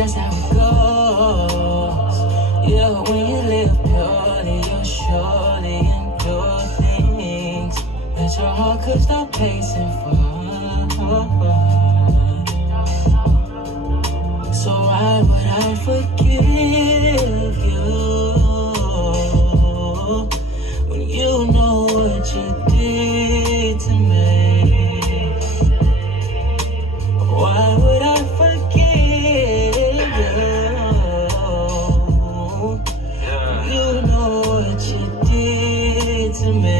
just how it goes. Yeah, when you live purely, you'll surely endure things that your heart could stop pacing for. So why would I forgive you when you know what you did to me? Why would I forgive you when you know what you did to me?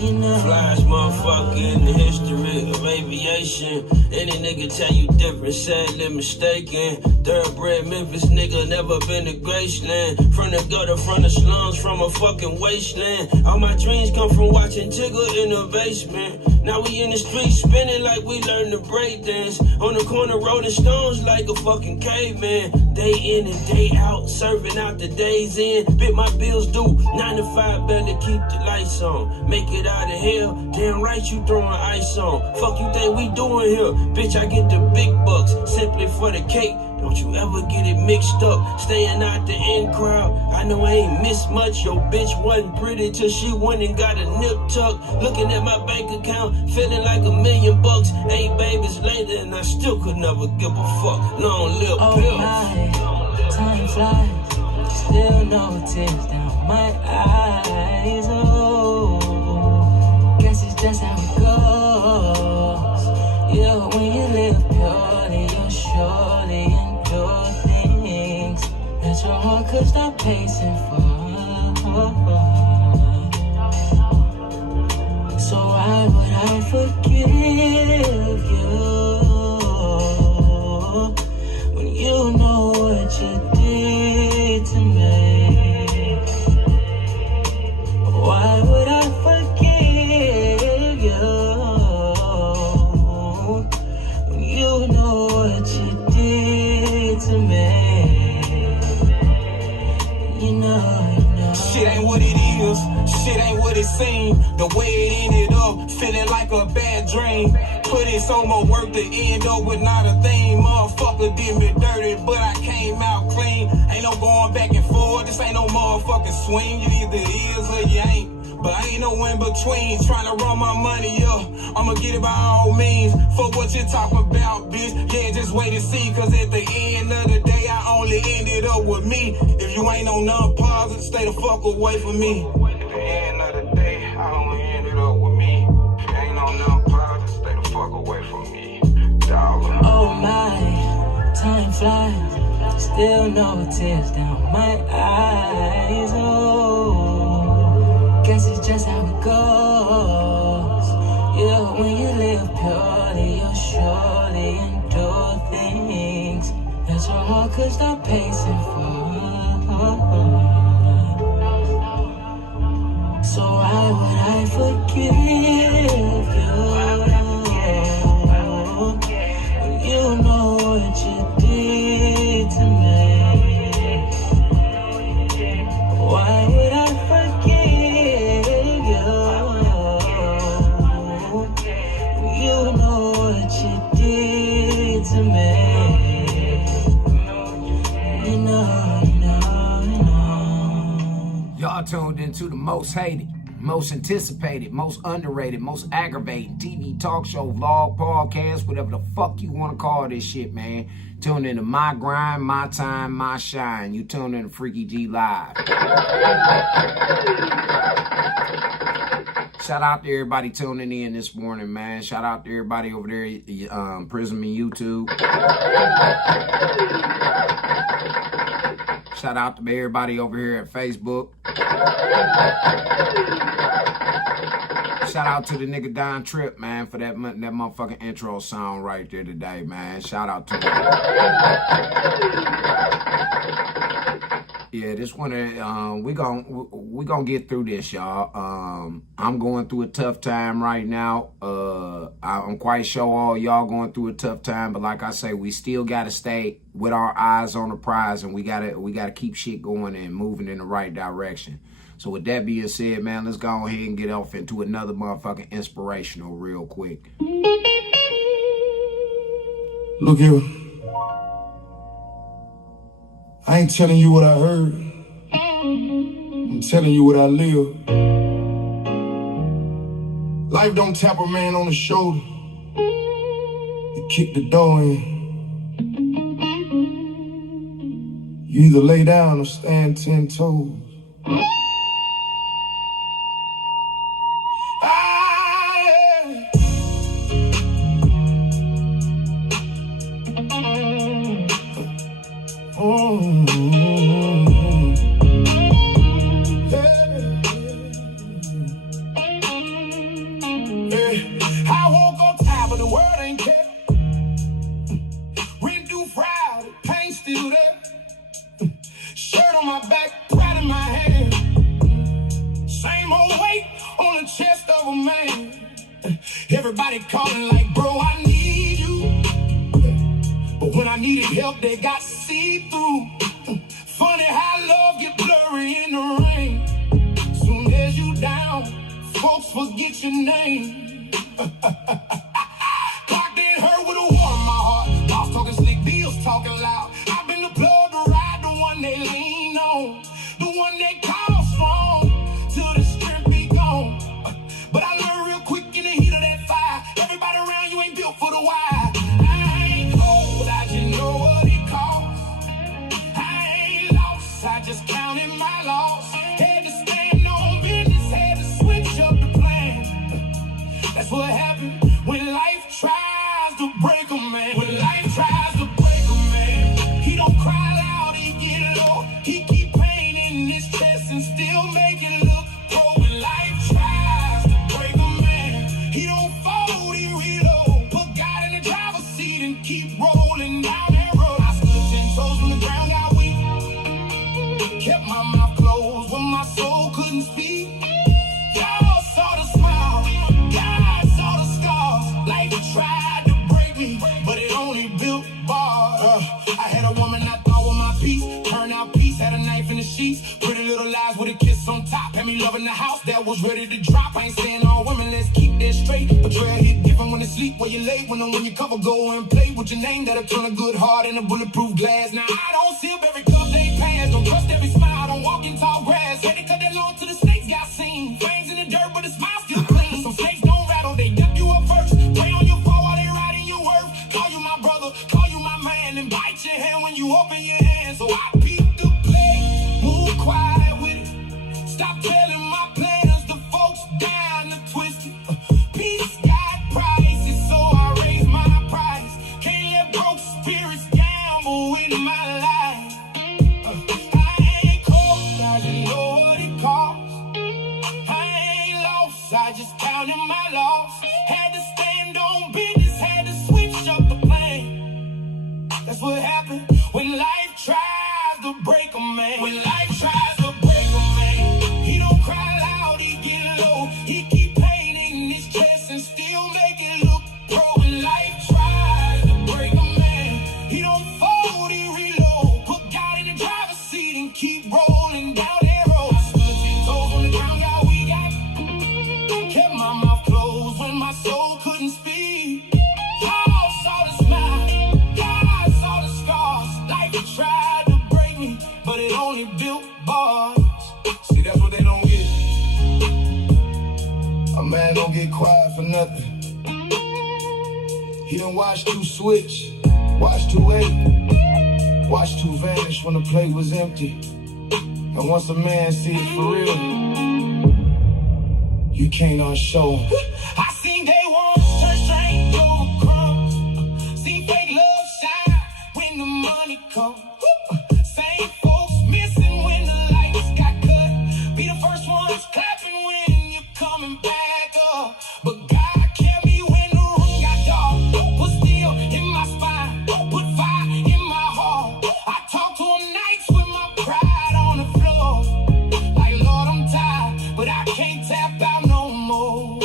You know. Flash motherfucker in the history of aviation. Any nigga tell you different, sadly mistaken. Thoroughbred Memphis nigga, never been to Graceland. From the gutter, from the slums, from a fucking wasteland. All my dreams come from watching Tigger in the basement. Now we in the streets spinning like we learned to break dance. On the corner rolling stones like a fucking caveman. Day in and day out, serving out the days in. Bit my bills due, 9 to 5, better keep the lights on. Make it out of hell, damn right you throwing ice on. Fuck you think we doing here? Bitch, I get the big bucks, simply for the cake. Don't you ever get it mixed up, staying out the in crowd. I know I ain't missed much, your bitch wasn't pretty till she went and got a nip tuck. Looking at my bank account, feeling like $1 million. 8 babies later and I still could never give a fuck. Long live pills. My time flies, still no tears down my eyes. Oh, guess it's just how it goes. Yeah, when you live purely, you'll surely endure things that your heart could stop pacing for. So why would I forgive you when you know what you did to me? Why would I forgive you when you know what you did to me? You know. Shit ain't what it is, shit ain't what it seemed. The way it ended up, feeling like a bad dream. Put in so much work to end up with not a thing. Motherfucker did me dirty, but I came out clean. Ain't no going back and forth, this ain't no motherfucking swing. You either is or you ain't, but I ain't no in between. Trying to run my money up, I'ma get it by all means. For what you talk about, bitch, yeah, just wait and see. Cause at the end of the day, I only ended up with me. If you ain't no non-positive, stay the fuck away from me. At the end of the day, I only ended up with me. If you ain't no non-positive, stay the fuck away from me. Dollar. Oh my, time flies, still no tears down my eyes. Oh, guess it's just how it goes. Yeah, when you live purely, you'll surely endure things that your heart could stop pacing for. So why would I forgive you when you know what you did to me? Why would I forgive you when you know what you did to me? You know. Y'all tuned into the most hated, most anticipated, most underrated, most aggravating TV talk show, vlog, podcast, whatever the fuck you want to call this shit, man. Tune into My Grind, My Time, My Shine. You tune in to Freaky G Live. Shout out to everybody tuning in this morning, man. Shout out to everybody over there, Prism and YouTube. Shout out to everybody over here at Facebook. Shout out to the nigga Don Trip, man, for that motherfucking intro song right there today, man. Shout out to him. Yeah, this one, we gonna get through this, y'all. I'm going through a tough time right now. I'm quite sure all y'all going through a tough time, but like I say, we still gotta stay with our eyes on the prize, and we gotta keep shit going and moving in the right direction. So with that being said, man, let's go ahead and get off into another motherfucking inspirational real quick. Look here. I ain't telling you what I heard. I'm telling you what I live. Life don't tap a man on the shoulder. You kick the door in. You either lay down or stand 10 toes. I woke up tired, but the world ain't care. Rent due Friday, pain still there. Shirt on my back, pride in my hand. Same old weight on the chest of a man. Everybody calling like, bro, I need you. But when I needed help, they got see-through. Funny how love get blurry in the rain. Soon as you down, folks forget your name. Clock didn't hurt with a war in my heart. Boss talking slick, deals talking loud. I've been the plug to ride, the one they lean on, the one they call strong, till the strength be gone. But I learned real quick in the heat of that fire, everybody around you ain't built for the wire. I ain't cold, I just know what it costs. I ain't lost, I just counted my loss. Had to stand on business, had to switch up the plan. That's what happened when life tries to break a man. When life tries to break a man, he don't cry loud, he get low. He keep pain in his chest and still make it look pro. When life tries to break a man, he don't fold, he reload. Put God in the driver's seat and keep rolling down that road. I stood 10 toes when the ground got weak. Kept my mouth closed when my soul couldn't speak. Y'all saw the smile, God saw the scars. Life tried to break me, but it only built bars. I had a woman I thought was my peace, turned out peace, had a knife in the sheets. Pretty little lies with a kiss on top, had me loving the house that was ready to drop. I ain't saying all women, let's keep that straight. Betrayal hit different when you sleep, where you lay. When you cover, go and play with your name. That'll turn a good heart into bulletproof glass. Now I don't sip every cup they pass, don't trust every smile, don't walk in tall grass. Had to cut that lawn till the snakes got seen. Fangs in the dirt, but the smile still clean. Some snakes don't rattle, they duck you up first. Pray on your fall while they riding your worth. Call you my brother, call you my man, and bite your hand when you open your hand. So I peep the play, move quiet with it. Stop telling my plans, the folks down to twist it. Peace got prices, so I raise my price. Can't let broke spirits gamble with my life. I ain't cold, I just know what it costs. I ain't lost, I just counted my loss. Had to stand on business, had to switch up the plan. That's what happened when life tries to break a man. When life tries to break a man, he don't cry loud, he get low. He keep pain in his chest and still make it look pro. When life tries to break a man, he don't fold, he reload. Put God in the driver's seat and keep rolling down that road. I stood 10 toes on the ground, got weak. Kept my mouth closed when my soul couldn't speak. All saw the smile, God saw the scars. Life tried to break me, but it only built bars. See, that's what they don't get. A man don't get quiet for nothing. He done watched you switch, watched you wait, watched you vanish when the plate was empty. And once a man sees it for real, you can't unshow him. I seen day one turn strange over crumbs. Seen fake love shine when the money comes. Same folks missing when the lights got cut. Be the first ones clapping when you're coming back up. But God kept me when the room got dark. Put steel in my spine, put fire in my heart. I talk to him nights with my pride on the floor. Like, Lord, I'm tired, but I can't tap out no more.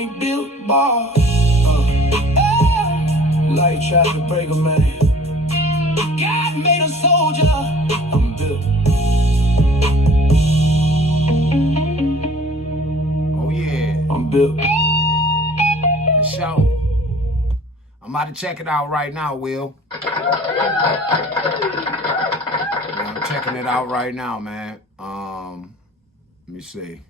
me built bar. Light traffic breaker, man. God made a soldier. I'm built. Oh yeah. I'm built. For sure. I'm about to check it out right now, Will. Yeah, I'm checking it out right now, man. Let me see.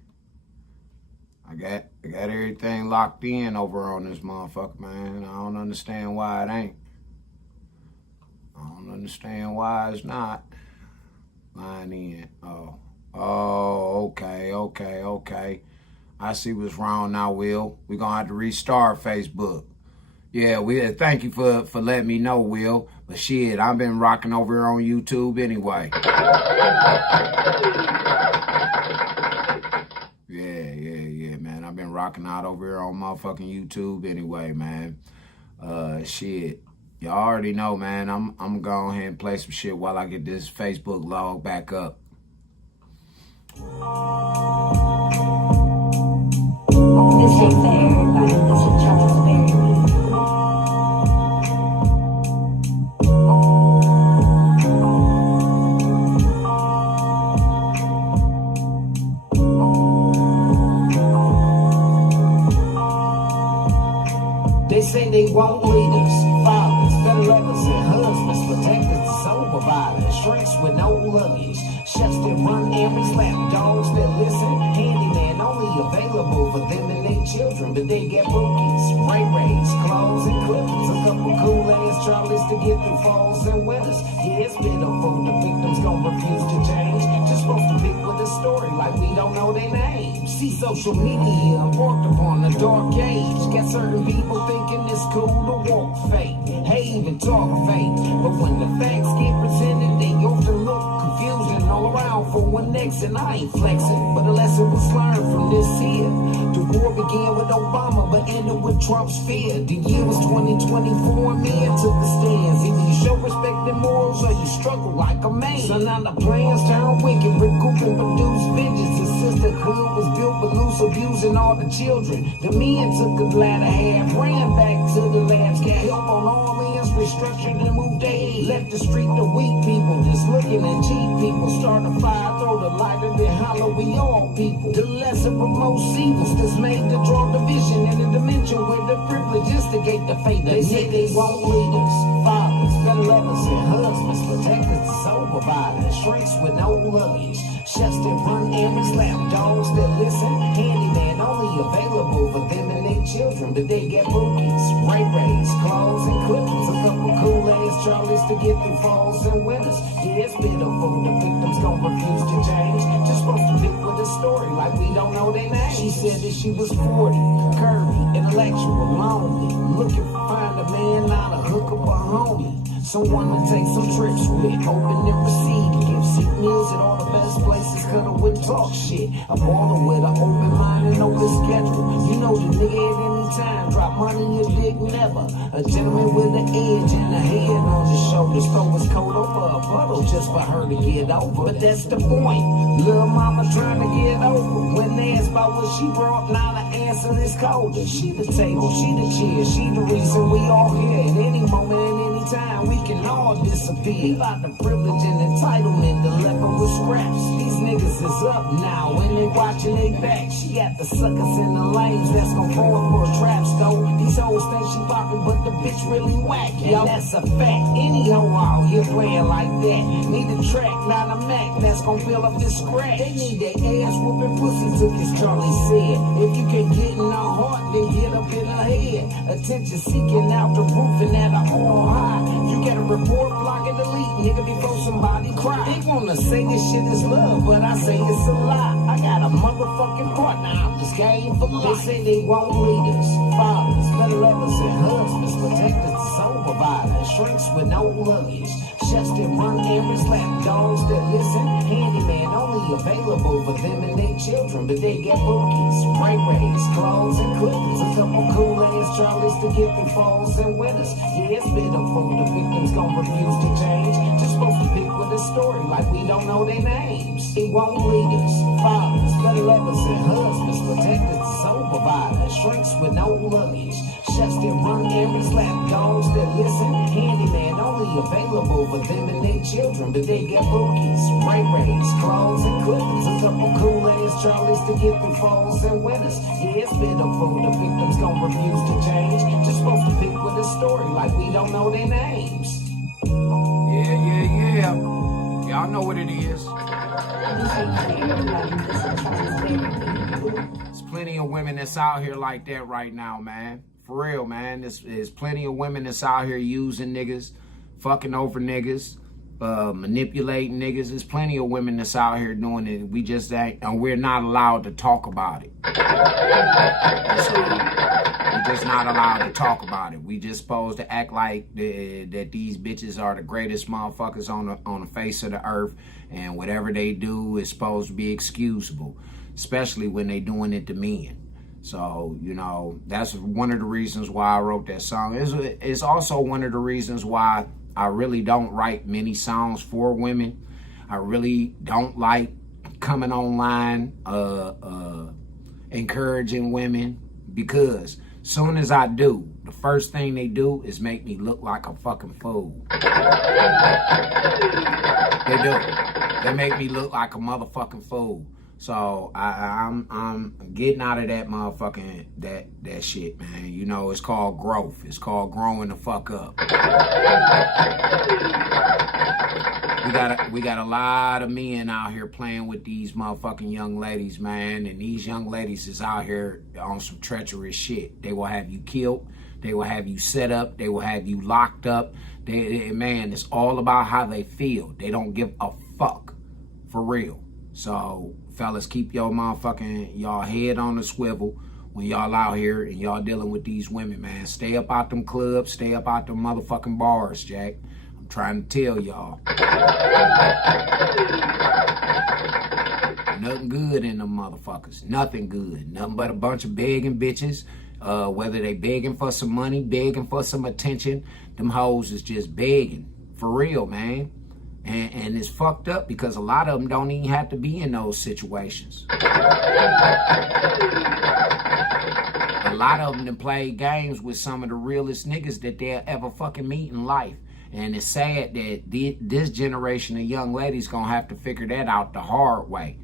I got everything locked in over on this motherfucker, man. I don't understand why it ain't. I don't understand why it's not. Line in. Oh, okay. I see what's wrong now, Will. We're gonna have to restart Facebook. Yeah, Will, thank you for letting me know, Will. But shit, I've been rocking over here on YouTube anyway. Yeah, man. I've been rocking out over here on motherfucking YouTube anyway, man. Shit. Y'all already know, man. I'm gonna go ahead and play some shit while I get this Facebook log back up. This ain't for everybody. This is Charles Berry. They say they want leaders, fathers, better lovers and husbands, protectors, the soul providers, shrinks with no luggage, chefs that run errands, lap dogs that listen, handyman only available for them and their children, but they get bookies, Ray-Rays, clothes and clippers, a couple cool ass Charlies to get through falls and winters. Yeah, it's pitiful, the victims gon' refuse to change, just supposed to pick with a story like we don't know their name. See social media embarked upon a dark age, got certain people thinking it's cool to walk fake, hey, even talk fake, but when the facts get presented, they often look confused and all around for one next, and I ain't flexing, but a lesson was learned from this here. The war began with Obama, but ended with Trump's fear. The year was 2024, men took the stands. Either you show respect and morals, or you struggle like a man. So now the plans turn wicked, recoup and produce vengeance. The sisterhood was built with loose abusing all the children. The men took a glad half, ran back to the labs, got help on all ends, restructured and moved ahead. Left the street to weak people, just looking at cheap people. Start a fire, throw the lighter, then holler, we all people. The lesser of most evils that's made to draw division in a dimension where the privilege instigate the fate. They say they want leaders, fathers, better lovers and husbands, protectors, the soul providers, shrinks with no luggage, chefs that run errands, lap dogs that listen, handyman only available for them and their children, but they get bookies, Ray-Rays, clothes and clippers, a couple cool ass Charlies to get through falls and winters. Yeah, it's pitiful, the victims gon' refuse to change, just supposed to pick with a story like we don't know their name. She said that she was 40, curvy, intellectual, lonely, looking to find a man, not a hook up a homie, someone to take some trips with, open and receive gifts, eat meals at all the best places, cuddle with talk shit, a baller with an open mind and open schedule. You know the nigga at any time, drop money in your dick never, a gentleman with an edge and a head on his shoulders, throw his coat over a puddle just for her to get over. But that's the point, little mama trying to get over, when they asked about what she brought, now the answer is colder. She the table, she the chair, she the reason we all here. At any moment, at any time, we can all disappear. About the privilege and entitlement, the level with scraps. These niggas is up now, when they watching they back. She got the suckers in the lanes that's gon' fall for a trap stove. These hoes think she poppin', but the bitch really whack. Yeah, that's a fact. Any hoe out here playing like that need a track, not a Mac that's gon' fill up this scratch. They need that ass whooping pussy, took as Charlie said. If you can get in her heart, then get up in her head. Attention seeking out the roof and at a all high. You get a report, block and delete, nigga, before somebody cry. They wanna say this shit is love, but I say it's a lie. I got a motherfucking partner, I'm just game for life. They say they want leaders, fathers, better lovers and husbands, protectors, the soul providers, shrinks with no luggage, chefs that run errands, lap dogs that listen, handyman only available for them and their children, but they get bookies, Ray-Rays, clothes and clippers, a couple cool ass Charlies to get through falls and winters. Yeah, it's pitiful. The victims gon' refuse to change. Just supposed to pick with a story like we don't know their names. He won't lead us. Fathers, better lovers, and husbands. Protectors, the soul providers. Shrinks with no luggage. Chefs that run errands, lap dogs that listen. Handyman only available for them and their children, but they get bookies, Ray-Rays, clothes, and clippings. A couple Kool-Aids, Charlies to get through falls and winters. Yeah, it's pitiful. The victims gon' refuse to change. Just supposed to pick with a story like we don't know their names. Yeah. Y'all know what it is. There's plenty of women that's out here like that right now, man. For real, man. There's plenty of women that's out here using niggas, fucking over niggas, manipulating niggas. There's plenty of women that's out here doing it. We just ain't, and we're not allowed to talk about it. We're just not allowed to talk about it. We just supposed to act like that these bitches are the greatest motherfuckers on the face of the earth, and whatever they do is supposed to be excusable, especially when they doing it to men. So, you know, that's one of the reasons why I wrote that song. It's also one of the reasons why I really don't write many songs for women. I really don't like coming online encouraging women, because soon as I do, the first thing they do is make me look like a fucking fool. They do. They make me look like a motherfucking fool. So I'm getting out of that motherfucking that shit, man. You know, it's called growth. It's called growing the fuck up. We got a lot of men out here playing with these motherfucking young ladies, man. And these young ladies is out here on some treacherous shit. They will have you killed. They will have you set up. They will have you locked up. Man, it's all about how they feel. They don't give a fuck. For real. So, fellas, keep your y'all head on the swivel when y'all out here and y'all dealing with these women, man. Stay up out them clubs. Stay up out them motherfucking bars, Jack. I'm trying to tell y'all. Nothing good in them motherfuckers. Nothing good. Nothing but a bunch of begging bitches. Whether they begging for some money, begging for some attention, them hoes is just begging. For real, man. And it's fucked up because a lot of them don't even have to be in those situations. A lot of them done played games with some of the realest niggas that they'll ever fucking meet in life. And it's sad that this generation of young ladies gonna have to figure that out the hard way.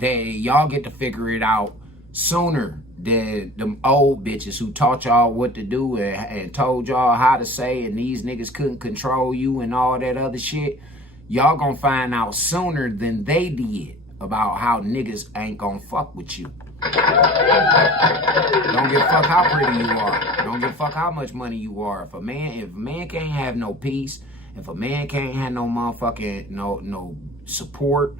Y'all get to figure it out sooner than them old bitches who taught y'all what to do and told y'all how to say, and these niggas couldn't control you and all that other shit. Y'all gonna find out sooner than they did about how niggas ain't gonna fuck with you. Don't give a fuck how pretty you are. Don't give a fuck how much money you are. If a man can't have no peace, if a man can't have no motherfucking no support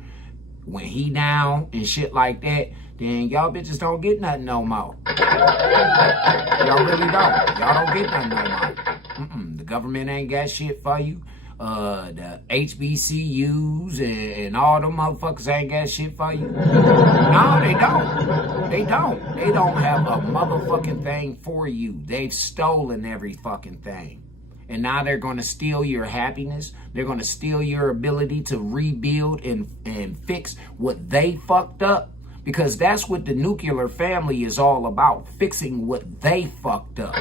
when he down and shit like that, then y'all bitches don't get nothing no more. Y'all really don't. Y'all don't get nothing no more. The government ain't got shit for you. The HBCUs and all them motherfuckers ain't got shit for you. No, they don't. They don't. They don't have a motherfucking thing for you. They've stolen every fucking thing. And now they're going to steal your happiness. They're going to steal your ability to rebuild and fix what they fucked up. Because that's what the nuclear family is all about. Fixing what they fucked up.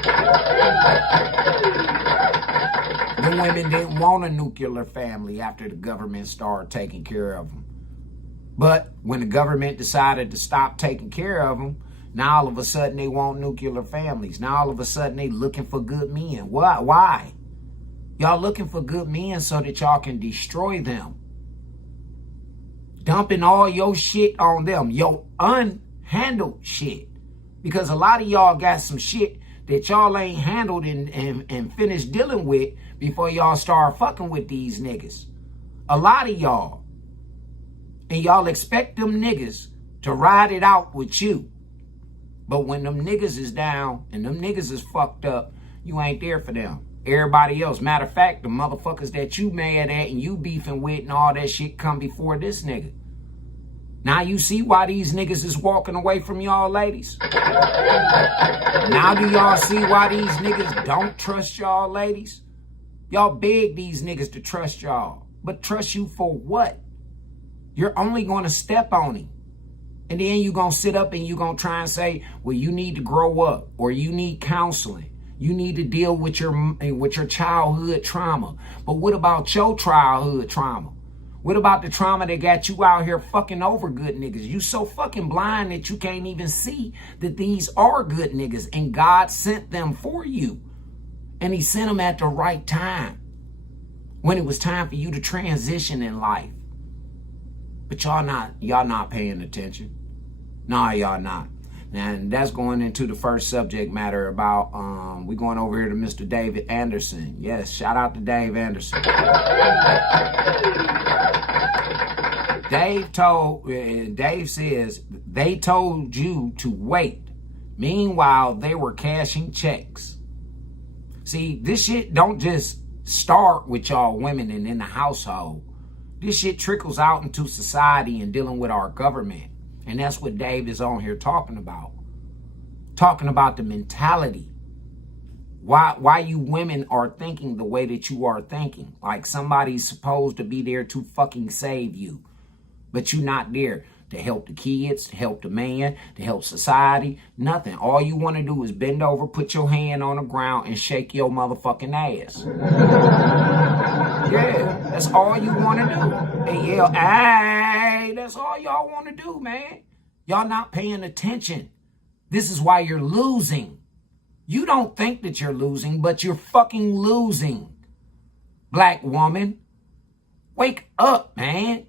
The women didn't want a nuclear family after the government started taking care of them. But when the government decided to stop taking care of them, now all of a sudden they want nuclear families. Now all of a sudden they looking for good men. Why? Y'all looking for good men so that y'all can destroy them. Dumping all your shit on them. Your unhandled shit. Because a lot of y'all got some shit that y'all ain't handled and finished dealing with before y'all start fucking with these niggas. A lot of y'all. And y'all expect them niggas to ride it out with you. But when them niggas is down and them niggas is fucked up, you ain't there for them. Everybody else. Matter of fact, the motherfuckers that you mad at and you beefing with and all that shit come before this nigga. Now you see why these niggas is walking away from y'all, ladies? Now do y'all see why these niggas don't trust y'all, ladies? Y'all beg these niggas to trust y'all. But trust you for what? You're only going to step on him. And then you're going to sit up and you're going to try and say, well, you need to grow up, or you need counseling. You need to deal with your childhood trauma. But what about your childhood trauma? What about the trauma that got you out here fucking over good niggas? You so fucking blind that you can't even see that these are good niggas, and God sent them for you. And he sent them at the right time, when it was time for you to transition in life. But y'all not paying attention. Nah, y'all not. And that's going into the first subject matter about, we're going over here to Mr. David Anderson. Yes, shout out to Dave Anderson. Dave says, they told you to wait. Meanwhile, they were cashing checks. See, this shit don't just start with y'all women and in the household. This shit trickles out into society and dealing with our government. And that's what Dave is on here talking about. Talking about the mentality. Why you women are thinking the way that you are thinking. Like somebody's supposed to be there to fucking save you. But you're not there to help the kids, to help the man, to help society. Nothing. All you want to do is bend over, put your hand on the ground, and shake your motherfucking ass. Yeah, that's all you want to do. And yell, hey, that's all y'all want to do, man. Y'all not paying attention. This is why you're losing. You don't think that you're losing, but you're fucking losing. Black woman, wake up, man.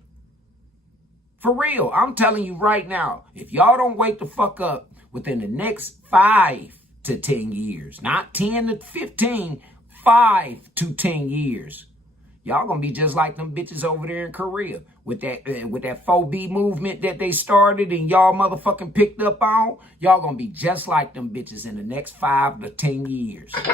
For real, I'm telling you right now, if y'all don't wake the fuck up within the next 5 to 10 years, not 10 to 15, 5 to 10 years, y'all gonna be just like them bitches over there in Korea with that 4B movement that they started and y'all motherfucking picked up on. Y'all gonna be just like them bitches in the next 5 to 10 years. And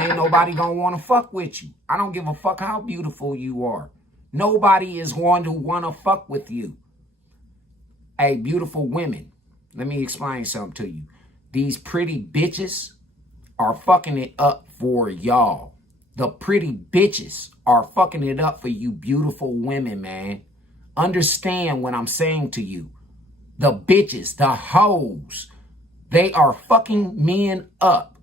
ain't nobody gonna wanna fuck with you. I don't give a fuck how beautiful you are. Nobody is going to want to fuck with you. Hey, beautiful women, let me explain something to you. These pretty bitches are fucking it up for y'all. The pretty bitches are fucking it up for you beautiful women, man. Understand what I'm saying to you. The bitches, the hoes, they are fucking men up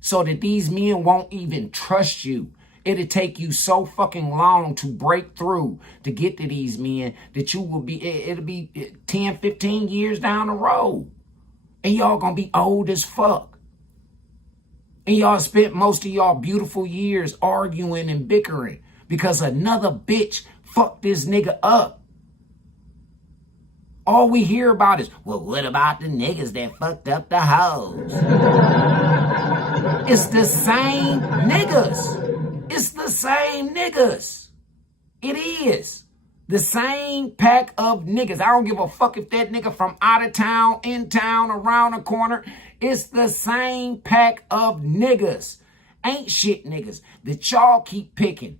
so that these men won't even trust you. It'll take you so fucking long to break through to get to these men that you will be, it'll be 10, 15 years down the road. And y'all gonna be old as fuck. And y'all spent most of y'all beautiful years arguing and bickering because another bitch fucked this nigga up. All we hear about is, well, what about the niggas that fucked up the hoes? It's the same niggas. It's the same niggas. It is. The same pack of niggas. I don't give a fuck if that nigga from out of town, in town, around the corner. It's the same pack of niggas. Ain't shit niggas that y'all keep picking.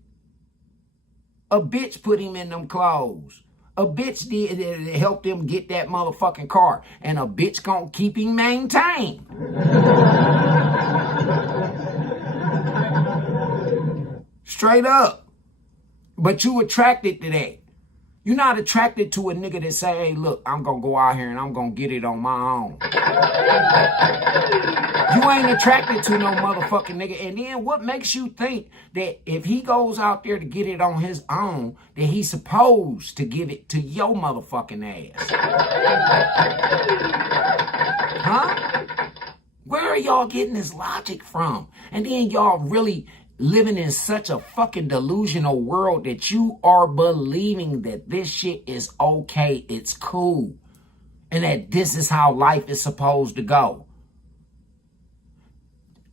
A bitch put him in them clothes. A bitch did help them get that motherfucking car. And a bitch gonna keep him maintained. Straight up. But you attracted to that. You're not attracted to a nigga that say, hey, look, I'm going to go out here and I'm going to get it on my own. You ain't attracted to no motherfucking nigga. And then what makes you think that if he goes out there to get it on his own, that he's supposed to give it to your motherfucking ass? Huh? Where are y'all getting this logic from? And then y'all really living in such a fucking delusional world that you are believing that this shit is okay, it's cool, and that this is how life is supposed to go.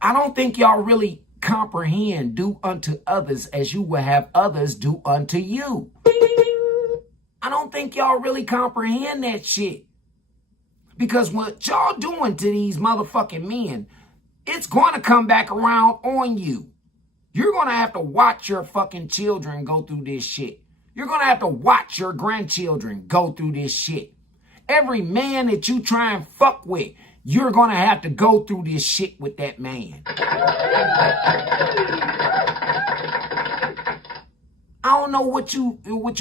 I don't think y'all really comprehend do unto others as you will have others do unto you. I don't think y'all really comprehend that shit. Because what y'all doing to these motherfucking men, it's going to come back around on you. You're going to have to watch your fucking children go through this shit. You're going to have to watch your grandchildren go through this shit. Every man that you try and fuck with, you're going to have to go through this shit with that man. I don't know what you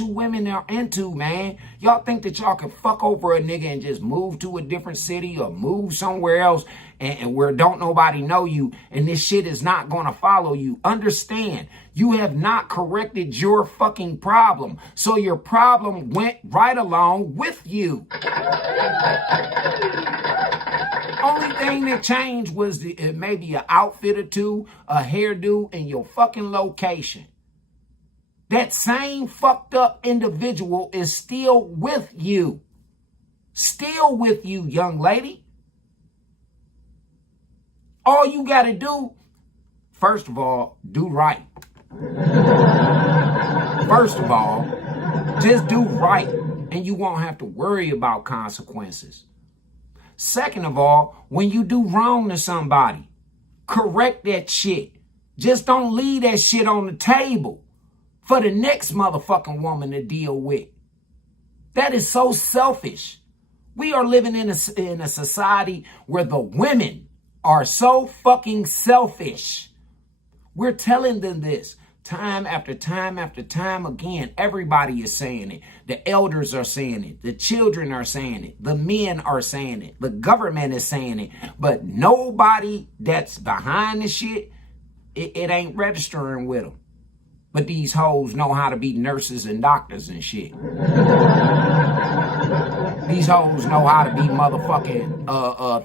women are into, man. Y'all think that y'all can fuck over a nigga and just move to a different city or move somewhere else and where don't nobody know you and this shit is not going to follow you. Understand, you have not corrected your fucking problem. So your problem went right along with you. Only thing that changed was maybe an outfit or two, a hairdo, and your fucking location. That same fucked up individual is still with you. Still with you, young lady. All you got to do, first of all, do right. First of all, just do right, and you won't have to worry about consequences. Second of all, when you do wrong to somebody, correct that shit. Just don't leave that shit on the table for the next motherfucking woman to deal with. That is so selfish. We are living in a society where the women are so fucking selfish. We're telling them this time after time after time again. Everybody is saying it. The elders are saying it. The children are saying it. The men are saying it. The government is saying it. But nobody that's behind the shit, it ain't registering with them. But these hoes know how to be nurses and doctors and shit. These hoes know how to be motherfucking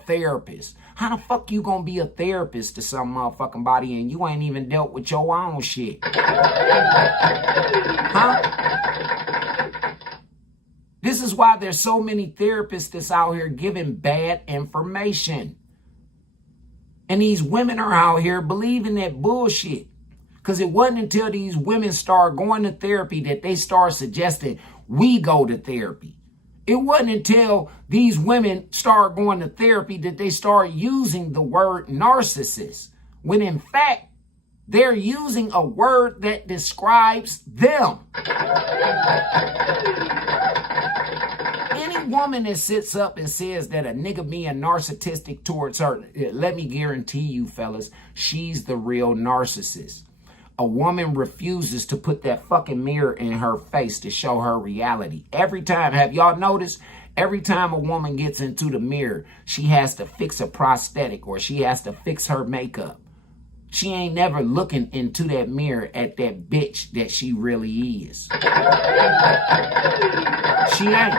therapists. How the fuck you gonna be a therapist to some motherfucking body and you ain't even dealt with your own shit? Huh? This is why there's so many therapists that's out here giving bad information. And these women are out here believing that bullshit. Because it wasn't until these women start going to therapy that they start suggesting we go to therapy. It wasn't until these women start going to therapy that they start using the word narcissist. When in fact, they're using a word that describes them. Any woman that sits up and says that a nigga being narcissistic towards her, let me guarantee you, fellas, she's the real narcissist. A woman refuses to put that fucking mirror in her face to show her reality. Every time, have y'all noticed? Every time a woman gets into the mirror, she has to fix a prosthetic or she has to fix her makeup. She ain't never looking into that mirror at that bitch that she really is. She ain't.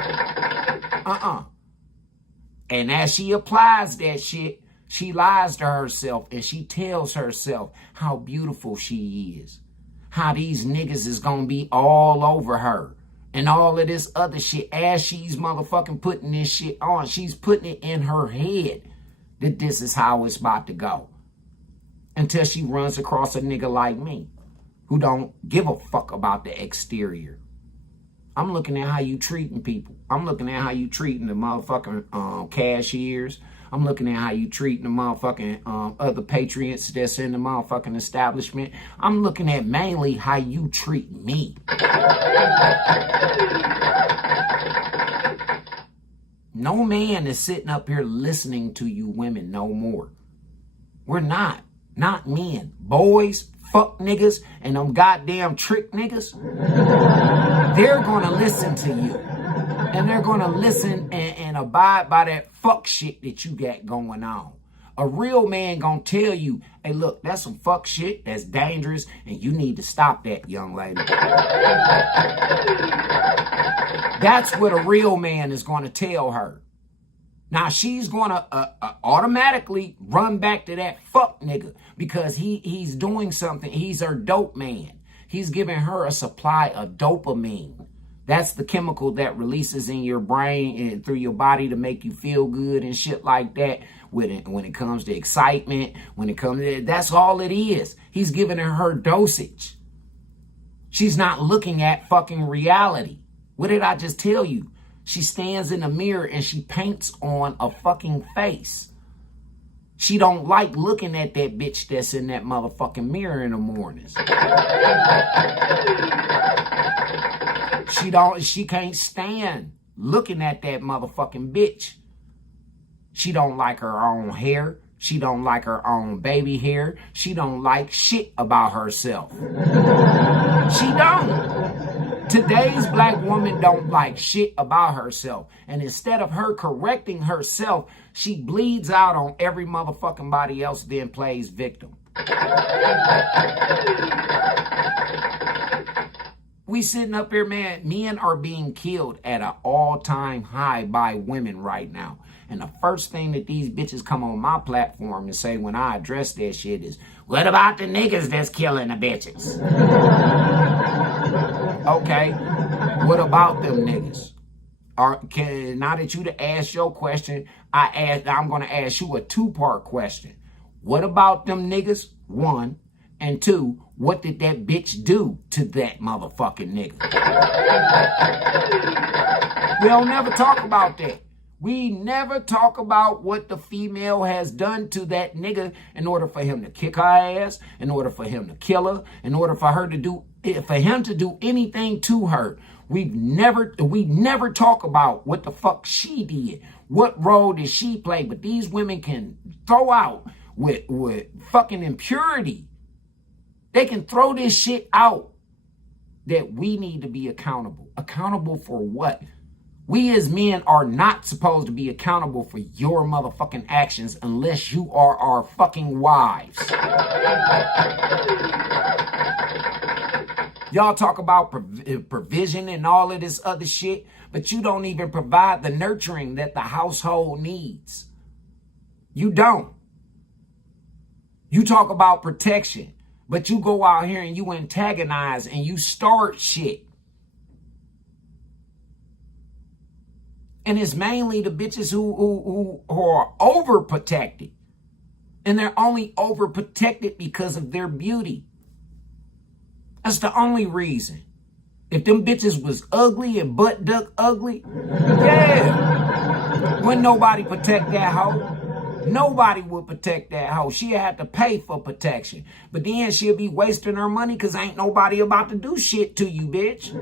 And as she applies that shit, she lies to herself and she tells herself how beautiful she is. How these niggas is gonna be all over her. And all of this other shit. As she's motherfucking putting this shit on, she's putting it in her head that this is how it's about to go. Until she runs across a nigga like me who don't give a fuck about the exterior. I'm looking at how you treating people. I'm looking at how you treating the motherfucking cashiers. I'm looking at how you treating the motherfucking other patriots that's in the motherfucking establishment. I'm looking at mainly how you treat me. No man is sitting up here listening to you women no more. We're not. Not men. Boys, fuck niggas, and them goddamn trick niggas. They're gonna listen to you. And they're going to listen and abide by that fuck shit that you got going on. A real man going to tell you, hey, look, that's some fuck shit. That's dangerous. And you need to stop that, young lady. That's what a real man is going to tell her. Now, she's going to automatically run back to that fuck nigga because he's doing something. He's her dope man. He's giving her a supply of dopamine. That's the chemical that releases in your brain and through your body to make you feel good and shit like that. When it comes to excitement, when it comes to, that's all it is. He's giving her dosage. She's not looking at fucking reality. What did I just tell you? She stands in the mirror and she paints on a fucking face. She don't like looking at that bitch that's in that motherfucking mirror in the mornings. She can't stand looking at that motherfucking bitch. She don't like her own hair. She don't like her own baby hair. She don't like shit about herself. She don't. Today's black woman don't like shit about herself. And instead of her correcting herself, she bleeds out on every motherfucking body else, then plays victim. We sitting up here, man. Men are being killed at an all-time high by women right now. And the first thing that these bitches come on my platform and say when I address that shit is, what about the niggas that's killing the bitches? Okay, what about them niggas? Now that you to ask your question, I'm going to ask you a two-part question. What about them niggas? One. And two, what did that bitch do to that motherfucking nigga? We don't never talk about that. We never talk about what the female has done to that nigga in order for him to kick her ass, in order for him to kill her, in order for him to do anything to her. We never talk about what the fuck she did. What role did she play? But these women can throw out with fucking impurity. They can throw this shit out that we need to be accountable. Accountable for what? We as men are not supposed to be accountable for your motherfucking actions unless you are our fucking wives. Y'all talk about provision and all of this other shit, but you don't even provide the nurturing that the household needs. You don't. You talk about protection, but you go out here and you antagonize and you start shit. And it's mainly the bitches who are overprotected. And they're only overprotected because of their beauty. That's the only reason. If them bitches was ugly and butt duck ugly, yeah, wouldn't nobody protect that hoe. Nobody would protect that hoe. She'd have to pay for protection. But then she'll be wasting her money because ain't nobody about to do shit to you, bitch.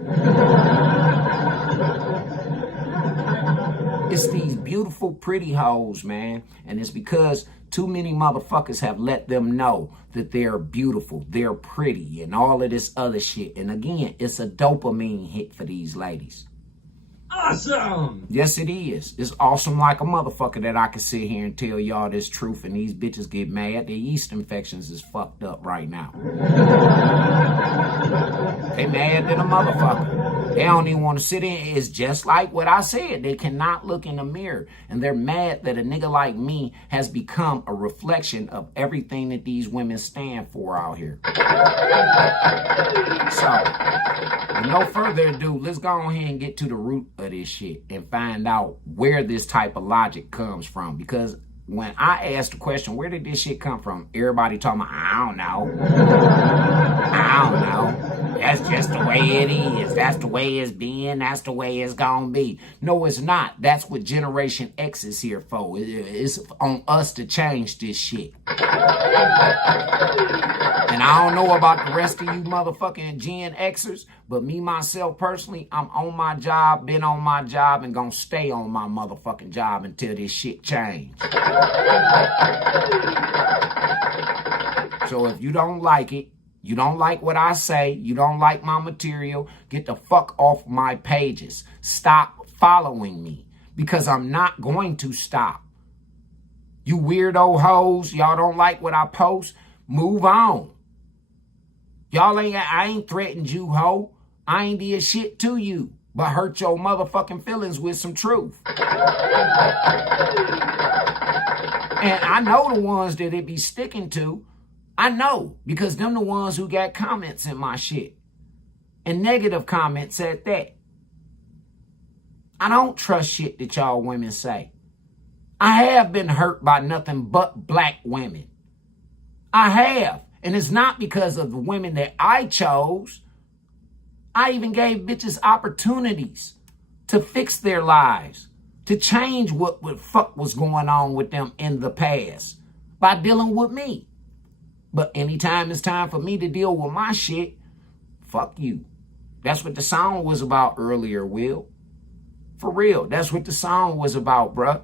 It's these beautiful, pretty hoes, man. And it's because too many motherfuckers have let them know that they're beautiful, they're pretty, and all of this other shit. And again, it's a dopamine hit for these ladies. Awesome! Yes, it is. It's awesome like a motherfucker that I can sit here and tell y'all this truth and these bitches get mad. Their yeast infections is fucked up right now. They mad than a motherfucker. They don't even want to sit in. It's just like what I said. They cannot look in the mirror. And they're mad that a nigga like me has become a reflection of everything that these women stand for out here. So, with no further ado, let's go ahead and get to the root of this shit and find out where this type of logic comes from. Because when I asked the question, where did this shit come from? Everybody talking about, I don't know. I don't know. That's just the way it is. That's the way it's been. That's the way it's gonna be. No, it's not. That's what Generation X is here for. It's on us to change this shit. And I don't know about the rest of you motherfucking Gen Xers, but me, myself, personally, I'm on my job, been on my job, and gonna stay on my motherfucking job until this shit change. So if you don't like it, you don't like what I say, you don't like my material, get the fuck off my pages. Stop following me, because I'm not going to stop. You weirdo hoes, y'all don't like what I post, move on. I ain't threatened you, ho. I ain't did shit to you, but hurt your motherfucking feelings with some truth. And I know the ones that it be sticking to. I know, because them the ones who got comments in my shit. And negative comments at that. I don't trust shit that y'all women say. I have been hurt by nothing but black women. I have. And it's not because of the women that I chose. I even gave bitches opportunities to fix their lives, to change what fuck was going on with them in the past by dealing with me. But anytime it's time for me to deal with my shit, fuck you. That's what the song was about earlier, Will. For real. That's what the song was about, bruh.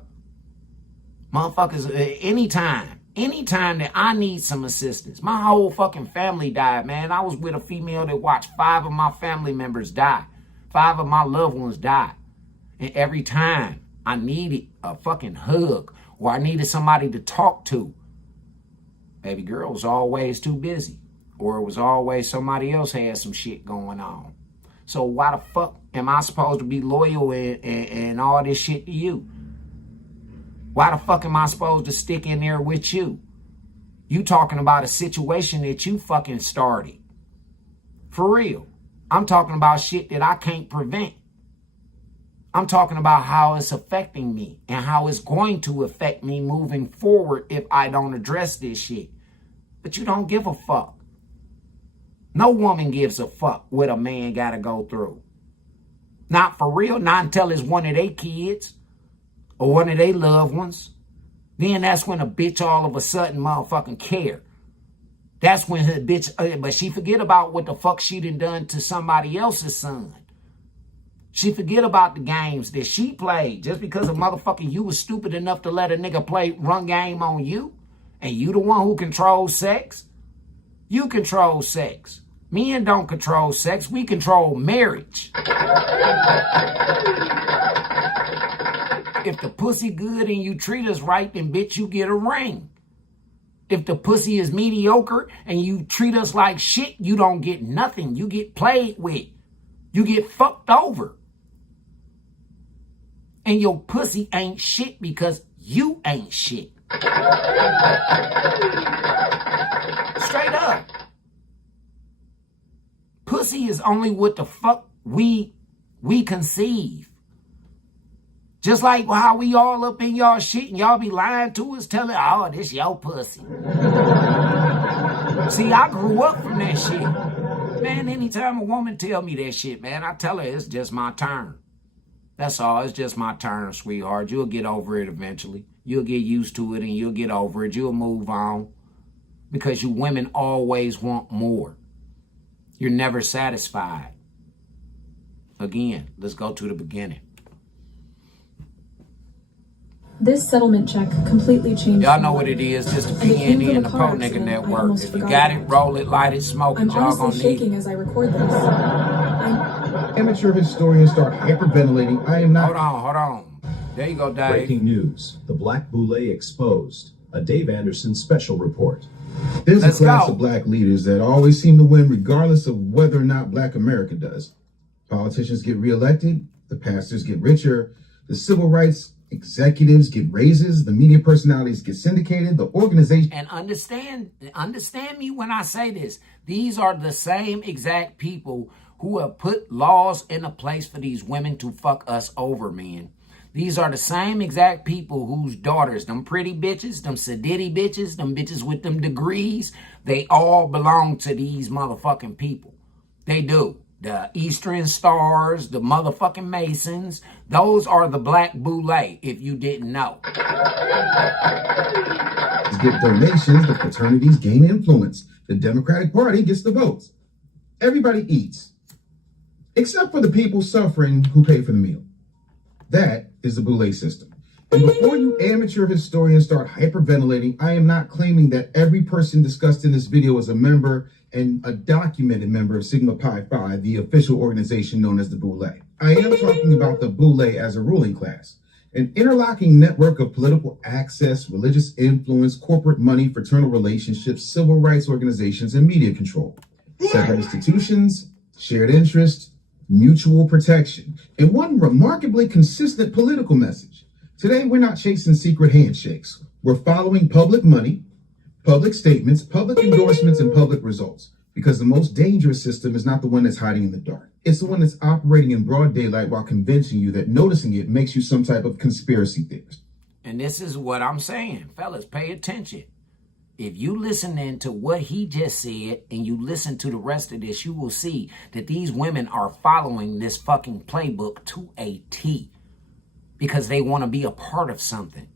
Motherfuckers, anytime that I need some assistance. My whole fucking family died, man. I was with a female that watched 5 of my family members die. 5 of my loved ones died. And every time I needed a fucking hug or I needed somebody to talk to, baby girl was always too busy. Or it was always somebody else had some shit going on. So why the fuck am I supposed to be loyal and all this shit to you? Why the fuck am I supposed to stick in there with you? You talking about a situation that you fucking started. For real. I'm talking about shit that I can't prevent. I'm talking about how it's affecting me and how it's going to affect me moving forward if I don't address this shit. But you don't give a fuck. No woman gives a fuck what a man gotta go through. Not for real, not until it's one of their kids or one of their loved ones. Then that's when a bitch all of a sudden motherfucking care. That's when her bitch, but she forget about what the fuck she done to somebody else's son. She forget about the games that she played just because a motherfucker you was stupid enough to let a nigga run game on you. And you the one who controls sex. You control sex. Men don't control sex. We control marriage. If the pussy good and you treat us right, then bitch, you get a ring. If the pussy is mediocre and you treat us like shit, you don't get nothing. You get played with. You get fucked over. And your pussy ain't shit because you ain't shit. Straight up. Pussy is only what the fuck we conceive. Just like how we all up in y'all shit and y'all be lying to us, telling, oh, this your pussy. See, I grew up from that shit. Man, anytime a woman tell me that shit, man, I tell her it's just my turn. That's all. It's just my turn, sweetheart. You'll get over it eventually. You'll get used to it and you'll get over it. You'll move on. Because you women always want more. You're never satisfied. Again, let's go to the beginning. This settlement check completely changed. Y'all know what it is. Just the PNE and the Pro Nigga Network. If you got it, roll it, light it, smoke it. I'm Y'all gonna honestly need shaking it. as I record this. Amateur historians start hyperventilating. I am not. Hold on. There you go, Dave. Breaking news. The Black Boule exposed. A Dave Anderson special report. There's Let's a class go. of black leaders that always seem to win regardless of whether or not Black America does. Politicians get reelected, the pastors get richer, the civil rights executives get raises, the media personalities get syndicated, the organization... And understand me when I say this. These are the same exact people who have put laws into place for these women to fuck us over, man. These are the same exact people whose daughters, them pretty bitches, them sedity bitches, them bitches with them degrees, they all belong to these motherfucking people. They do. The Eastern Stars, the motherfucking Masons, those are the Black Boule, if you didn't know. get donations, the fraternities gain influence. The Democratic Party gets the votes. Everybody eats, except for the people suffering who pay for the meal. That is the Boule system. And before you amateur historians start hyperventilating, I am not claiming that every person discussed in this video is a member and a documented member of Sigma Pi Phi, the official organization known as the Boule. I am talking about the Boule as a ruling class, an interlocking network of political access, religious influence, corporate money, fraternal relationships, civil rights organizations, and media control. Separate institutions, shared interest, mutual protection, and one remarkably consistent political message. Today, we're not chasing secret handshakes. We're following public money, public statements, public endorsements, and public results. Because the most dangerous system is not the one that's hiding in the dark. It's the one that's operating in broad daylight while convincing you that noticing it makes you some type of conspiracy theorist. And this is what I'm saying. Fellas, pay attention. If you listening to what he just said and you listen to the rest of this, you will see that these women are following this fucking playbook to a T. Because they want to be a part of something.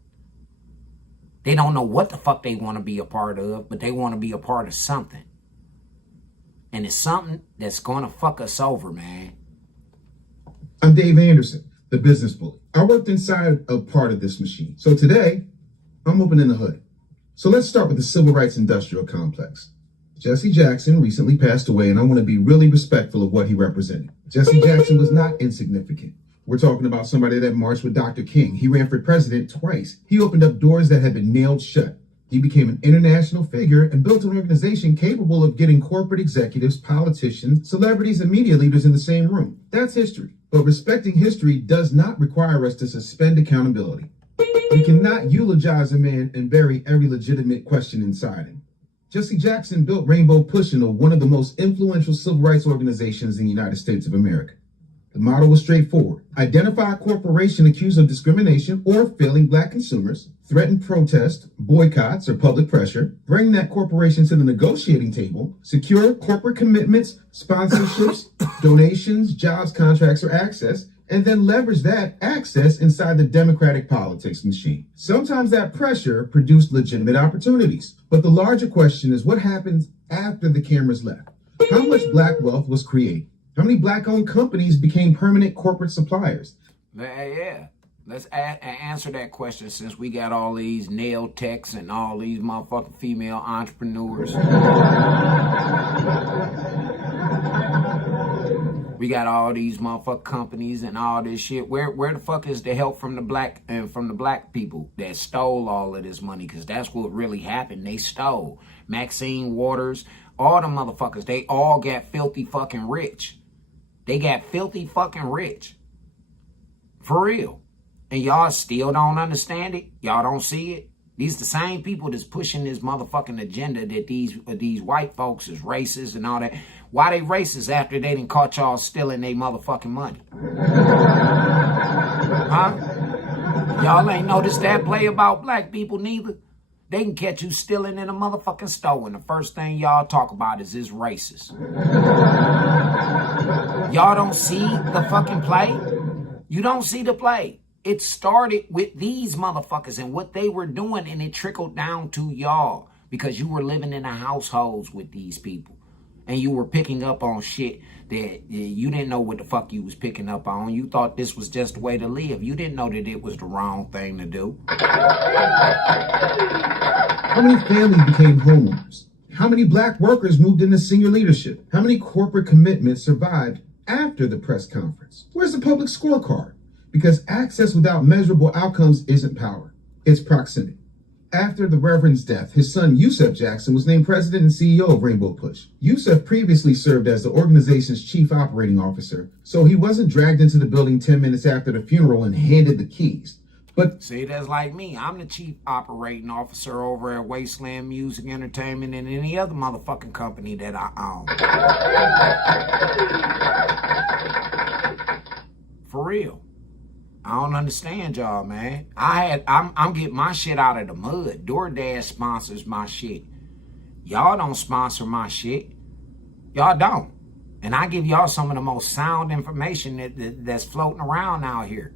They don't know what the fuck they want to be a part of, but they want to be a part of something. And it's something that's gonna fuck us over, man. I'm Dave Anderson, the business bully. I worked inside a part of this machine. So today, I'm opening the hood. So let's start with the civil rights industrial complex. Jesse Jackson recently passed away, and I want to be really respectful of what he represented. Jesse Jackson was not insignificant. We're talking about somebody that marched with Dr. King. He ran for president twice. He opened up doors that had been nailed shut. He became an international figure and built an organization capable of getting corporate executives, politicians, celebrities, and media leaders in the same room. That's history. But respecting history does not require us to suspend accountability. We cannot eulogize a man and bury every legitimate question inside him. Jesse Jackson built Rainbow Push into one of the most influential civil rights organizations in the United States of America. The model was straightforward. Identify a corporation accused of discrimination or failing Black consumers, threaten protest, boycotts, or public pressure, bring that corporation to the negotiating table, secure corporate commitments, sponsorships, donations, jobs, contracts, or access, and then leverage that access inside the democratic politics machine. Sometimes that pressure produced legitimate opportunities. But the larger question is what happens after the cameras left? How much Black wealth was created? How many Black-owned companies became permanent corporate suppliers? Yeah. Let's answer that question since we got all these nail techs and all these motherfucking female entrepreneurs. We got all these motherfucking companies and all this shit. Where the fuck is the help from the black people that stole all of this money? Because that's what really happened. They stole. Maxine Waters, all the motherfuckers, they all got filthy fucking rich. They got filthy fucking rich. For real. And y'all still don't understand it? Y'all don't see it? These the same people that's pushing this motherfucking agenda that these white folks is racist and all that. Why they racist after they done caught y'all stealing their motherfucking money? Huh? Y'all ain't noticed that play about Black people neither? They can catch you stealing in a motherfucking store and the first thing y'all talk about is this racist. Y'all don't see the fucking play? You don't see the play. It started with these motherfuckers and what they were doing, and it trickled down to y'all because you were living in the households with these people. And you were picking up on shit that you didn't know what the fuck you was picking up on. You thought this was just the way to live. You didn't know that it was the wrong thing to do. How many families became homeowners? How many Black workers moved into senior leadership? How many corporate commitments survived after the press conference? Where's the public scorecard? Because access without measurable outcomes isn't power, it's proximity. After the Reverend's death, his son Yusef Jackson was named president and CEO of Rainbow Push. Yusef previously served as the organization's chief operating officer, so he wasn't dragged into the building 10 minutes after the funeral and handed the keys. But see, that's like me. I'm the chief operating officer over at Wasteland Music Entertainment and any other motherfucking company that I own. For real. I don't understand y'all, man. I'm getting my shit out of the mud. DoorDash sponsors my shit. Y'all don't sponsor my shit. Y'all don't. And I give y'all some of the most sound information that's floating around out here.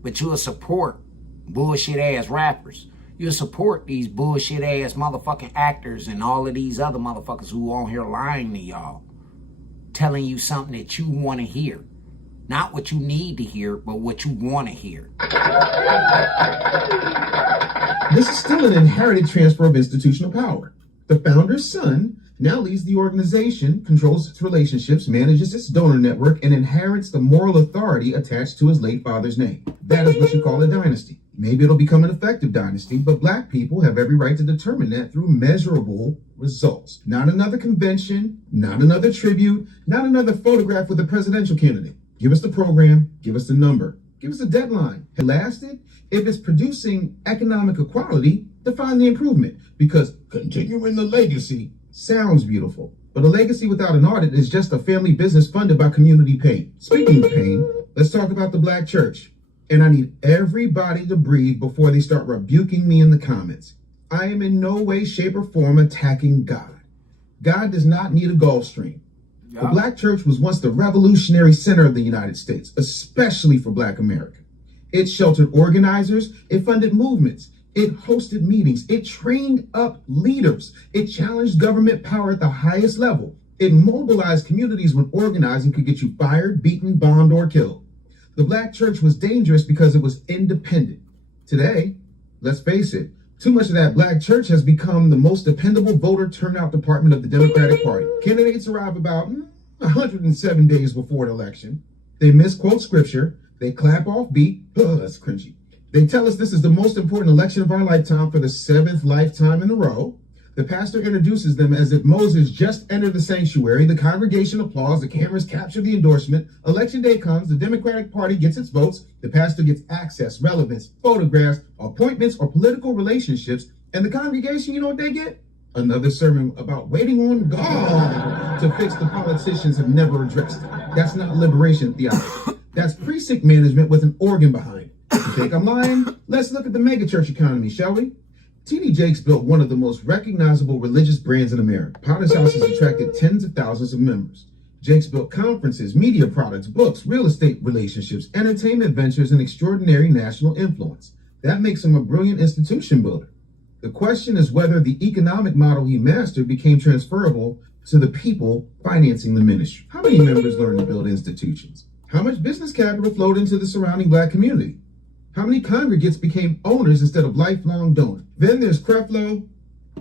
But you'll support bullshit ass rappers. You'll support these bullshit ass motherfucking actors and all of these other motherfuckers who on here lying to y'all. Telling you something that you want to hear. Not what you need to hear, but what you want to hear. This is still an inherited transfer of institutional power. The founder's son now leads the organization, controls its relationships, manages its donor network, and inherits the moral authority attached to his late father's name. That is what you call a dynasty. Maybe it'll become an effective dynasty, but Black people have every right to determine that through measurable results. Not another convention, not another tribute, not another photograph with a presidential candidate. Give us the program, give us the number, give us a deadline. If it lasted, if it's producing economic equality, define the improvement. Because continuing the legacy sounds beautiful, but a legacy without an audit is just a family business funded by community pain. Speaking of pain, let's talk about the Black church. And I need everybody to breathe before they start rebuking me in the comments. I am in no way, shape, or form attacking God. God does not need a Gulfstream. The Black church was once the revolutionary center of the United States, especially for Black America. It sheltered organizers, it funded movements, it hosted meetings, it trained up leaders, it challenged government power at the highest level. It mobilized communities when organizing could get you fired, beaten, bombed, or killed. The black church was dangerous because it was independent. Today, let's face it, too much of that black church has become the most dependable voter turnout department of the Democratic Party. Candidates arrive about 107 days before an election. They misquote scripture. They clap off beat. Oh, that's cringy. They tell us this is the most important election of our lifetime for the 7th lifetime in a row. The pastor introduces them as if Moses just entered the sanctuary. The congregation applauds. The cameras capture the endorsement. Election day comes. The Democratic Party gets its votes. The pastor gets access, relevance, photographs, appointments, or political relationships. And the congregation, you know what they get? Another sermon about waiting on God to fix the politicians have never addressed. That's not liberation theology. That's precinct management with an organ behind it. You think I'm lying? Let's look at the megachurch economy, shall we? T.D. Jakes built one of the most recognizable religious brands in America. Potter's House has attracted tens of thousands of members. Jakes built conferences, media products, books, real estate relationships, entertainment ventures, and extraordinary national influence. That makes him a brilliant institution builder. The question is whether the economic model he mastered became transferable to the people financing the ministry. How many members learned to build institutions? How much business capital flowed into the surrounding black community? How many congregants became owners instead of lifelong donors? Then there's Creflo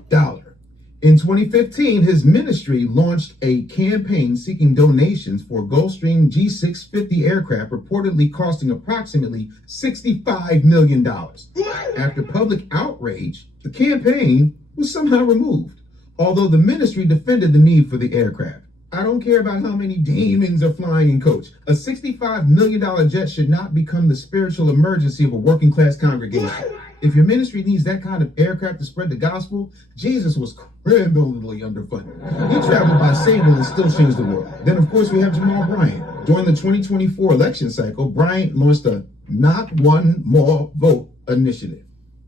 Dollar. In 2015, his ministry launched a campaign seeking donations for a Gulfstream G650 aircraft, reportedly costing approximately $65 million. After public outrage, the campaign was somehow removed, although the ministry defended the need for the aircraft. I don't care about how many demons are flying in coach. A $65 million jet should not become the spiritual emergency of a working class congregation. If your ministry needs that kind of aircraft to spread the gospel, Jesus was criminally underfunded. He traveled by Sable and still changed the world. Then, of course, we have Jamal Bryant. During the 2024 election cycle, Bryant launched a Not One More Vote initiative.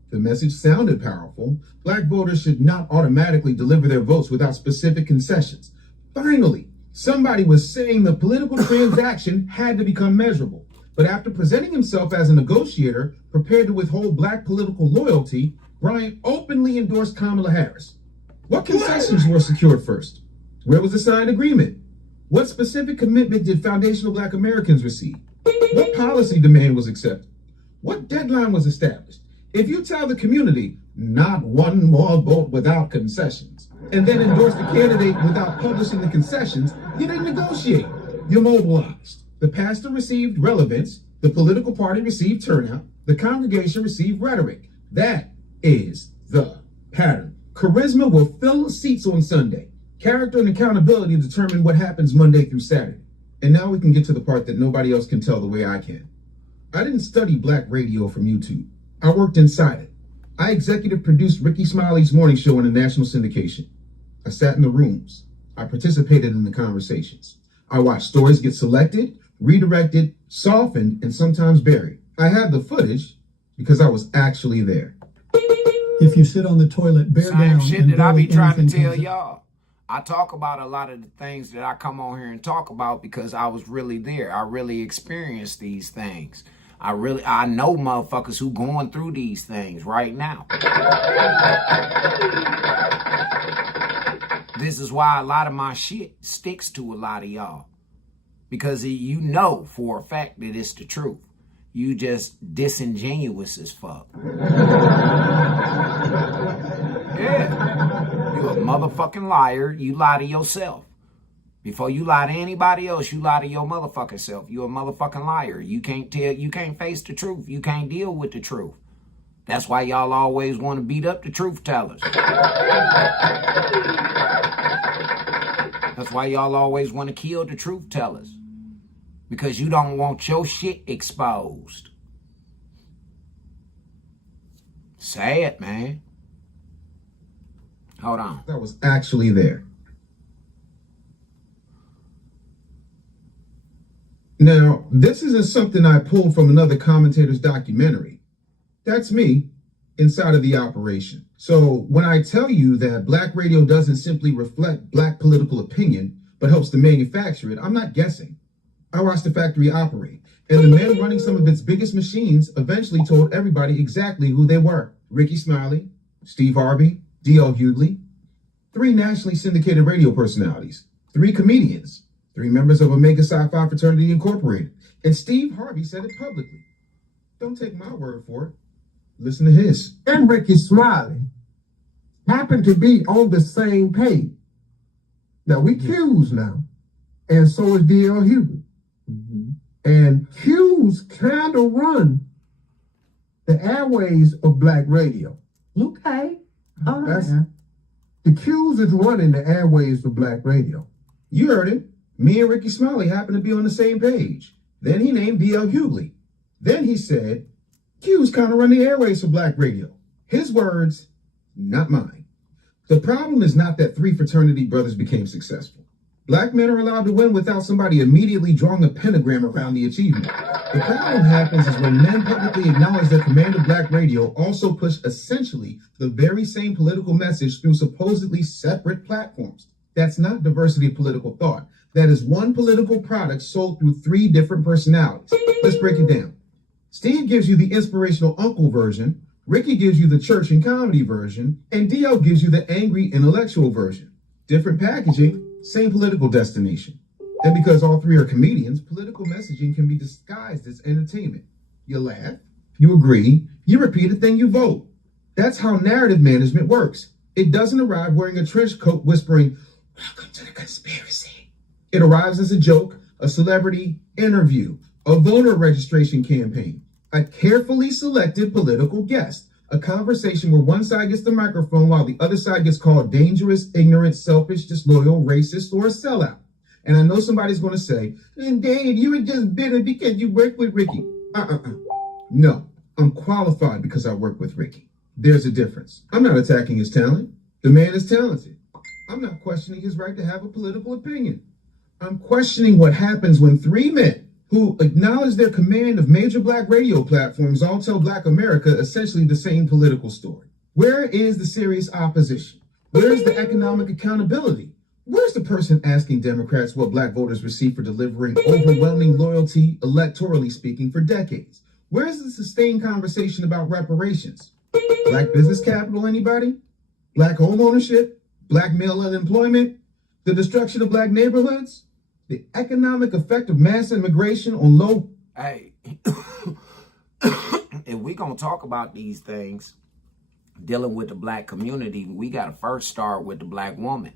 The message sounded powerful. Black voters should not automatically deliver their votes without specific concessions. Finally, somebody was saying the political transaction had to become measurable. But after presenting himself as a negotiator prepared to withhold black political loyalty, Bryant openly endorsed Kamala Harris. What concessions were secured first? Where was the signed agreement? What specific commitment did foundational black Americans receive? What policy demand was accepted? What deadline was established? If you tell the community, not one more vote without concessions, and then endorse the candidate without publishing the concessions, you didn't negotiate. You're mobilized. The pastor received relevance. The political party received turnout. The congregation received rhetoric. That is the pattern. Charisma will fill seats on Sunday. Character and accountability determine what happens Monday through Saturday. And now we can get to the part that nobody else can tell the way I can. I didn't study black radio from YouTube. I worked inside it. I executive produced Ricky Smiley's morning show in a national syndication. I sat in the rooms. I participated in the conversations. I watched stories get selected, redirected, softened, and sometimes buried. I had the footage because I was actually there. If you sit on the toilet, bear down. Same shit that I be trying to tell y'all. I talk about a lot of the things that I come on here and talk about because I was really there. I really experienced these things. I know motherfuckers who going through these things right now. This is why a lot of my shit sticks to a lot of y'all. Because you know for a fact that it's the truth. You just disingenuous as fuck. Yeah. You're a motherfucking liar. You lie to yourself. Before you lie to anybody else, you lie to your motherfucking self. You're a motherfucking liar. You can't face the truth. You can't deal with the truth. That's why y'all always want to beat up the truth tellers. That's why y'all always want to kill the truth tellers. Because you don't want your shit exposed. Sad, man. Hold on. I was actually there. Now, this isn't something I pulled from another commentator's documentary. That's me inside of the operation. So when I tell you that black radio doesn't simply reflect black political opinion, but helps to manufacture it, I'm not guessing. I watched the factory operate, and the men running some of its biggest machines eventually told everybody exactly who they were. Ricky Smiley, Steve Harvey, D.L. Hughley, 3 nationally syndicated radio personalities. 3 comedians, 3 members of Omega Psi Phi Fraternity Incorporated. And Steve Harvey said it publicly. Don't take my word for it. Listen to his. And Ricky Smiley happen to be on the same page. Now, we Q's now, and so is D.L. Hughley. And Q's kind of run the airways of black radio. Okay. All right. The Q's is running the airways of black radio. You heard it. Me and Ricky Smiley happen to be on the same page. Then he named D.L. Hughley. Then he said, Q's kind of run the airways for black radio. His words, not mine. The problem is not that 3 fraternity brothers became successful. Black men are allowed to win without somebody immediately drawing a pentagram around the achievement. The problem happens is when men publicly acknowledge that command of black radio also push essentially the very same political message through supposedly separate platforms. That's not diversity of political thought. That is one political product sold through 3 different personalities. Let's break it down. Steve gives you the inspirational uncle version, Ricky gives you the church and comedy version, and DL gives you the angry intellectual version. Different packaging, same political destination. And because all 3 are comedians, political messaging can be disguised as entertainment. You laugh, you agree, you repeat it, then you vote. That's how narrative management works. It doesn't arrive wearing a trench coat whispering, "Welcome to the conspiracy." It arrives as a joke, a celebrity interview, a voter registration campaign, a carefully selected political guest, a conversation where one side gets the microphone while the other side gets called dangerous, ignorant, selfish, disloyal, racist, or a sellout. And I know somebody's going to say, Dave, you were just bitter because you worked with Ricky. No, I'm qualified because I work with Ricky. There's a difference. I'm not attacking his talent. The man is talented. I'm not questioning his right to have a political opinion. I'm questioning what happens when 3 men who acknowledge their command of major black radio platforms all tell black America essentially the same political story. Where is the serious opposition? Where is the economic accountability? Where's the person asking Democrats what black voters receive for delivering overwhelming loyalty, electorally speaking, for decades? Where's the sustained conversation about reparations? Black business capital, anybody? Black home ownership? Black male unemployment? The destruction of black neighborhoods? The economic effect of mass immigration on low... Hey, if we gonna talk about these things, dealing with the black community, we gotta first start with the black woman.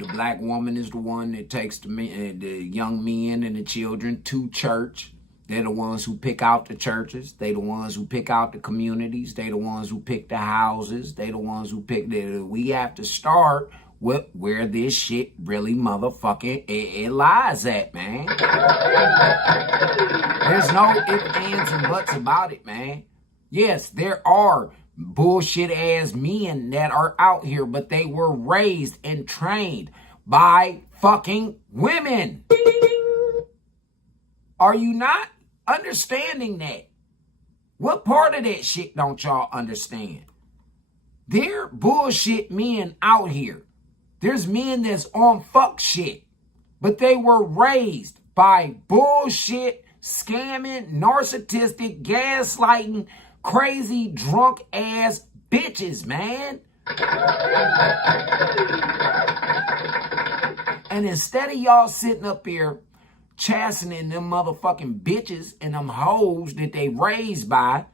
The black woman is the one that takes the young men and the children to church. They're the ones who pick out the churches. They the ones who pick out the communities. They the ones who pick the houses. They the ones who pick we have to start with where this shit really motherfucking it lies at, man. There's no ifs, ands, and buts about it, man. Yes, there are bullshit ass men that are out here, but they were raised and trained by fucking women. Are you not understanding that? What part of that shit don't y'all understand? There bullshit men out here. There's men that's on fuck shit, but they were raised by bullshit, scamming, narcissistic, gaslighting, crazy, drunk ass bitches, man. And instead of y'all sitting up here chastening them motherfucking bitches and them hoes that they raised by,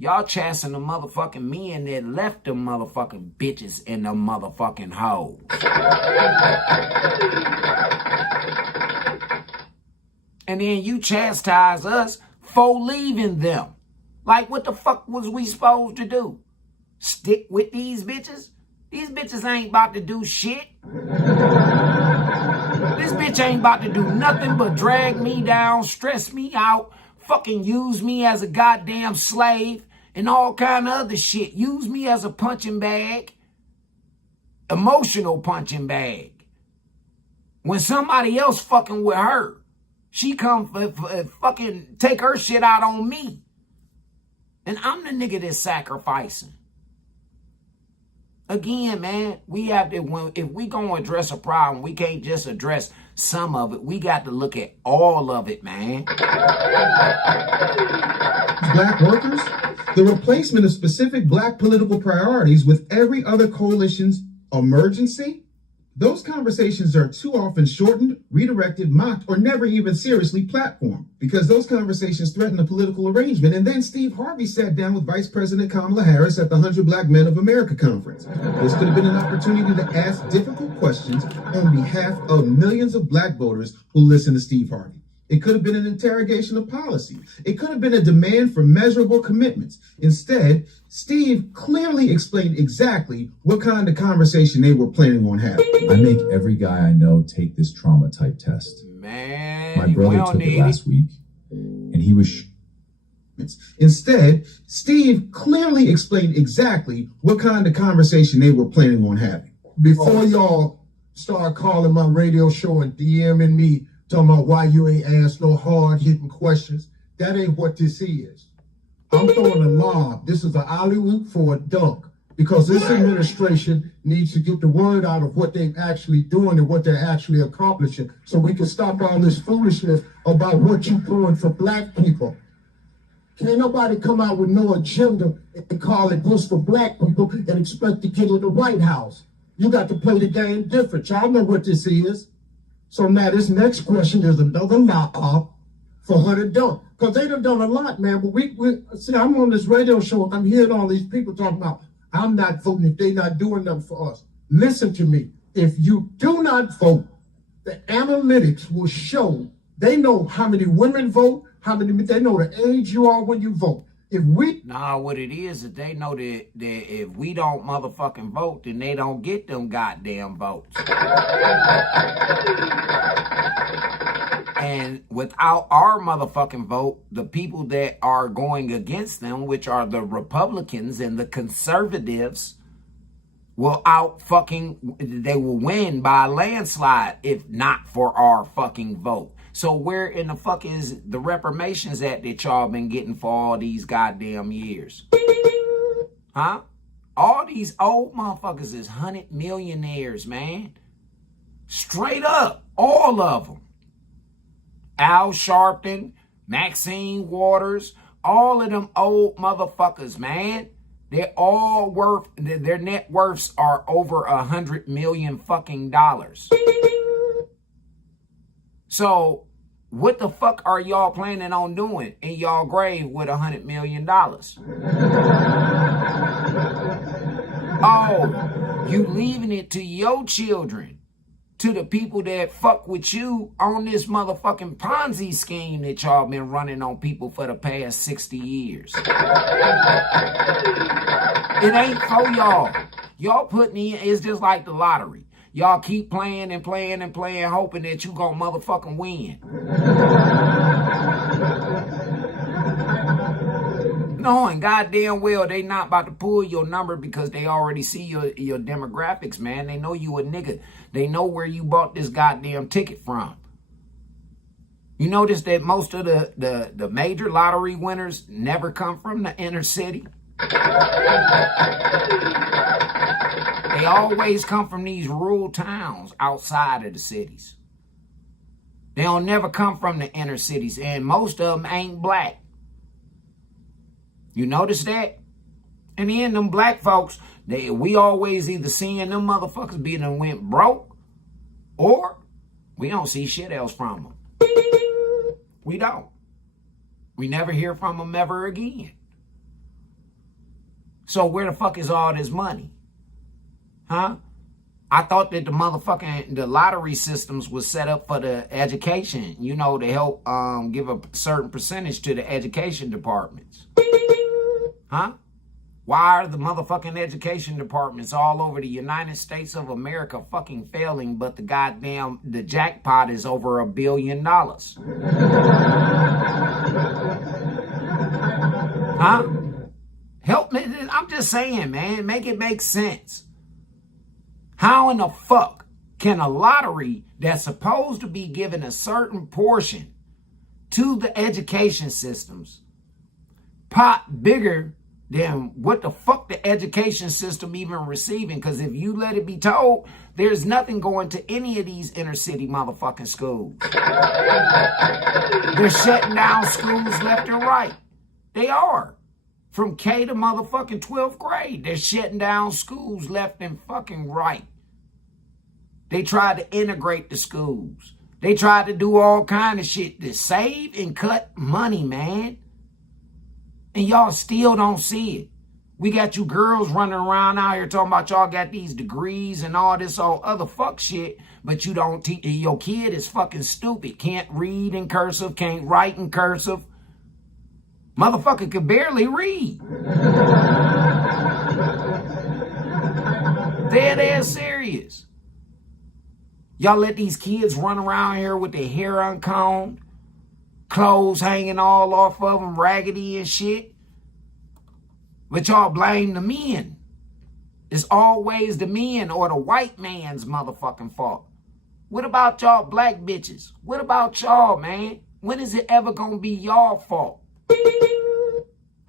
y'all chastening the motherfucking men that left them motherfucking bitches and them motherfucking hoes. And then you chastise us for leaving them. Like, what the fuck was we supposed to do? Stick with these bitches? These bitches ain't about to do shit. This bitch ain't about to do nothing but drag me down, stress me out, fucking use me as a goddamn slave and all kind of other shit. Use me as a punching bag. Emotional punching bag. When somebody else fucking with her, she come fucking take her shit out on me. And I'm the nigga that's sacrificing. Again, man, we have to, if we gonna address a problem, we can't just address some of it. We got to look at all of it, man. Black workers, The replacement of specific black political priorities with every other coalition's emergency? Those conversations are too often shortened, redirected, mocked, or never even seriously platformed because those conversations threaten the political arrangement. And then Steve Harvey sat down with Vice President Kamala Harris at the 100 Black Men of America conference. This could have been an opportunity to ask difficult questions on behalf of millions of black voters who listen to Steve Harvey. It could have been an interrogation of policy. It could have been a demand for measurable commitments. Instead, Steve clearly explained exactly what kind of conversation they were planning on having. I make every guy I know take this trauma type test. Man, my brother took it last week, and he was. Instead, Steve clearly explained exactly what kind of conversation they were planning on having. Before y'all start calling my radio show and DMing me, talking about why you ain't asked no hard-hitting questions, that ain't what this is. I'm throwing a lob. This is an alley-oop for a dunk because this administration needs to get the word out of what they're actually doing and what they're actually accomplishing so we can stop all this foolishness about what you're doing for black people. Can't nobody come out with no agenda and call it this for black people and expect to get in the White House. You got to play the game different. Y'all know what this is. So now this next question is another knock-off for Hunter Dunk. Because they done a lot, man. But we see, I'm on this radio show. I'm hearing all these people talking about, I'm not voting if they're not doing nothing for us. Listen to me. If you do not vote, the analytics will show they know how many women vote, they know the age you are when you vote. If we what it is they know that if we don't motherfucking vote, then they don't get them goddamn votes. And without our motherfucking vote, the people that are going against them, which are the Republicans and the conservatives, will they will win by a landslide if not for our fucking vote. So where in the fuck is the reparations at that y'all been getting for all these goddamn years? Huh? All these old motherfuckers is 100 millionaires, man. Straight up. All of them. Al Sharpton, Maxine Waters, all of them old motherfuckers, man. They're all their net worths are over $100 million fucking dollars. So what the fuck are y'all planning on doing in y'all grave with $100 million? Oh, you leaving it to your children, to the people that fuck with you on this motherfucking Ponzi scheme that y'all been running on people for the past 60 years. It ain't for y'all. Y'all putting in, it's just like the lottery. Y'all keep playing and playing and playing, hoping that you gonna motherfucking win. Knowing goddamn well they not about to pull your number because they already see your demographics, man. They know you a nigga. They know where you bought this goddamn ticket from. You notice that most of the major lottery winners never come from the inner city? They always come from these rural towns outside of the cities. They don't never come from the inner cities, and most of them ain't black. You notice that? And then them black folks, we always either seeing them motherfuckers be done went broke, or we don't see shit else from them. We don't. We never hear from them ever again. So where the fuck is all this money? Huh? I thought that the lottery systems was set up for the education, to help give a certain percentage to the education departments. Huh? Why are the motherfucking education departments all over the United States of America fucking failing, but the jackpot is over $1 billion? Huh? Help me. I'm just saying, man, make it make sense. How in the fuck can a lottery that's supposed to be given a certain portion to the education systems pot bigger than what the fuck the education system even receiving? Because if you let it be told, there's nothing going to any of these inner city motherfucking schools. They're shutting down schools left and right. They are. From K to motherfucking 12th grade. They're shutting down schools left and fucking right. They tried to integrate the schools. They tried to do all kind of shit to save and cut money, man. And y'all still don't see it. We got you girls running around out here talking about y'all got these degrees and all this all other fuck shit, but you don't teach. Your kid is fucking stupid. Can't read in cursive, can't write in cursive. Motherfucker could barely read. Dead ass serious. Y'all let these kids run around here with their hair uncombed, clothes hanging all off of them, raggedy and shit. But y'all blame the men. It's always the men or the white man's motherfucking fault. What about y'all black bitches? What about y'all, man? When is it ever gonna be y'all fault?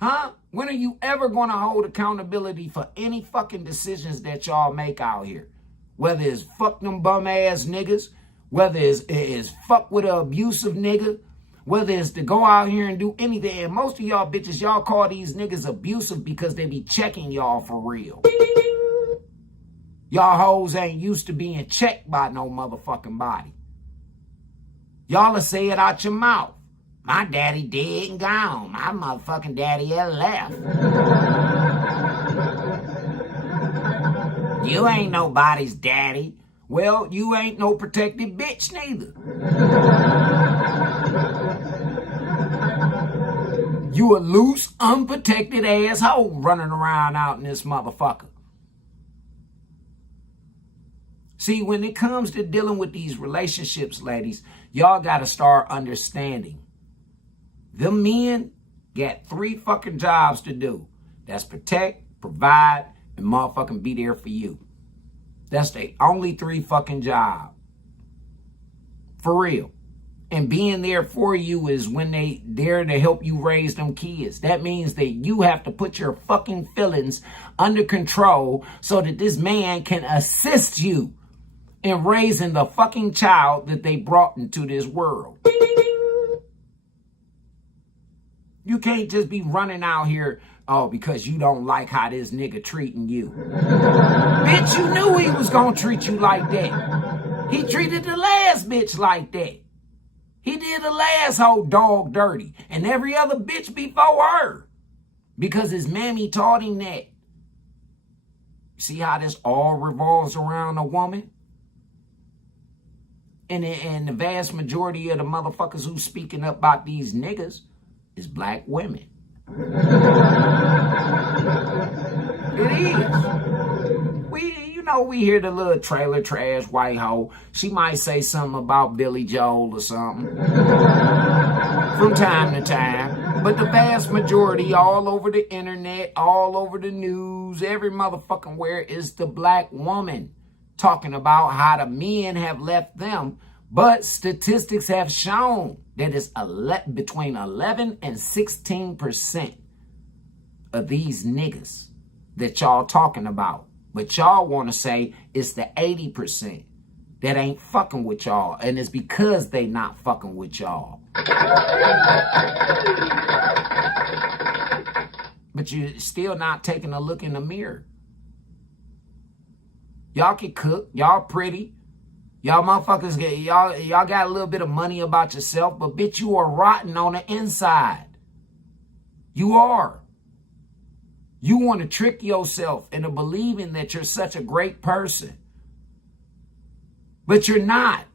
Huh? When are you ever gonna hold accountability for any fucking decisions that y'all make out here? Whether it's fuck them bum ass niggas, whether it's fuck with an abusive nigga, whether it's to go out here and do anything. And most of y'all bitches, y'all call these niggas abusive because they be checking y'all for real. Y'all hoes ain't used to being checked by no motherfucking body. Y'all will say it out your mouth. My daddy dead and gone. My motherfucking daddy had left. You ain't nobody's daddy. Well, you ain't no protected bitch neither. You a loose, unprotected asshole running around out in this motherfucker. See, when it comes to dealing with these relationships, ladies, y'all got to start understanding. Them men got 3 fucking jobs to do. That's protect, provide, and motherfucking be there for you. That's the only 3 fucking job. For real. And being there for you is when they there to help you raise them kids. That means that you have to put your fucking feelings under control so that this man can assist you in raising the fucking child that they brought into this world. You can't just be running out here, oh, because you don't like how this nigga treating you. Bitch, you knew he was gonna treat you like that. He treated the last bitch like that. He did the last whole dog dirty and every other bitch before her because his mammy taught him that. See how this all revolves around a woman? And the vast majority of the motherfuckers who's speaking up about these niggas is black women. It is. We hear the little trailer trash white hoe. She might say something about Billy Joel or something from time to time. But the vast majority all over the internet, all over the news, every motherfucking where is the black woman talking about how the men have left them. But statistics have shown that it's between 11 and 16% of these niggas that y'all talking about. But y'all want to say it's the 80% that ain't fucking with y'all. And it's because they not fucking with y'all. But you're still not taking a look in the mirror. Y'all can cook. Y'all pretty. Y'all motherfuckers, y'all got a little bit of money about yourself. But bitch, you are rotten on the inside. You are. You want to trick yourself into believing that you're such a great person. But you're not.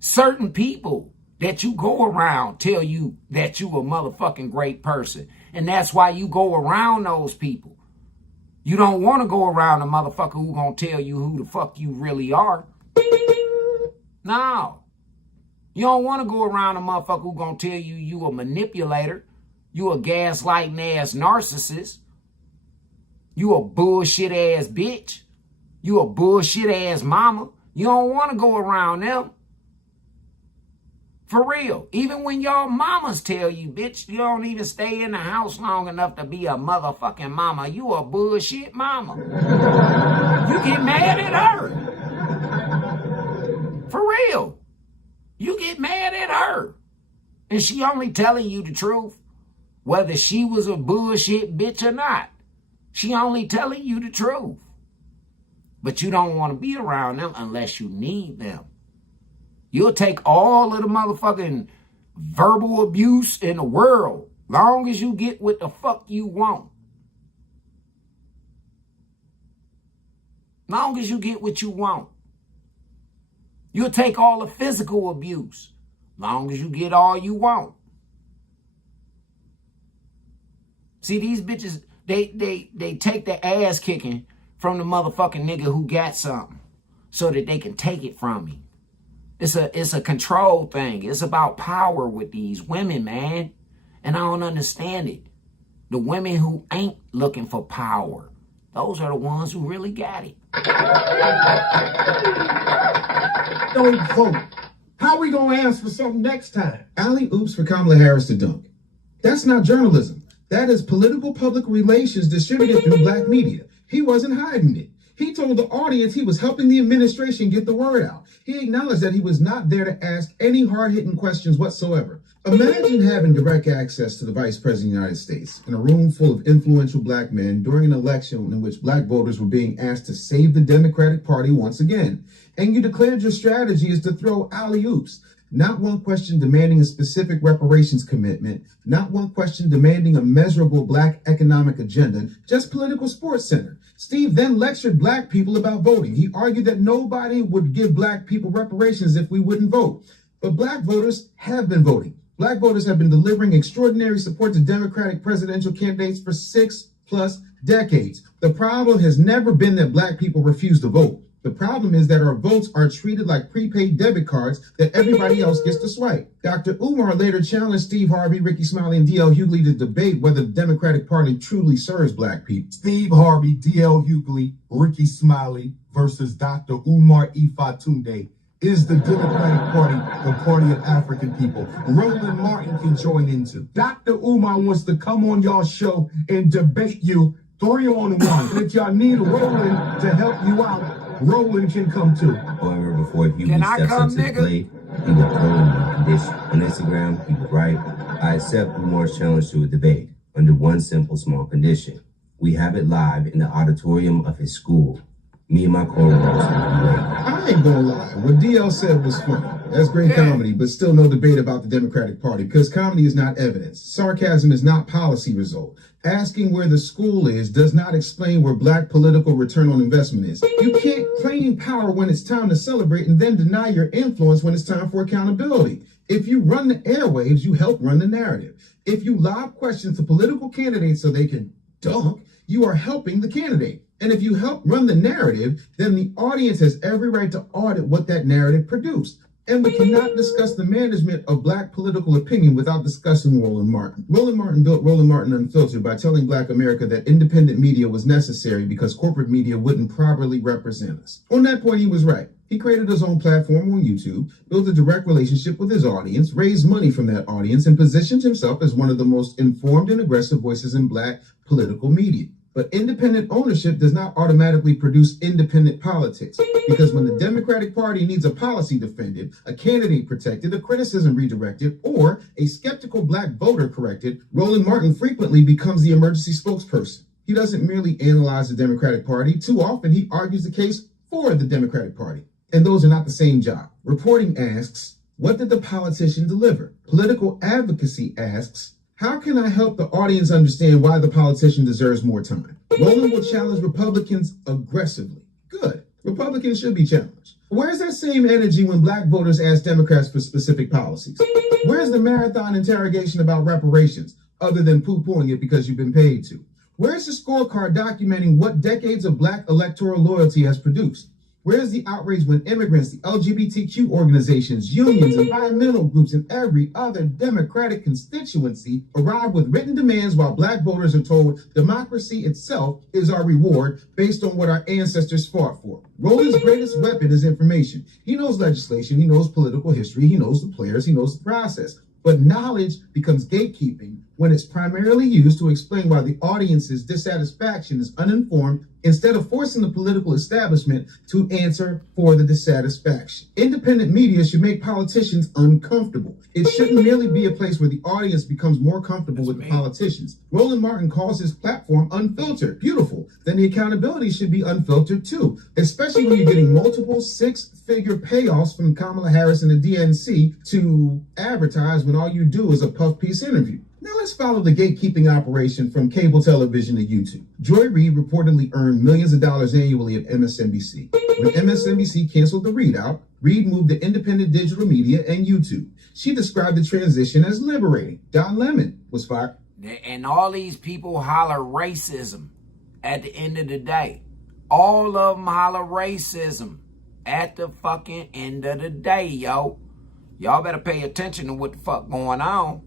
Certain people that you go around tell you that you a motherfucking great person. And that's why you go around those people. You don't want to go around a motherfucker who gonna tell you who the fuck you really are. No. You don't want to go around a motherfucker who gonna tell you you a manipulator. You a gaslighting ass narcissist. You a bullshit ass bitch. You a bullshit ass mama. You don't want to go around them. For real. Even when y'all mamas tell you, bitch, you don't even stay in the house long enough to be a motherfucking mama. You a bullshit mama. You get mad at her. For real. You get mad at her. And she only telling you the truth. whether she was a bullshit bitch or not. She only telling you the truth. But you don't want to be around them unless you need them. You'll take all of the motherfucking verbal abuse in the world, long as you get what the fuck you want. Long as you get what you want. You'll take all the physical abuse, long as you get all you want. See, these bitches, they take the ass kicking from the motherfucking nigga who got something so that they can take it from me. It's a control thing. It's about power with these women, man. And I don't understand it. The women who ain't looking for power, those are the ones who really got it. Don't vote. How we gonna answer something next time? Alley oops for Kamala Harris to dunk. That's not journalism. That is political public relations distributed through black media. He wasn't hiding it. He told the audience he was helping the administration get the word out. He acknowledged that he was not there to ask any hard-hitting questions whatsoever. Imagine having direct access to the Vice President of the United States in a room full of influential black men during an election in which black voters were being asked to save the Democratic Party once again. And you declared your strategy is to throw alley-oops. Not one question demanding a specific reparations commitment, not one question demanding a measurable black economic agenda, just political sports center. Steve then lectured black people about voting. He argued that nobody would give black people reparations if we wouldn't vote. But black voters have been voting. Black voters have been delivering extraordinary support to Democratic presidential candidates for 6+ decades. The problem has never been that black people refuse to vote. The problem is that our votes are treated like prepaid debit cards that everybody else gets to swipe. Dr. Umar later challenged Steve Harvey, Ricky Smiley, and D.L. Hughley to debate whether the Democratic Party truly serves black people. Steve Harvey, D.L. Hughley, Ricky Smiley versus Dr. Umar Ifatunde. Is the Democratic Party the party of African people? Roland Martin can join into. Dr. Umar wants to come on y'all show and debate you 3-on-1. And if y'all need Roland to help you out, Roland can come too. However, before Hughley steps into the blade, he would throw in one condition. On Instagram, he would write, I accept Umar's challenge to a debate under one simple small condition. We have it live in the auditorium of his school. Me and my co-workers will be waiting. I ain't gonna lie. What DL said was funny. That's great comedy, but still no debate about the Democratic Party because comedy is not evidence. Sarcasm is not policy result. Asking where the school is does not explain where black political return on investment is. You can't claim power when it's time to celebrate and then deny your influence when it's time for accountability. If you run the airwaves, you help run the narrative. If you lob questions to political candidates so they can dunk, you are helping the candidate. And if you help run the narrative, then the audience has every right to audit what that narrative produced. And we cannot discuss the management of black political opinion without discussing Roland Martin. Roland Martin built Roland Martin Unfiltered by telling black America that independent media was necessary because corporate media wouldn't properly represent us. On that point, he was right. He created his own platform on YouTube, built a direct relationship with his audience, raised money from that audience, and positioned himself as one of the most informed and aggressive voices in black political media. But independent ownership does not automatically produce independent politics. Because when the Democratic Party needs a policy defended, a candidate protected, a criticism redirected, or a skeptical black voter corrected, Roland Martin frequently becomes the emergency spokesperson. He doesn't merely analyze the Democratic Party. Too often, he argues the case for the Democratic Party. And those are not the same job. Reporting asks, what did the politician deliver? Political advocacy asks, how can I help the audience understand why the politician deserves more time? Roland will challenge Republicans aggressively. Good. Republicans should be challenged. Where's that same energy when black voters ask Democrats for specific policies? Where's the marathon interrogation about reparations, other than poo-pooing it because you've been paid to? Where's the scorecard documenting what decades of black electoral loyalty has produced? Where's the outrage when immigrants, the LGBTQ organizations, unions, environmental groups, and every other Democratic constituency arrive with written demands while black voters are told democracy itself is our reward based on what our ancestors fought for? Roland's greatest weapon is information. He knows legislation, he knows political history, he knows the players, he knows the process. But knowledge becomes gatekeeping when it's primarily used to explain why the audience's dissatisfaction is uninformed instead of forcing the political establishment to answer for the dissatisfaction. Independent media should make politicians uncomfortable. It shouldn't merely be a place where the audience becomes more comfortable with the politicians. Roland Martin calls his platform unfiltered. Beautiful. Then the accountability should be unfiltered too, especially when you're getting multiple six-figure payoffs from Kamala Harris and the DNC to advertise when all you do is a puff piece interview. Now let's follow the gatekeeping operation from cable television to YouTube. Joy Reid reportedly earned millions of dollars annually at MSNBC. When MSNBC canceled the Readout, Reid moved to independent digital media and YouTube. She described the transition as liberating. Don Lemon was fired. And all these people holler racism at the end of the day. All of them holler racism at the fucking end of the day, yo. Y'all better pay attention to what the fuck going on.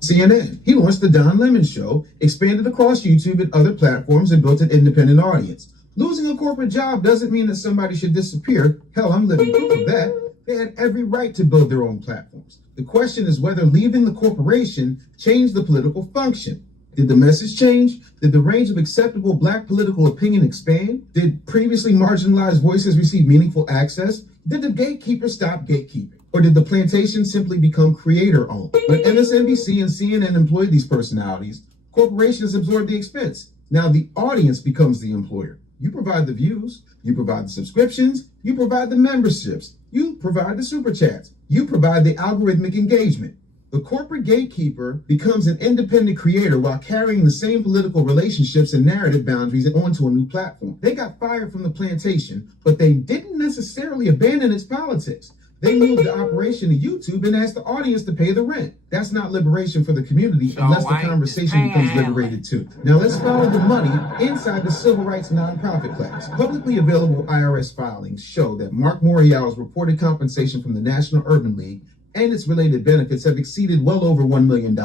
CNN. He launched the Don Lemon Show, expanded across YouTube and other platforms, and built an independent audience. Losing a corporate job doesn't mean that somebody should disappear. Hell, I'm living proof of that. They had every right to build their own platforms. The question is whether leaving the corporation changed the political function. Did the message change? Did the range of acceptable black political opinion expand? Did previously marginalized voices receive meaningful access? Did the gatekeeper stop gatekeeping? Or did the plantation simply become creator-owned? When MSNBC and CNN employed these personalities, corporations absorbed the expense. Now the audience becomes the employer. You provide the views, you provide the subscriptions, you provide the memberships, you provide the super chats, you provide the algorithmic engagement. The corporate gatekeeper becomes an independent creator while carrying the same political relationships and narrative boundaries onto a new platform. They got fired from the plantation, but they didn't necessarily abandon its politics. They moved the operation to YouTube and asked the audience to pay the rent. That's not liberation for the community unless the conversation becomes liberated too. Now let's follow the money inside the civil rights nonprofit class. Publicly available IRS filings show that Mark Morial's reported compensation from the National Urban League and its related benefits have exceeded well over $1 million.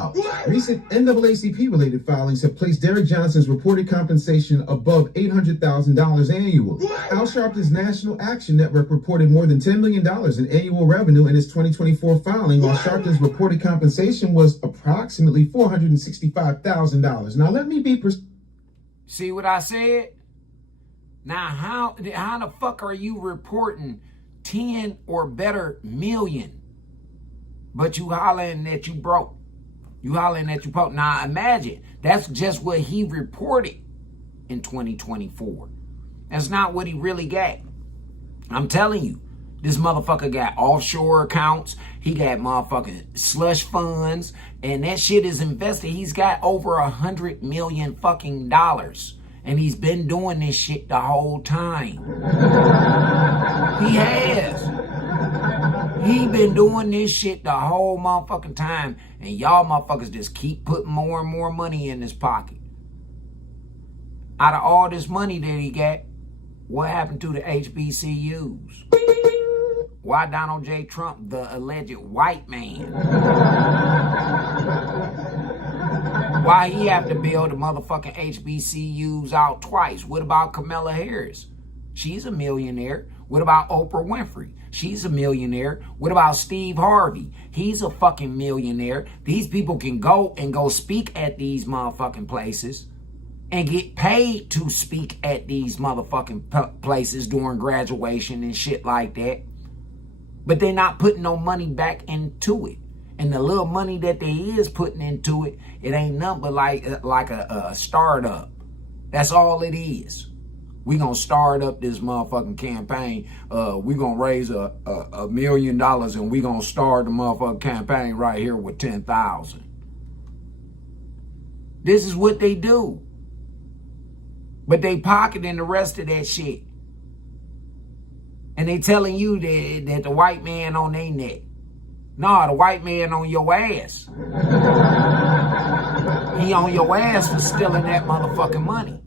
Recent NAACP-related filings have placed Derek Johnson's reported compensation above $800,000 annually. Al Sharpton's National Action Network reported more than $10 million in annual revenue in its 2024 filing, while Sharpton's reported compensation was approximately $465,000. Now let me be See what I said? Now how the fuck are you reporting 10 or better million? But you hollering that you broke. You hollering that you broke. Now imagine, that's just what he reported in 2024. That's not what he really got. I'm telling you, this motherfucker got offshore accounts. He got motherfucking slush funds. And that shit is invested. He's got over $100 million fucking dollars. And he's been doing this shit the whole time. He has. He been doing this shit the whole motherfucking time, and y'all motherfuckers just keep putting more and more money in his pocket. Out of all this money that he got, what happened to the HBCUs? Why Donald J. Trump, the alleged white man? Why he have to build the motherfucking HBCUs out twice? What about Kamala Harris? She's a millionaire. What about Oprah Winfrey? She's a millionaire. What about Steve Harvey? He's a fucking millionaire. These people can go speak at these motherfucking places and get paid to speak at these motherfucking places during graduation and shit like that. But they're not putting no money back into it. And the little money that they is putting into it, it ain't nothing but like a startup. That's all it is. We gonna start up this motherfucking campaign. We gonna raise $1 million and we gonna start the motherfucking campaign right here with 10,000. This is what they do. But they pocketing the rest of that shit. And they telling you that the white man on their neck. Nah, the white man on your ass. He on your ass for stealing that motherfucking money.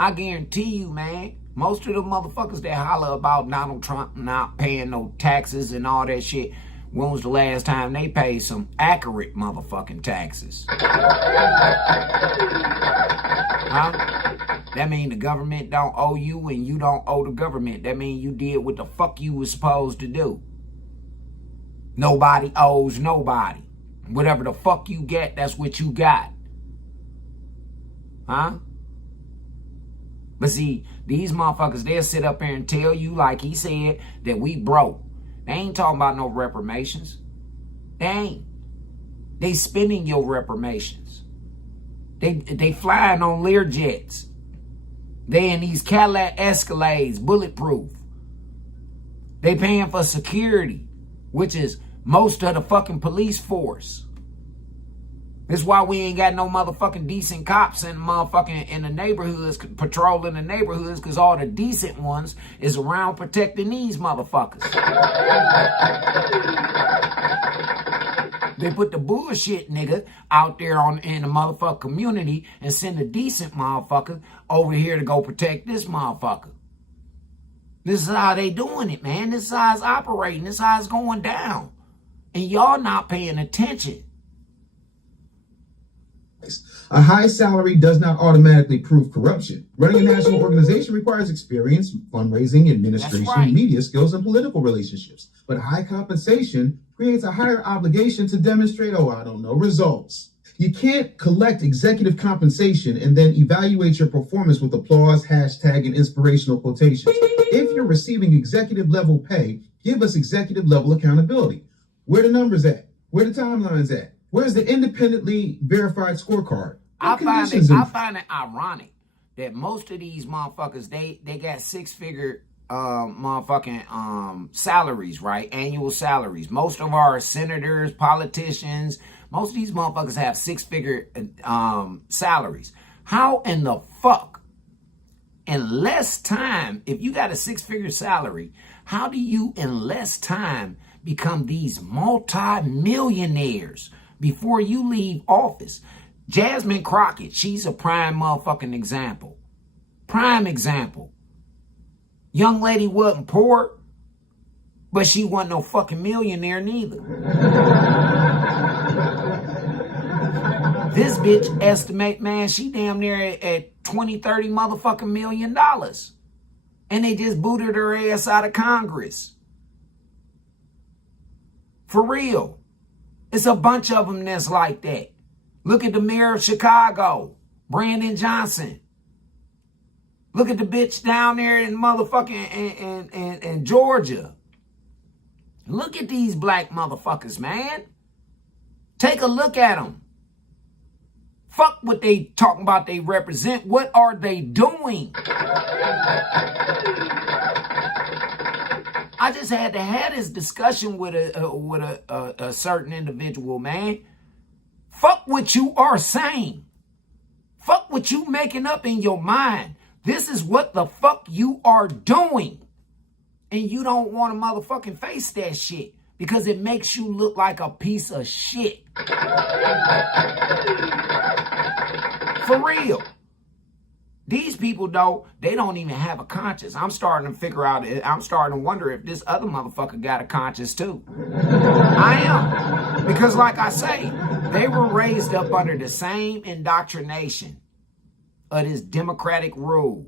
I guarantee you, man, most of the motherfuckers that holler about Donald Trump not paying no taxes and all that shit, when was the last time they paid some accurate motherfucking taxes? Huh? That mean the government don't owe you and you don't owe the government. That mean you did what the fuck you was supposed to do. Nobody owes nobody. Whatever the fuck you get, that's what you got. Huh? But see, these motherfuckers, they'll sit up here and tell you, like he said, that we broke. They ain't talking about no reparations. They ain't. They spending your reparations. They flying on Learjets. They in these Cadillac Escalades, bulletproof. They paying for security, which is most of the fucking police force. That's why we ain't got no motherfucking decent cops in the neighborhoods, patrolling the neighborhoods, because all the decent ones is around protecting these motherfuckers. They put the bullshit nigga out there in the motherfucking community and send a decent motherfucker over here to go protect this motherfucker. This is how they doing it, man. This is how it's operating. This is how it's going down. And y'all not paying attention. A high salary does not automatically prove corruption. Running a national organization requires experience, fundraising, administration, media skills, and political relationships. But high compensation creates a higher obligation to demonstrate, results. You can't collect executive compensation and then evaluate your performance with applause, hashtag, and inspirational quotations. If you're receiving executive level pay, give us executive level accountability. Where the numbers at? Where the timelines at? Where's the independently verified scorecard? I find it ironic that most of these motherfuckers, they got six-figure salaries, right? Annual salaries. Most of our senators, politicians, most of these motherfuckers have six-figure salaries. How in the fuck, in less time, if you got a six-figure salary, how do you in less time become these multi-millionaires before you leave office? Jasmine Crockett, she's a prime motherfucking example. Prime example. Young lady wasn't poor, but she wasn't no fucking millionaire neither. This bitch estimate, man, she damn near at 20, 30 motherfucking $1 million. And they just booted her ass out of Congress. For real. It's a bunch of them that's like that. Look at the mayor of Chicago, Brandon Johnson. Look at the bitch down there in motherfucking in Georgia. Look at these black motherfuckers, man. Take a look at them. Fuck what they talking about they represent. What are they doing? I just had to have this discussion with a certain individual, man. Fuck what you are saying. Fuck what you making up in your mind. This is what the fuck you are doing. And you don't want to motherfucking face that shit because it makes you look like a piece of shit. For real. These people, though, they don't even have a conscience. I'm starting to wonder if this other motherfucker got a conscience too. I am. Because like I say, they were raised up under the same indoctrination of this democratic rule.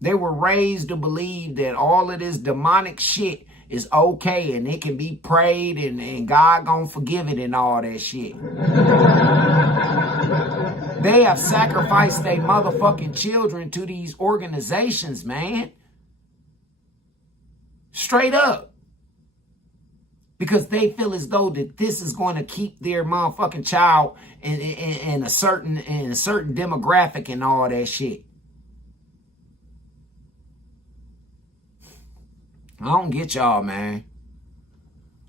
They were raised to believe that all of this demonic shit is okay and it can be prayed and God gonna forgive it and all that shit. They have sacrificed their motherfucking children to these organizations, man. Straight up. Because they feel as though that this is going to keep their motherfucking child in a certain demographic and all that shit. I don't get y'all, man.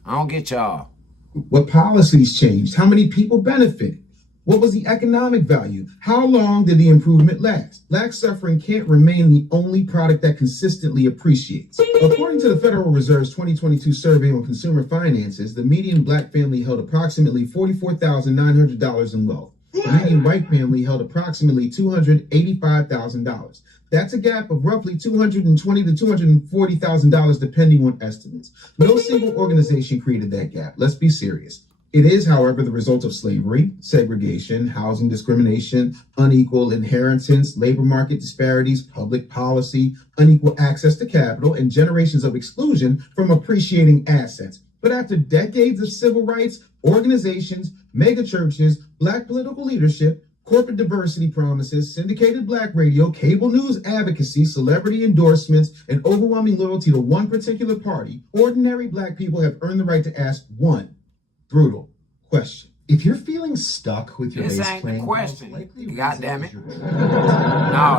I don't get y'all. What policies changed? How many people benefited? What was the economic value? How long did the improvement last? Black suffering can't remain the only product that consistently appreciates. According to the Federal Reserve's 2022 survey on consumer finances, the median black family held approximately $44,900 in wealth. The median white family held approximately $285,000. That's a gap of roughly $220,000 to $240,000 depending on estimates. No single organization created that gap. Let's be serious. It is, however, the result of slavery, segregation, housing discrimination, unequal inheritance, labor market disparities, public policy, unequal access to capital, and generations of exclusion from appreciating assets. But after decades of civil rights, organizations, mega churches, black political leadership, corporate diversity promises, syndicated black radio, cable news advocacy, celebrity endorsements, and overwhelming loyalty to one particular party, ordinary black people have earned the right to ask one brutal question. If you're feeling stuck with your this race ain't plan, the question. God damn it. No,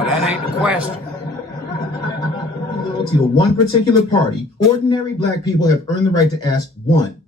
that ain't the question. Loyalty to one particular party, ordinary black people have earned the right to ask one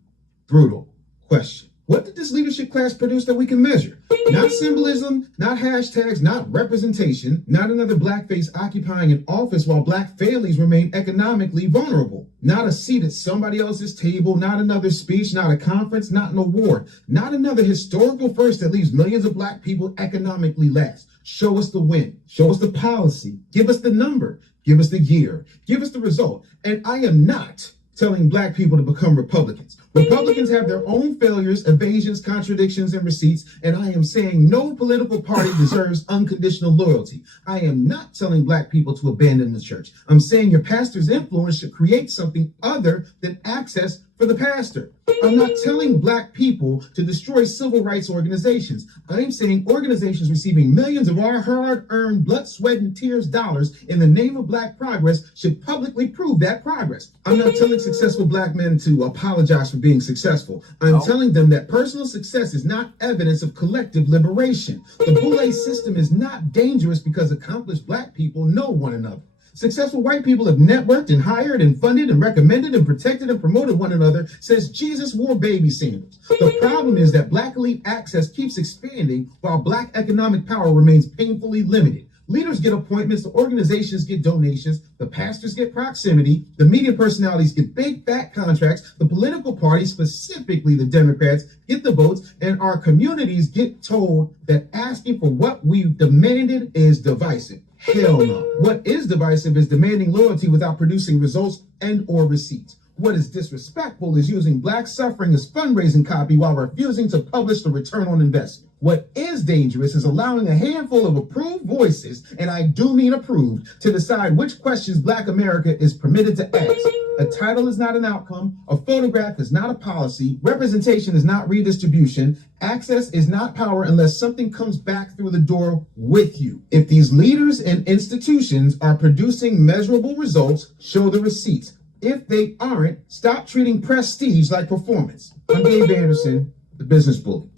brutal question. What did this leadership class produce that we can measure? Not symbolism, not hashtags, not representation, not another blackface occupying an office while black families remain economically vulnerable. Not a seat at somebody else's table, not another speech, not a conference, not an award, not another historical first that leaves millions of black people economically last. Show us the win, show us the policy, give us the number, give us the year, give us the result. And I am not telling black people to become Republicans. Republicans have their own failures, evasions, contradictions, and receipts, and I am saying no political party deserves unconditional loyalty. I am not telling black people to abandon the church. I'm saying your pastor's influence should create something other than access for the pastor. I'm not telling black people to destroy civil rights organizations. I'm saying organizations receiving millions of our hard-earned blood, sweat, and tears dollars in the name of black progress should publicly prove that progress. I'm not telling successful black men to apologize for being successful. I'm telling them that personal success is not evidence of collective liberation. The Boule system is not dangerous because accomplished black people know one another. Successful white people have networked and hired and funded and recommended and protected and promoted one another since Jesus wore baby sandals. The problem is that black elite access keeps expanding while black economic power remains painfully limited. Leaders get appointments, the organizations get donations, the pastors get proximity, the media personalities get big fat contracts, the political parties, specifically the Democrats, get the votes, and our communities get told that asking for what we've demanded is divisive. Hell no. What is divisive is demanding loyalty without producing results and or receipts. What is disrespectful is using black suffering as fundraising copy while refusing to publish the return on investment. What is dangerous is allowing a handful of approved voices, and I do mean approved, to decide which questions black America is permitted to ask. A title is not an outcome, a photograph is not a policy, representation is not redistribution, access is not power unless something comes back through the door with you. If these leaders and institutions are producing measurable results, show the receipts. If they aren't, stop treating prestige like performance. I'm Dave Anderson, the business bully.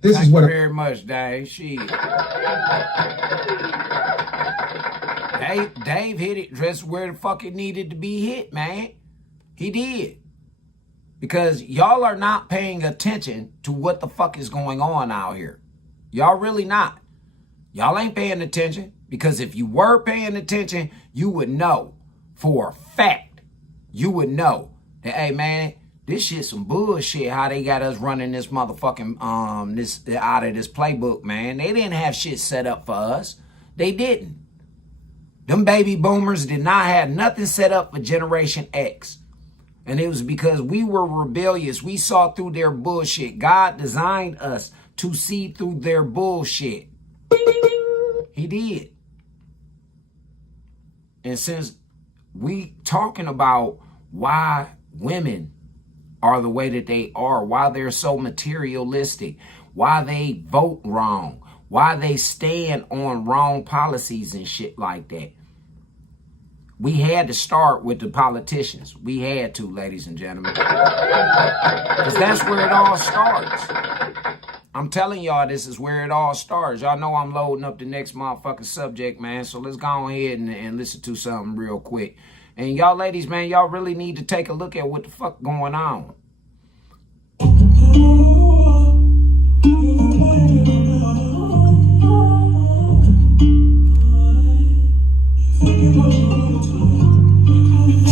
This Thank is what you very much, Dave. Shit. Dave hit it just where the fuck it needed to be hit, man. He did. Because y'all are not paying attention to what the fuck is going on out here. Y'all really not. Y'all ain't paying attention. Because if you were paying attention, you would know for a fact. You would know that, hey, man, this shit some bullshit how they got us running this motherfucking, this out of this playbook, man. They didn't have shit set up for us. They didn't. Them baby boomers did not have nothing set up for Generation X. And it was because we were rebellious. We saw through their bullshit. God designed us to see through their bullshit. He did. And since we talking about why women are the way that they are, why they're so materialistic, why they vote wrong, why they stand on wrong policies and shit like that. We had to start with the politicians. We had to, ladies and gentlemen. Because that's where it all starts. I'm telling y'all, this is where it all starts. Y'all know I'm loading up the next motherfucking subject, man. So let's go ahead and listen to something real quick. And y'all ladies, man, y'all really need to take a look at what the fuck going on.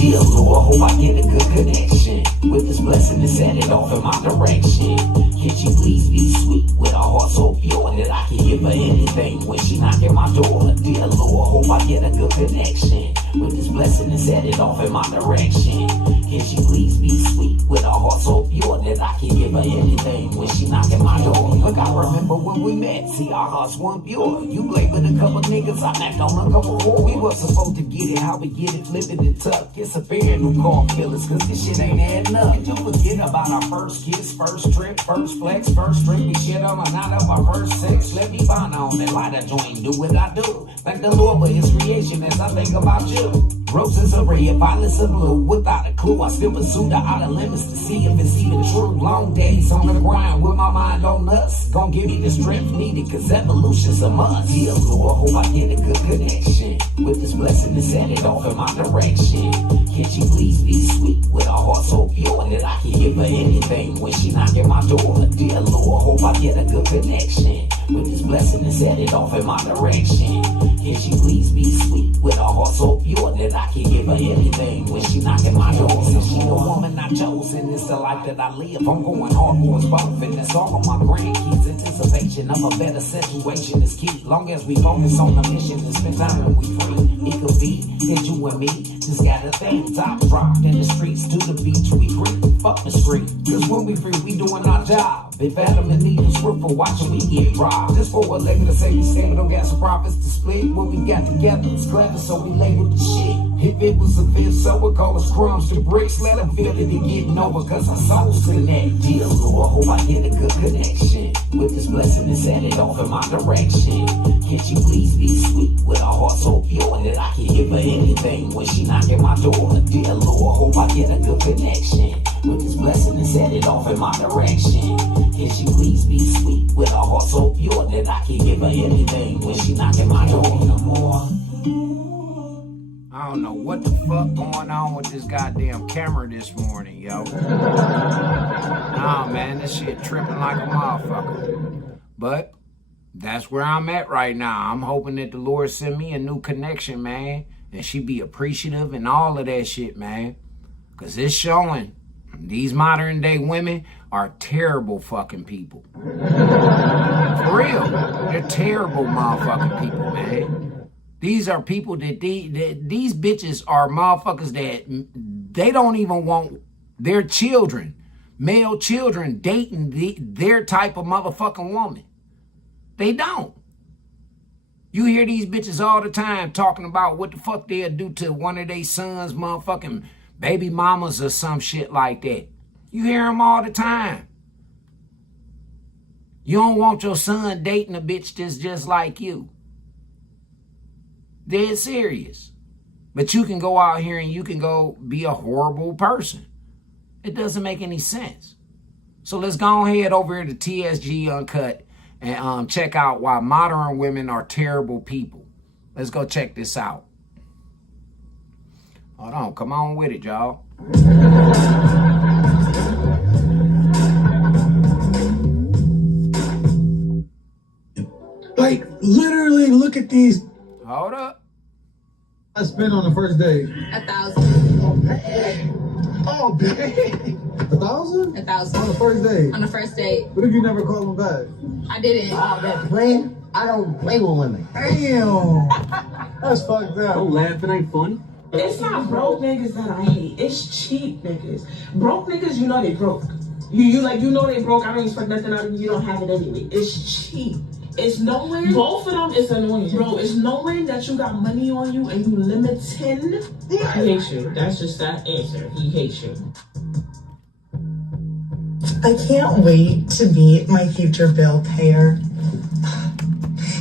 Dear Lord, hope I get a good connection with this blessing to set it off in my direction. Can you please be sweet with a heart so pure that I can give her any anything when she knock at my door. Dear Lord, hope I get a good connection with this blessing and set it off in my direction. Can she please be sweet with a heart so pure that I can give her anything when she knock at my door? Look, I remember when we met, see our hearts weren't pure. You played with a couple niggas, I knocked on a couple more. We were supposed to get it, how we get it, flip it and tuck. It's a fair new car killers, cause this shit ain't adding up. Did you forget about our first kiss, first trip, first flex, first drink? We shit on a night of our first sex. Let me find on that light a joint, do what I do. Thank the Lord for his creation as I think about you. Roses are red, violets are blue. Without a clue, I still pursue the outer limits to see if it's even true. Long days on the grind with my mind on nuts. Gon' give me the strength needed, cause evolution's a must. Dear Lord, hope I get a good connection with this blessing and set it off in my direction. Can she please be sweet with a heart so pure that I can give her anything when she knock at my door? Dear Lord, hope I get a good connection with this blessing and set it off in my direction. Can she please be sweet with a heart so pure that I can give her anything when she knock at my door? Since she the woman I chose and it's the life that I live, I'm going hard for us both, and that's all of my grandkids. Anticipation of a better situation is key. Long as we focus on the mission and spend time when we free, it could be that you and me just got a thing top dropped in the streets to the beach we creep. Fuck the street, cause when we free, we doing our job. If Adam and Eve was worth for watching, we get robbed. Just for a leg of the safety stand, don't got some profits to split. What we got together is clever, so we labeled the shit. If it was a fifth, so we call us crumbs to bricks. Let them feel that they getting over, cause our souls connect. Dear Lord, hope I get a good connection with this blessing and set it off in my direction. Can she please be sweet with a heart so pure that I can give her anything when she knock at my door? Dear Lord, hope I get a good connection with this blessing and set it off in my direction. Can she please be sweet with a heart so pure that I can give her anything when she knock at my door? No more. I don't know what the fuck going on with this goddamn camera this morning, yo. Nah, man, this shit tripping like a motherfucker. But that's where I'm at right now. I'm hoping that the Lord send me a new connection, man, and she be appreciative and all of that shit, man. Because it's showing these modern day women are terrible fucking people. For real. They're terrible motherfucking people, man. These are people that these bitches are motherfuckers that they don't even want their children, male children, dating their type of motherfucking woman. They don't. You hear these bitches all the time talking about what the fuck they'll do to one of their sons' motherfucking baby mamas or some shit like that. You hear them all the time. You don't want your son dating a bitch that's just like you. Dead serious. But you can go out here and you can go be a horrible person. It doesn't make any sense. So let's go ahead over here to TSG Uncut and check out why modern women are terrible people. Let's go check this out. Hold on, come on with it, y'all. Like, literally, look at these. Hold up. I spent on the first date. 1,000. Oh, babe. 1,000? 1,000. On the first date? On the first date. What if you never called him back? I didn't. Wow, that playing? I don't play with women. Damn. That's fucked up. Don't laugh, it ain't fun. It's not broke niggas that I hate. It's cheap niggas. Broke niggas, you know they broke. You know they broke. I don't expect nothing out of you. You don't have it anyway. It's cheap. It's knowing, both of them is annoying. Bro, it's knowing that you got money on you and you limiting. He hates you. That's just that answer. He hates you. I can't wait to meet my future bill payer.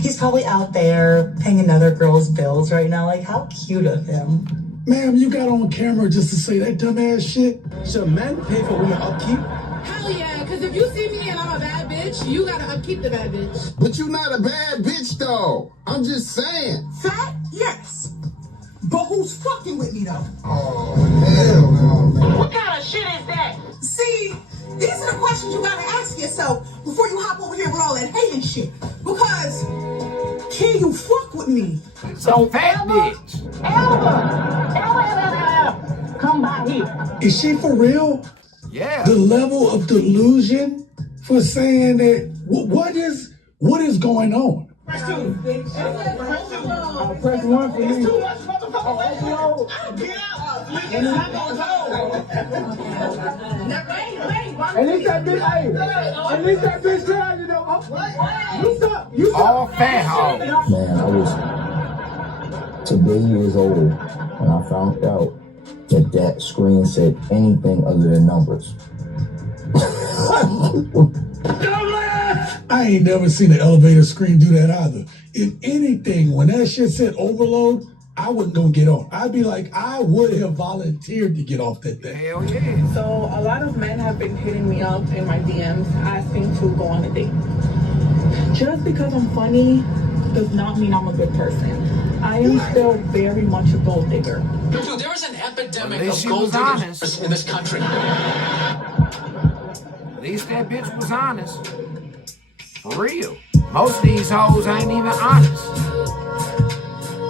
He's probably out there paying another girl's bills right now. Like, how cute of him. Ma'am, you got on camera just to say that dumbass shit? Should men pay for women upkeep? Hell yeah, because if you see me and I'm a bad bitch, you gotta upkeep the bad bitch. But you not a bad bitch, though. I'm just saying. Fat? Yes. But who's fucking with me, though? Oh, hell no, man. What kind of shit is that? See, these are the questions you gotta ask yourself before you hop over here with all that hate and shit. Because, can you fuck with me? So fat bitch. Elba, come by here. Is she for real? Yeah. The level of delusion for saying that, what is going on? Press 1 for me. It's too much motherfucker. Get out. And it's that bitch, hey, and it's that bitch trying, you know, you all fat hog. Man, I was today years old when I found out that screen said anything other than numbers. I ain't never seen an elevator screen do that either. If anything, when that shit said overload, I wasn't gonna get on. I'd be like, I would have volunteered to get off that thing. Hell yeah. So a lot of men have been hitting me up in my DMs asking to go on a date. Just because I'm funny does not mean I'm a good person. I am still very much a gold digger. Dude, there is an epidemic of gold diggers in this country. At least that bitch was honest. For real. Most of these hoes ain't even honest.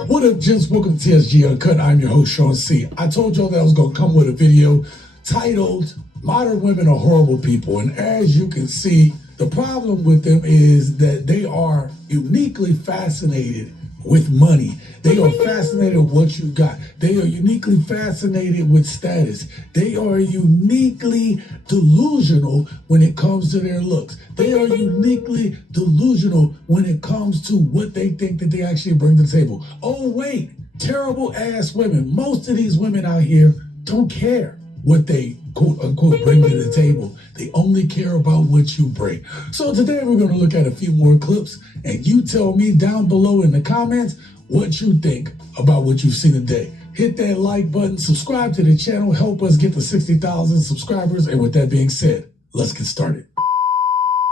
What up, gents? Welcome to TSG Uncut. I'm your host, Sean C. I told y'all that I was going to come with a video titled, Modern Women Are Horrible People. And as you can see, the problem with them is that they are uniquely fascinated with money. They are fascinated with what you got. They are uniquely fascinated with status. They are uniquely delusional when it comes to their looks. They are uniquely delusional when it comes to what they think that they actually bring to the table. Oh wait, terrible ass women. Most of these women out here don't care what they quote unquote bring to the table. They only care about what you bring. So today we're going to look at a few more clips, and you tell me down below in the comments what you think about what you've seen today. Hit that like button, subscribe to the channel, help us get to 60,000 subscribers. And with that being said, let's get started.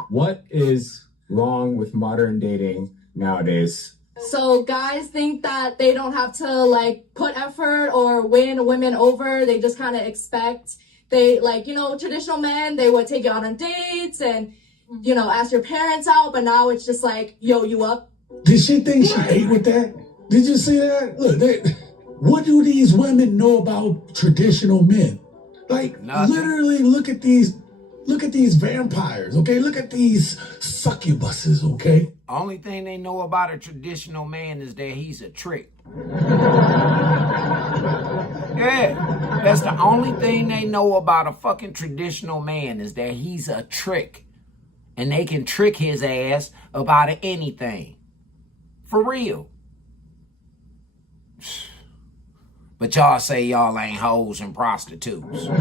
What is wrong with modern dating nowadays? So guys think that they don't have to like put effort or win women over. They just kind of expect they like, you know, traditional men, they would take you out on dates and, you know, ask your parents out. But now it's just like, yo, you up? Did she think she ate with that? Did you see that? Look, what do these women know about traditional men? Like, literally, look at these vampires, okay? Look at these succubuses, okay? Only thing they know about a traditional man is that he's a trick. Yeah, that's the only thing they know about a fucking traditional man is that he's a trick. And they can trick his ass about anything. For real. But y'all say y'all ain't hoes and prostitutes. I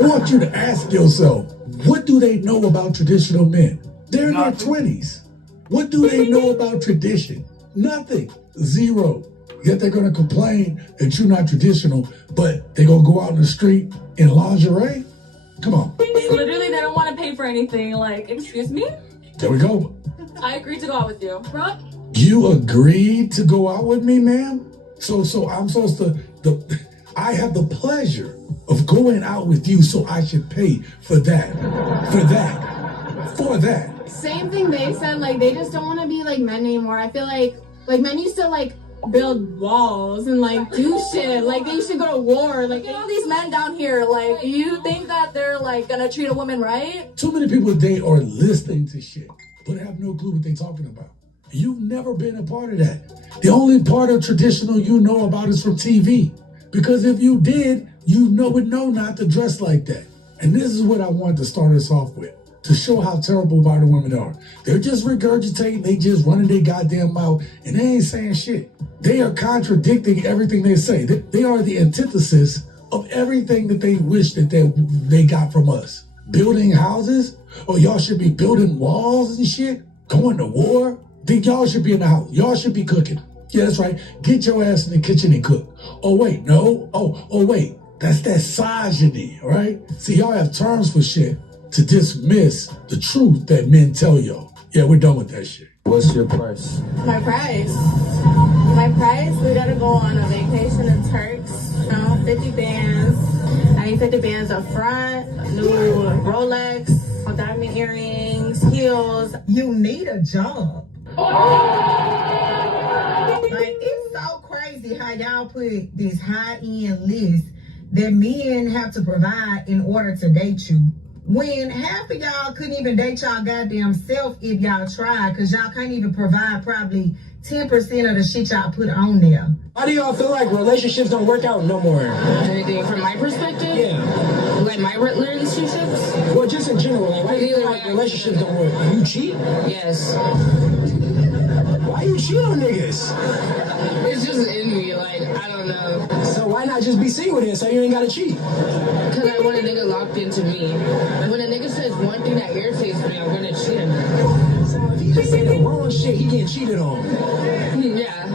want you to ask yourself, what do they know about traditional men? They're in their 20s. What do they know about tradition? Nothing. Zero. Yet they're going to complain that you're not traditional, but they're going to go out in the street in lingerie? Come on. Literally, they don't want to pay for anything. Like, excuse me? There we go. I agreed to go out with you. Bro? You agreed to go out with me, ma'am? So I'm supposed to, I have the pleasure of going out with you, so I should pay for that. Same thing they said, like, they just don't want to be like men anymore. I feel like men used to like build walls and like do shit. Like they used to go to war. Like, all these men down here, like, you think that they're like gonna treat a woman right? Too many people today are listening to shit, but have no clue what they're talking about. You've never been a part of that. The only part of traditional you know about is from TV. Because if you did, you would know not to dress like that. And this is what I wanted to start us off with, to show how terrible modern women are. They're just regurgitating, they just running their goddamn mouth, and they ain't saying shit. They are contradicting everything they say. They are the antithesis of everything that they wish that they got from us. Building houses? Or y'all should be building walls and shit? Going to war? Think y'all should be in the house. Y'all should be cooking. Yeah, that's right. Get your ass in the kitchen and cook. Oh, wait, no. Oh, wait. That's that misogyny, right? See, y'all have terms for shit to dismiss the truth that men tell y'all. Yeah, we're done with that shit. What's your price? My price? We gotta go on a vacation in Turks. 50 bands. I need 50 bands up front, new Rolex, diamond earrings, heels. You need a job. Like, it's so crazy how y'all put this high-end list that men have to provide in order to date you. When half of y'all couldn't even date y'all goddamn self if y'all tried, because y'all can't even provide probably 10% of the shit y'all put on there. Why do y'all feel like relationships don't work out no more? Anything from my perspective? Yeah. Like my relationships? Well, just in general, like, why do you feel like relationships don't work? You cheat? Yes. Why you cheat on niggas? It's just in me, like, I don't know. So why not just be single then so you ain't gotta cheat? Because I want a nigga locked into me. When a nigga says one thing that irritates me, I'm gonna cheat him. So if he just say the wrong shit, he getting cheated on. Yeah.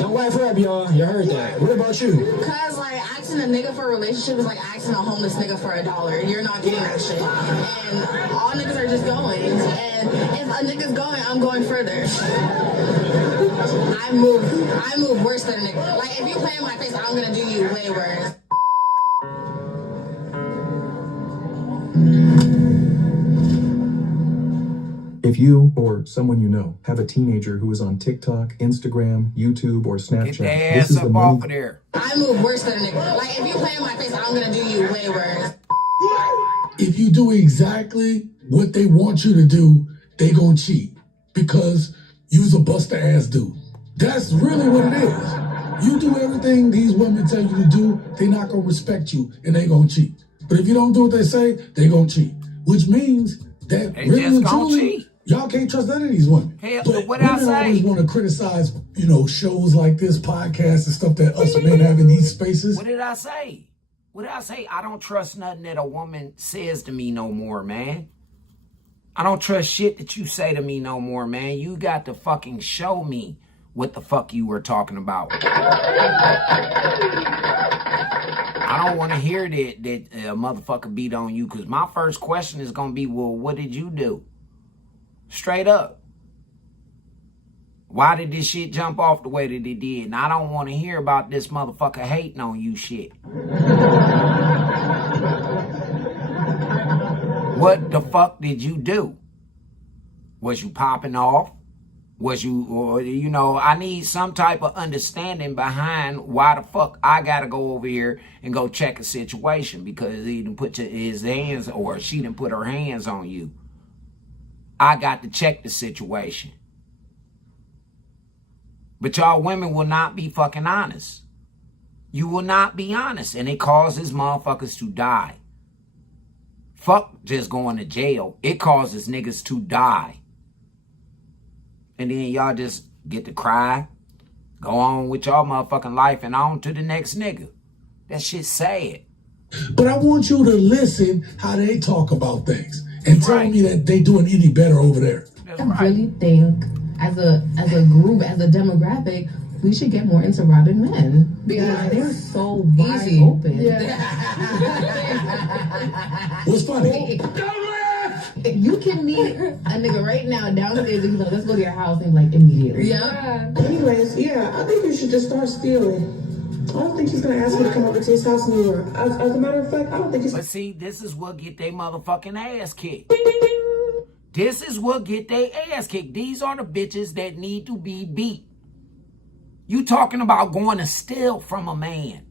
Don't wife her up, y'all. You heard that. What about you? Because, like, asking a nigga for a relationship is like asking a homeless nigga for $1. You're not getting that shit. And all niggas are just going. And if a nigga's going, I'm going further. I move worse than a nigga. Like, if you play in my face, I'm gonna do you way worse. If you or someone you know have a teenager who is on TikTok, Instagram, YouTube, or Snapchat, this is the money. Of there. I move worse than a nigga. Like, if you play in my face, I'm gonna do you way worse. If you do exactly what they want you to do, they gonna cheat because you's a buster ass dude. That's really what it is. You do everything these women tell you to do, they not gonna respect you and they gonna cheat. But if you don't do what they say, they gonna cheat. Which means that They really just and gonna truly, cheat. y'all can't trust none of these women. Hell, But what I women say? always want to criticize, shows like this, podcasts and stuff that us men have in these spaces. What did I say? What did I say? I don't trust nothing that a woman says to me no more, man. I don't trust shit that you say to me no more, man. You got to fucking show me what the fuck you were talking about. I don't want to hear that a motherfucker beat on you, because my first question is going to be, well, what did you do? Straight up. Why did this shit jump off the way that it did? And I don't want to hear about this motherfucker hating on you shit. What the fuck did you do? Was you popping off? Was you, or, I need some type of understanding behind why the fuck I gotta go over here and go check a situation because he didn't put his hands, or she didn't put her hands on you. I got to check the situation. But y'all women will not be fucking honest. You will not be honest, and it causes motherfuckers to die. Fuck just going to jail. It causes niggas to die. And then y'all just get to cry, go on with y'all motherfucking life, and on to the next nigga. That shit sad. But I want you to listen how they talk about things and tell me that they doing any better over there. I really think as a group, as a demographic, we should get more into robbing men because they're so wide open. Yeah. What's funny? You can meet a nigga right now downstairs and he's like, let's go to your house, and like immediately. Yeah. Anyways, I think you should just start stealing. I don't think he's gonna ask me to come over to his house anymore. As a matter of fact, I don't think he's. But see, this is what get they motherfucking ass kicked. This is what get they ass kicked. These are the bitches that need to be beat. You talking about going to steal from a man.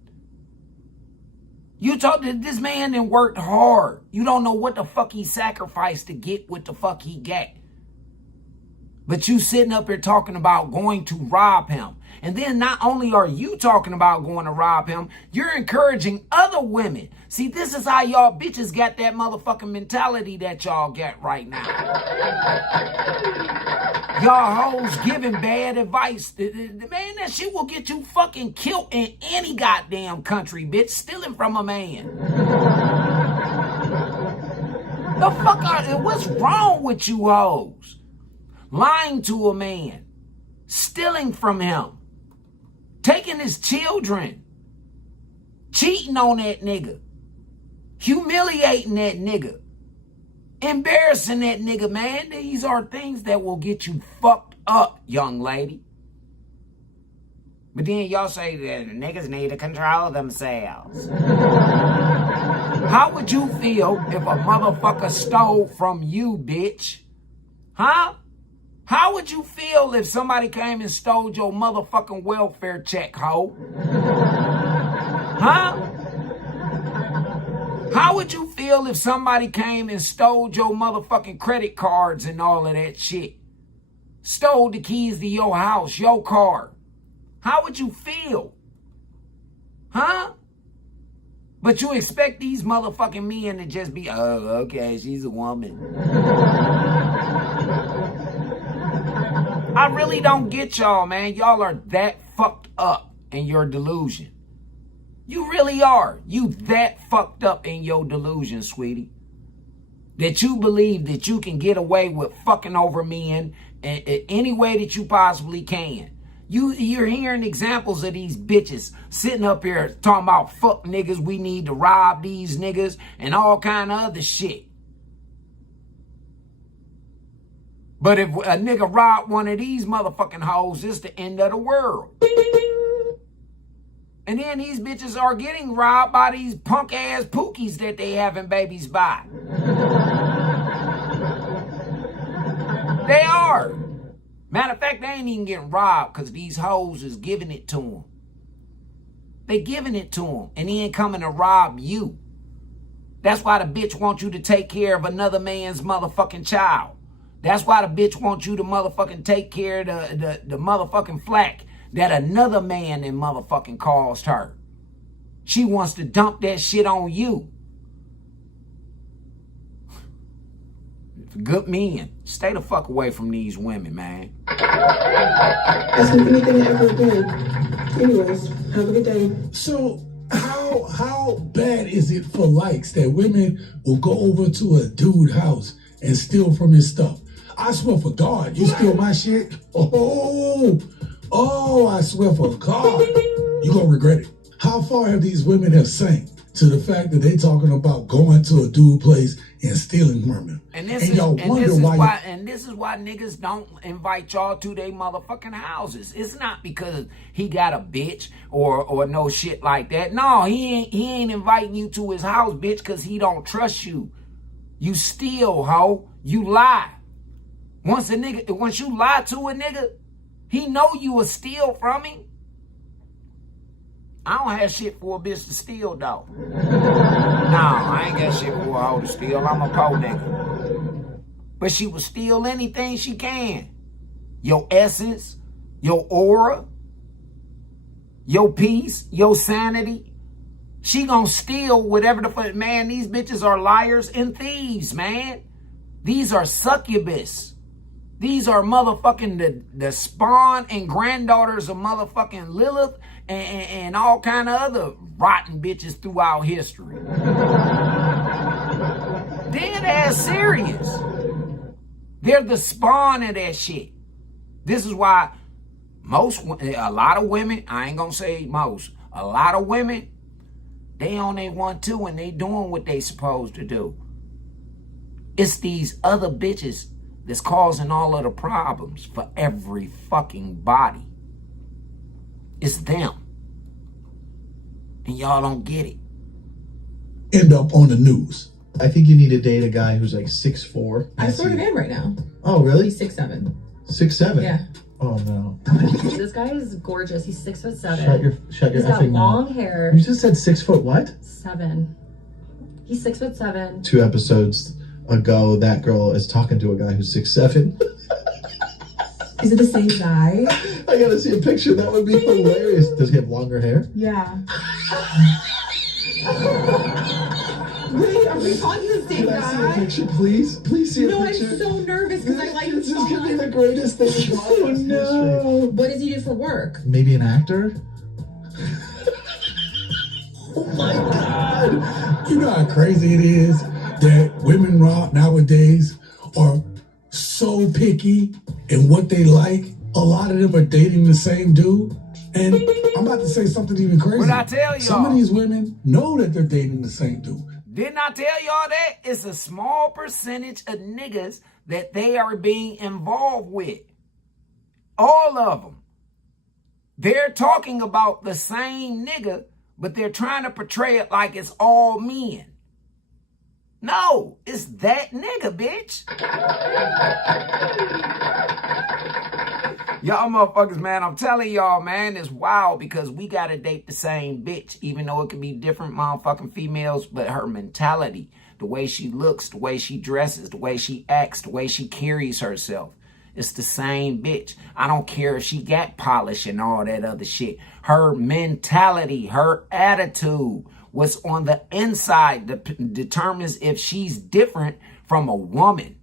You talk that this man done worked hard. You don't know what the fuck he sacrificed to get what the fuck he got. But you sitting up here talking about going to rob him. And then not only are you talking about going to rob him, you're encouraging other women. See, this is how y'all bitches got that motherfucking mentality that y'all got right now. Y'all hoes giving bad advice. Man, that shit will get you fucking killed in any goddamn country, bitch. Stealing from a man. The fuck what's wrong with you hoes? Lying to a man. Stealing from him. Taking his children. Cheating on that nigga. Humiliating that nigga. Embarrassing that nigga, man. These are things that will get you fucked up, young lady. But then y'all say that niggas need to control themselves. How would you feel if a motherfucker stole from you, bitch? Huh? How would you feel if somebody came and stole your motherfucking welfare check, ho? Huh? How would you feel if somebody came and stole your motherfucking credit cards and all of that shit? Stole the keys to your house, your car. How would you feel? Huh? But you expect these motherfucking men to just be, oh, okay, she's a woman. I really don't get y'all, man. Y'all are that fucked up in your delusion. You really are. You that fucked up in your delusion, sweetie. That you believe that you can get away with fucking over men in any way that you possibly can. You're hearing examples of these bitches sitting up here talking about fuck niggas, we need to rob these niggas and all kind of other shit. But if a nigga robbed one of these motherfucking hoes, it's the end of the world. And then these bitches are getting robbed by these punk ass pookies that they having babies by. They are. Matter of fact, they ain't even getting robbed because these hoes is giving it to them. They giving it to him, and he ain't coming to rob you. That's why the bitch wants you to take care of another man's motherfucking child. That's why the bitch wants you to motherfucking take care of the motherfucking flack that another man in motherfucking caused her. She wants to dump that shit on you. Good men, stay the fuck away from these women, man. Ask me anything ever again. Anyways, have a good day. So how bad is it for likes that women will go over to a dude house and steal from his stuff? I swear for God, you steal my shit? Oh, I swear for God, you gonna regret it. How far have these women have sank to the fact that they talking about going to a dude place and stealing from him? And this is why niggas don't invite y'all to their motherfucking houses. It's not because he got a bitch or no shit like that. No, he ain't inviting you to his house, bitch, because he don't trust you. You steal, hoe. You lie. Once you lie to a nigga, he know you will steal from him. I don't have shit for a bitch to steal, though. No, I ain't got shit for a hoe to steal. I'm a po nigga. But she will steal anything she can. Your essence, your aura, your peace, your sanity. She gonna steal whatever the fuck. Man, these bitches are liars and thieves, man. These are succubus. These are motherfucking the spawn and granddaughters of motherfucking Lilith and all kind of other rotten bitches throughout history. Dead ass serious. They're the spawn of that shit. This is why a lot of women, I ain't gonna say most, a lot of women, they on their 1-2 and they doing what they supposed to do. It's these other bitches that's causing all of the problems for every fucking body. It's them. And y'all don't get it. End up on the news. I think you need to date a guy who's like 6'4". I sort of am right now. Oh, really? He's 6'7". 6'7"? Yeah. Oh, no. This guy is gorgeous. He's 6'7". Shut your He's got effing long mouth. hair. You just said 6 foot what? 7. He's 6'7". 2 episodes ago, that girl is talking to a guy who's 6'7". Is it the same guy? I gotta see a picture. That would be hilarious. Does he have longer hair? Yeah. Wait, are we talking the same guy? Can I see a picture, please? Please see a picture. No, I'm so nervous because I like this. This is gonna be the greatest thing in podcast history. What does he do for work? Maybe an actor? Oh my God. You know how crazy it is that women nowadays are so picky in what they like. A lot of them are dating the same dude. And I'm about to say something even crazy. What I tell y'all? Some of these women know that they're dating the same dude. Didn't I tell y'all that? It's a small percentage of niggas that they are being involved with. All of them. They're talking about the same nigga, but they're trying to portray it like it's all men. No, it's that nigga, bitch. Y'all motherfuckers, man, I'm telling y'all, man, it's wild because we gotta date the same bitch, even though it could be different motherfucking females, but her mentality, the way she looks, the way she dresses, the way she acts, the way she carries herself, it's the same bitch. I don't care if she got polish and all that other shit. Her mentality, her attitude, what's on the inside determines if she's different from a woman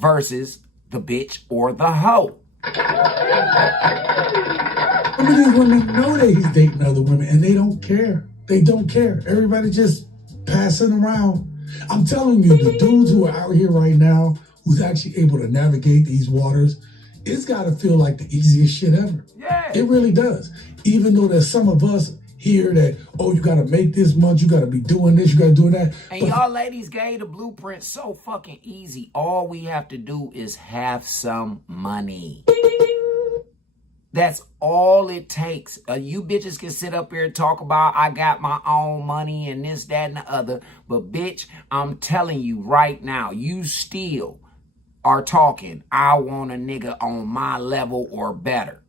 versus the bitch or the hoe. Some of these women know that he's dating other women and they don't care. They don't care. Everybody just passing around. I'm telling you, the dudes who are out here right now, who's actually able to navigate these waters, it's got to feel like the easiest shit ever. Yeah. It really does. Even though there's some of us here that, oh, you got to make this much, you got to be doing this, you got to do that. And y'all ladies gave the blueprint so fucking easy. All we have to do is have some money. That's all it takes. You bitches can sit up here and talk about I got my own money and this, that, and the other. But bitch, I'm telling you right now, you still are talking, I want a nigga on my level or better.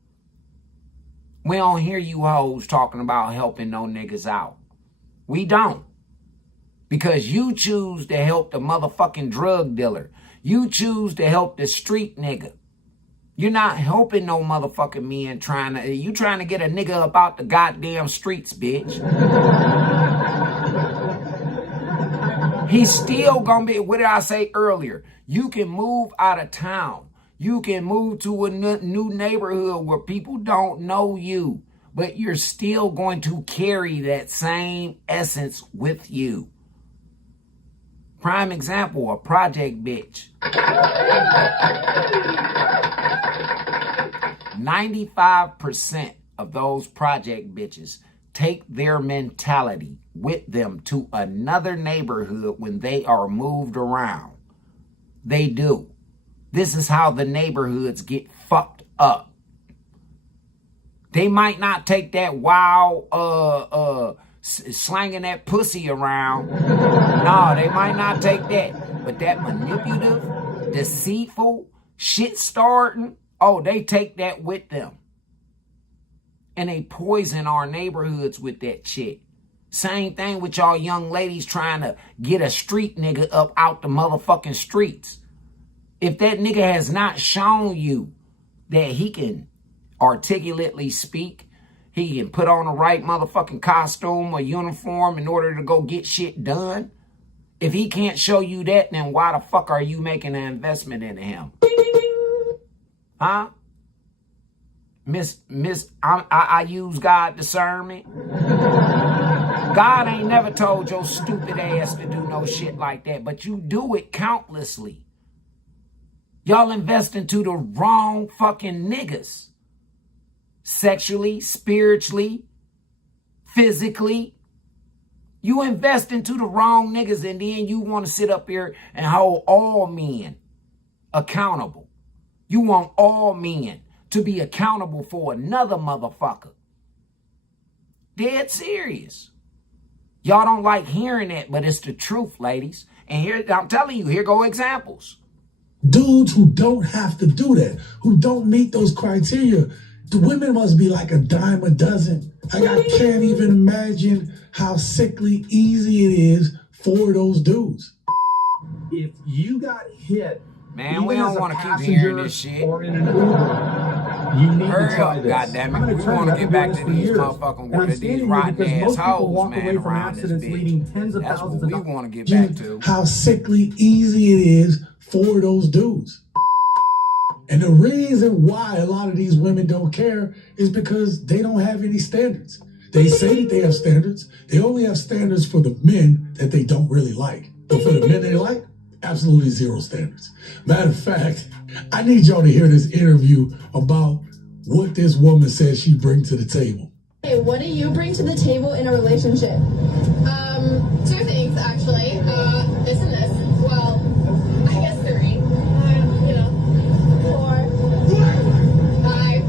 We don't hear you hoes talking about helping no niggas out. We don't. Because you choose to help the motherfucking drug dealer. You choose to help the street nigga. You're not helping no motherfucking men you trying to get a nigga about the goddamn streets, bitch. He's still gonna be, what did I say earlier? You can move out of town. You can move to a new neighborhood where people don't know you, but you're still going to carry that same essence with you. Prime example, a project bitch. 95% of those project bitches take their mentality with them to another neighborhood when they are moved around. They do. This is how the neighborhoods get fucked up. They might not take that wild, slanging that pussy around. No, they might not take that. But that manipulative, deceitful, shit starting, oh, they take that with them. And they poison our neighborhoods with that shit. Same thing with y'all young ladies trying to get a street nigga up out the motherfucking streets. If that nigga has not shown you that he can articulately speak, he can put on the right motherfucking costume or uniform in order to go get shit done. If he can't show you that, then why the fuck are you making an investment into him? Huh? I use God discernment. God ain't never told your stupid ass to do no shit like that, but you do it countlessly. Y'all invest into the wrong fucking niggas. Sexually, spiritually, physically. You invest into the wrong niggas and then you want to sit up here and hold all men accountable. You want all men to be accountable for another motherfucker. Dead serious. Y'all don't like hearing that, but it's the truth, ladies. And here, I'm telling you, here go examples. Dudes who don't have to do that, who don't meet those criteria, the women must be like a dime a dozen. Like, I can't even imagine how sickly easy it is for those dudes. If you got hit, man, we don't want to keep hearing this shit. Or in an Uber, you need Hurry to try up, this. goddammit. We want to get back to these motherfucking these rotten ass hoes, man, around this bitch. That's what we want to get back to. How sickly easy it is for those dudes. And the reason why a lot of these women don't care is because they don't have any standards. They say that they have standards. They only have standards for the men that they don't really like. But for the men they like, absolutely zero standards. Matter of fact, I need y'all to hear this interview about what this woman says she brings to the table. Hey, what do you bring to the table in a relationship? Two things, actually. This and this. Well, I guess three. 4, 5,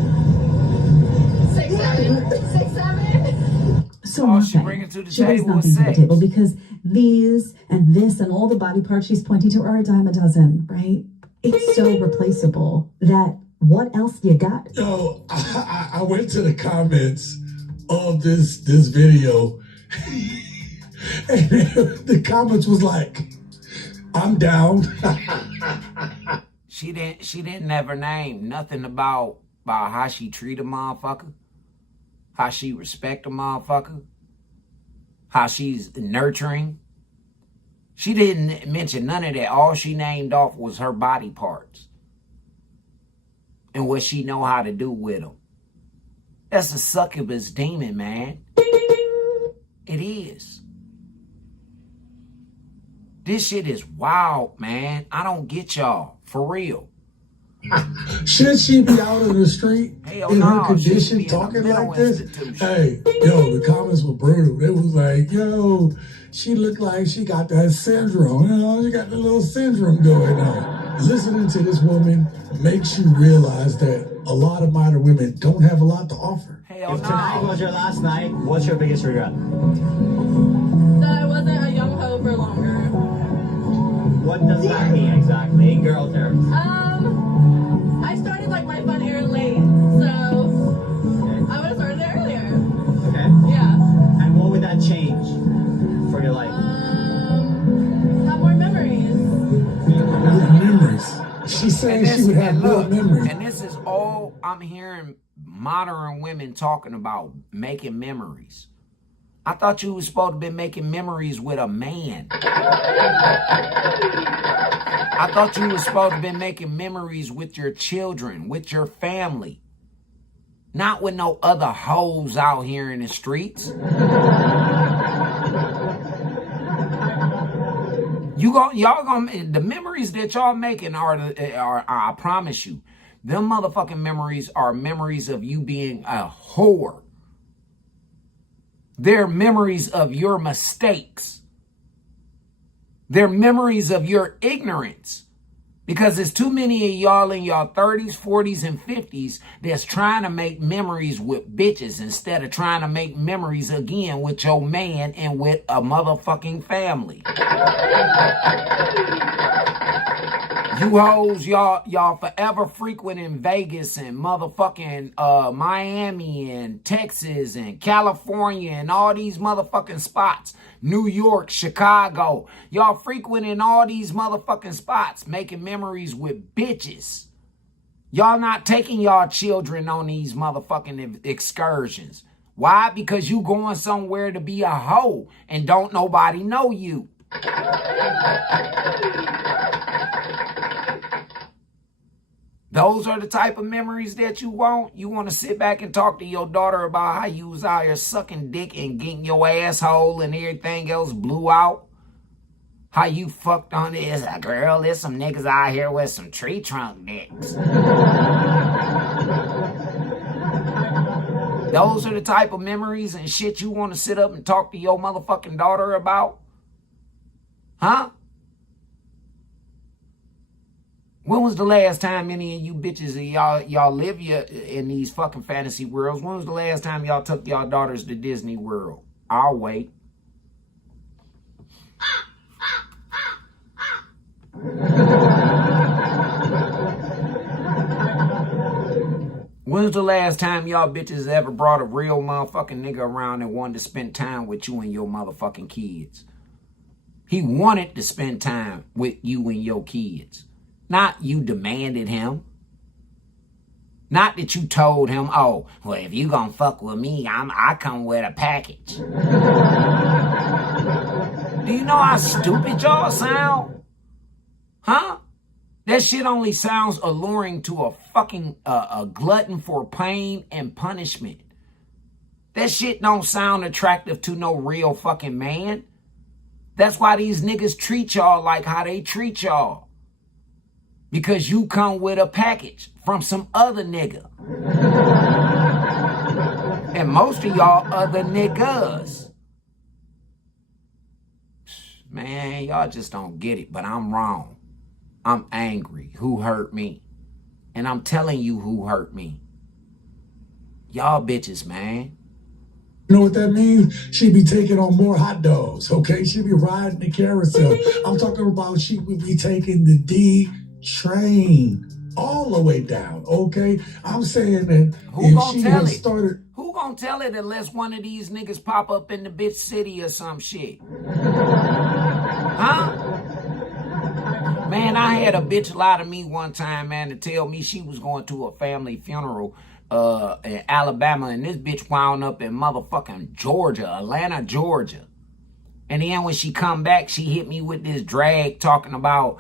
6, 7. So nothing. She brings nothing to the table because these and this and all the body parts she's pointing to are a dime a dozen, right? It's so replaceable that What else you got? Yo, I went to the comments of this video, and the comments was like, "I'm down." She didn't ever name nothing about how she treat a motherfucker, how she respect a motherfucker, how she's nurturing. She didn't mention none of that. All she named off was her body parts and what she know how to do with them. That's a succubus demon, man. It is. This shit is wild, man. I don't get y'all. For real. Should she be out in the street in her condition talking like this? Hey, yo, the comments were brutal. It was like, yo, she looked like she got that syndrome. You know, she got the little syndrome going on. Listening to this woman makes you realize that a lot of modern women don't have a lot to offer. If tonight was your last night, what's your biggest regret? That I wasn't a young hoe for longer. What does that mean exactly in girl terms? I started like my fun era late, so I would have started it earlier. Okay. Yeah. And what would that change for your life? Have more memories. Memories. She's saying she would have more memories. And this is all I'm hearing modern women talking about, making memories. I thought you was supposed to be making memories with a man. I thought you was supposed to be making memories with your children, with your family. Not with no other hoes out here in the streets. The memories that y'all making are, I promise you, them motherfucking memories are memories of you being a whore. They're memories of your mistakes. They're memories of your ignorance. Because there's too many of y'all in y'all 30s, 40s, and 50s that's trying to make memories with bitches instead of trying to make memories again with your man and with a motherfucking family. You hoes, y'all forever frequenting Vegas and motherfucking Miami and Texas and California and all these motherfucking spots. New York, Chicago. Y'all frequenting all these motherfucking spots, making memories with bitches. Y'all not taking y'all children on these motherfucking excursions. Why? Because you going somewhere to be a hoe and don't nobody know you. Those are the type of memories that you want. You want to sit back and talk to your daughter about how you was out here sucking dick and getting your asshole and everything else blew out. How you fucked on this. Girl, there's some niggas out here with some tree trunk dicks. Those are the type of memories and shit you want to sit up and talk to your motherfucking daughter about? Huh? When was the last time any of you bitches, y'all live in these fucking fantasy worlds? When was the last time y'all took y'all daughters to Disney World? I'll wait. When was the last time y'all bitches ever brought a real motherfucking nigga around and wanted to spend time with you and your motherfucking kids? He wanted to spend time with you and your kids. Not you demanded him. Not that you told him, oh, well, if you gonna fuck with me, I come with a package. Do you know how stupid y'all sound? Huh? That shit only sounds alluring to a fucking a glutton for pain and punishment. That shit don't sound attractive to no real fucking man. That's why these niggas treat y'all like how they treat y'all. Because you come with a package from some other nigga. And most of y'all other niggas. Man, y'all just don't get it, but I'm wrong. I'm angry. Who hurt me? And I'm telling you who hurt me. Y'all bitches, man. You know what that means? She'd be taking on more hot dogs, okay? She'd be riding the carousel. I'm talking about she would be taking the D train. all the way down, okay? I'm saying that Who if gonna she tell had it? started... Who gonna tell it unless one of these niggas pop up in the bitch city or some shit? Huh? Man, I had a bitch lie to me one time, man, to tell me she was going to a family funeral in Alabama, and this bitch wound up in motherfucking Georgia, Atlanta, Georgia. And then when she come back, she hit me with this drag talking about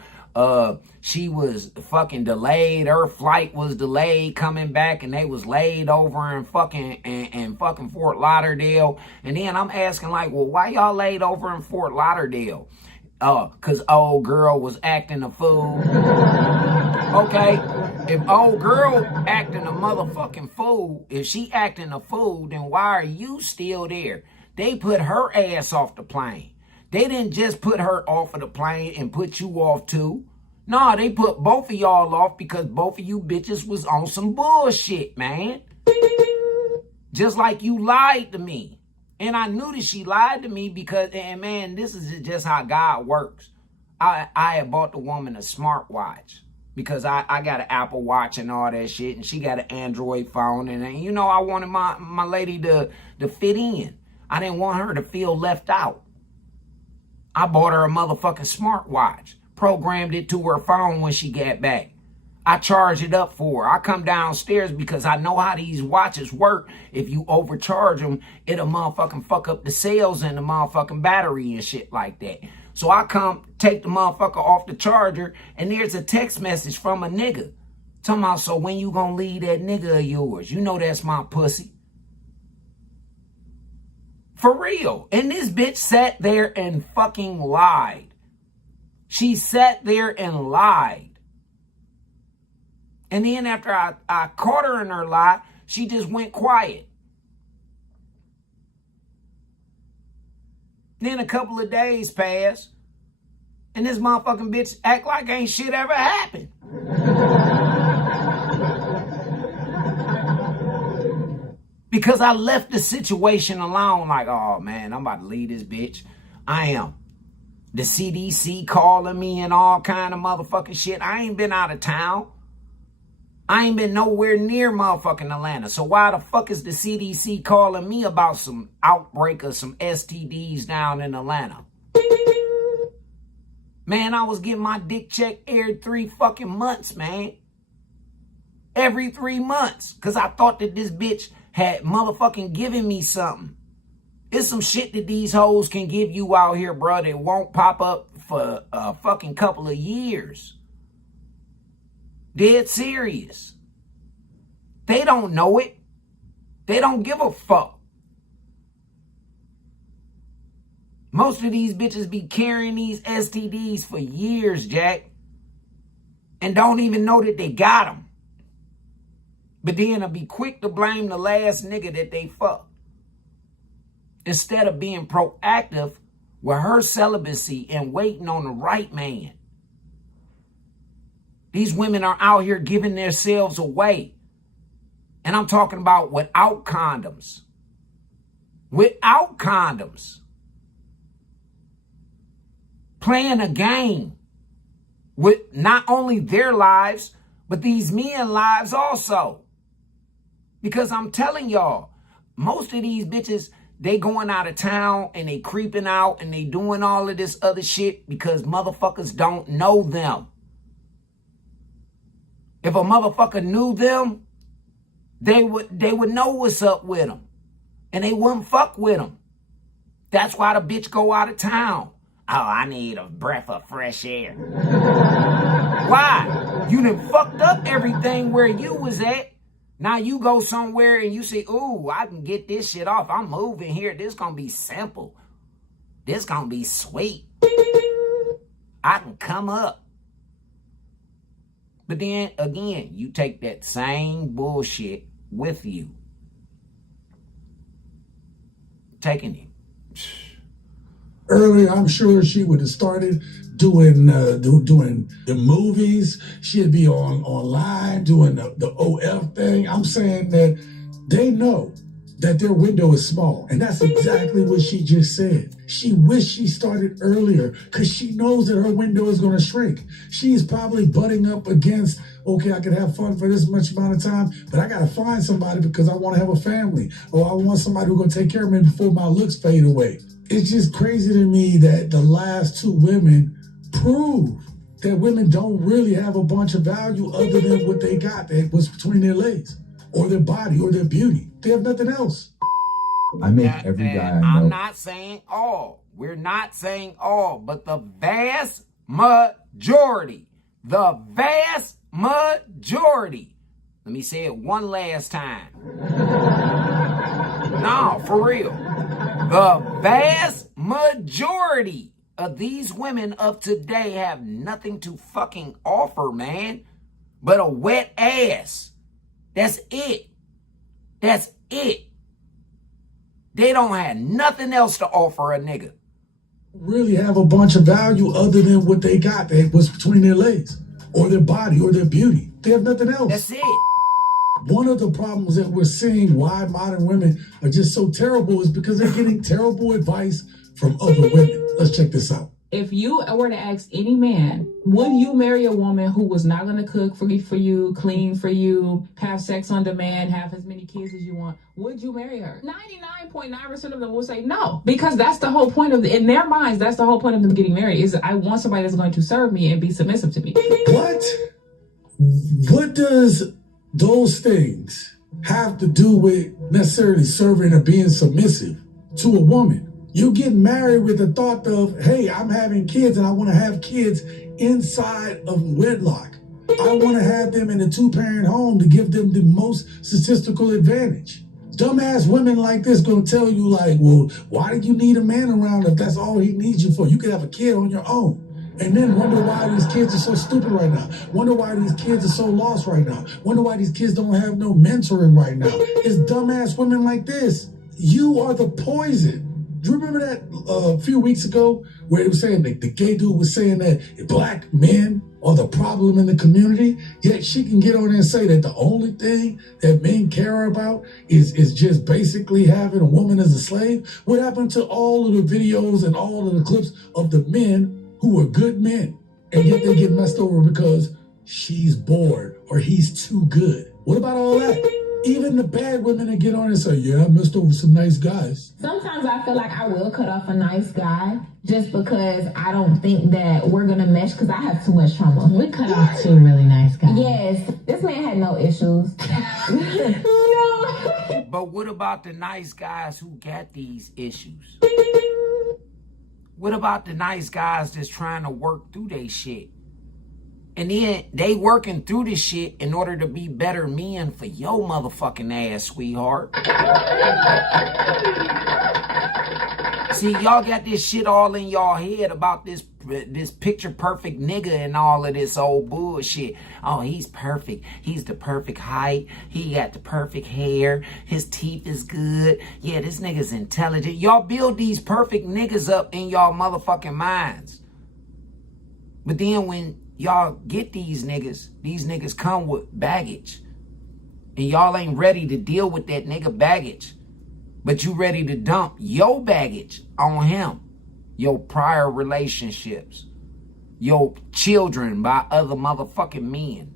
she was fucking delayed. Her flight was delayed coming back, and they was laid over in fucking Fort Lauderdale. And then I'm asking like, well, why y'all laid over in Fort Lauderdale? Cause old girl was acting a fool. Okay, if old girl acting a motherfucking fool, if she acting a fool, then why are you still there? They put her ass off the plane. They didn't just put her off of the plane and put you off too. Nah, they put both of y'all off because both of you bitches was on some bullshit, man. Just like you lied to me. And I knew that she lied to me because, and man, this is just how God works. I had bought the woman a smartwatch because I got an Apple Watch and all that shit, and she got an Android phone. And you know, I wanted my lady to fit in. I didn't want her to feel left out. I bought her a motherfucking smartwatch, programmed it to her phone when she got back. I charge it up for her. I come downstairs because I know how these watches work. If you overcharge them, it'll motherfucking fuck up the cells and the motherfucking battery and shit like that. So I come take the motherfucker off the charger, and there's a text message from a nigga. Talking about, so when you gonna leave that nigga of yours? You know that's my pussy. For real. And this bitch sat there and fucking lied. She sat there and lied. And then after I caught her in her lie, she just went quiet. Then a couple of days passed, and this motherfucking bitch act like ain't shit ever happened. Because I left the situation alone, like, oh man, I'm about to leave this bitch. I am. The CDC calling me and all kind of motherfucking shit. I ain't been out of town. I ain't been nowhere near motherfucking Atlanta. So why the fuck is the CDC calling me about some outbreak of some STDs down in Atlanta? Man, I was getting my dick checked every 3 fucking months, man. Every 3 months. Because I thought that this bitch had motherfucking given me something. It's some shit that these hoes can give you out here, bro, that won't pop up for a fucking couple of years. Dead serious. They don't know it. They don't give a fuck. Most of these bitches be carrying these STDs for years, Jack. And don't even know that they got them. But then they'll be quick to blame the last nigga that they fucked. Instead of being proactive with her celibacy and waiting on the right man. These women are out here giving themselves away. And I'm talking about without condoms. Without condoms. Playing a game with not only their lives, but these men's lives also. Because I'm telling y'all, most of these bitches, they going out of town and they creeping out and they doing all of this other shit because motherfuckers don't know them. If a motherfucker knew them, they would know what's up with them. And they wouldn't fuck with them. That's why the bitch go out of town. Oh, I need a breath of fresh air. Why? You done fucked up everything where you was at. Now you go somewhere and you say, ooh, I can get this shit off. I'm moving here. This gonna be simple. This gonna be sweet. I can come up. But then, again, you take that same bullshit with you. Taking it. Earlier, I'm sure she would have started doing the movies. She'd be online doing the OF thing. I'm saying that they know that their window is small. And that's exactly what she just said. She wished she started earlier because she knows that her window is going to shrink. She's probably butting up against, okay, I can have fun for this much amount of time, but I got to find somebody because I want to have a family, or I want somebody who's going to take care of me before my looks fade away. It's just crazy to me that the last two women prove that women don't really have a bunch of value other than what they got, that was between their legs, or their body, or their beauty. They have nothing else. I make every guy I know. I'm not saying all. We're not saying all, but the vast majority. The vast majority. Let me say it one last time. No, for real. The vast majority of these women of today have nothing to fucking offer, man, but a wet ass. That's it. That's it. They don't have nothing else to offer a nigga. Really have a bunch of value other than what they got that was between their legs, or their body, or their beauty. They have nothing else. That's it. One of the problems that we're seeing why modern women are just so terrible is because they're getting terrible advice from other women. Let's check this out. If you were to ask any man, would you marry a woman who was not going to cook for you, clean for you, have sex on demand, have as many kids as you want? Would you marry her? 99.9% of them will say no, because that's the whole point of in their minds. That's the whole point of them getting married is I want somebody that's going to serve me and be submissive to me. What does those things have to do with necessarily serving or being submissive to a woman? You get married with the thought of, hey, I'm having kids and I want to have kids inside of wedlock. I want to have them in a 2-parent home to give them the most statistical advantage. Dumbass women like this gonna tell you like, well, why do you need a man around if that's all he needs you for? You could have a kid on your own. And then wonder why these kids are so stupid right now. Wonder why these kids are so lost right now. Wonder why these kids don't have no mentoring right now. It's dumbass women like this. You are the poison. Do you remember that a few weeks ago where it was saying that the gay dude was saying that black men are the problem in the community? Yet she can get on there and say that the only thing that men care about is just basically having a woman as a slave. What happened to all of the videos and all of the clips of the men who are good men, and yet they get messed over because she's bored or he's too good? What about all that? Even the bad women that get on and say, yeah, I messed over some nice guys. Sometimes I feel like I will cut off a nice guy just because I don't think that we're going to mesh because I have too much trauma. We cut off 2 really nice guys. Yes. This man had no issues. No. But what about the nice guys who got these issues? What about the nice guys that's trying to work through their shit? And then they working through this shit in order to be better men for your motherfucking ass, sweetheart. See, y'all got this shit all in y'all head about this picture perfect nigga and all of this old bullshit. Oh, he's perfect. He's the perfect height. He got the perfect hair. His teeth is good. Yeah, this nigga's intelligent. Y'all build these perfect niggas up in y'all motherfucking minds. But then when y'all get these niggas come with baggage. And y'all ain't ready to deal with that nigga baggage. But you ready to dump your baggage on him. Your prior relationships. Your children by other motherfucking men.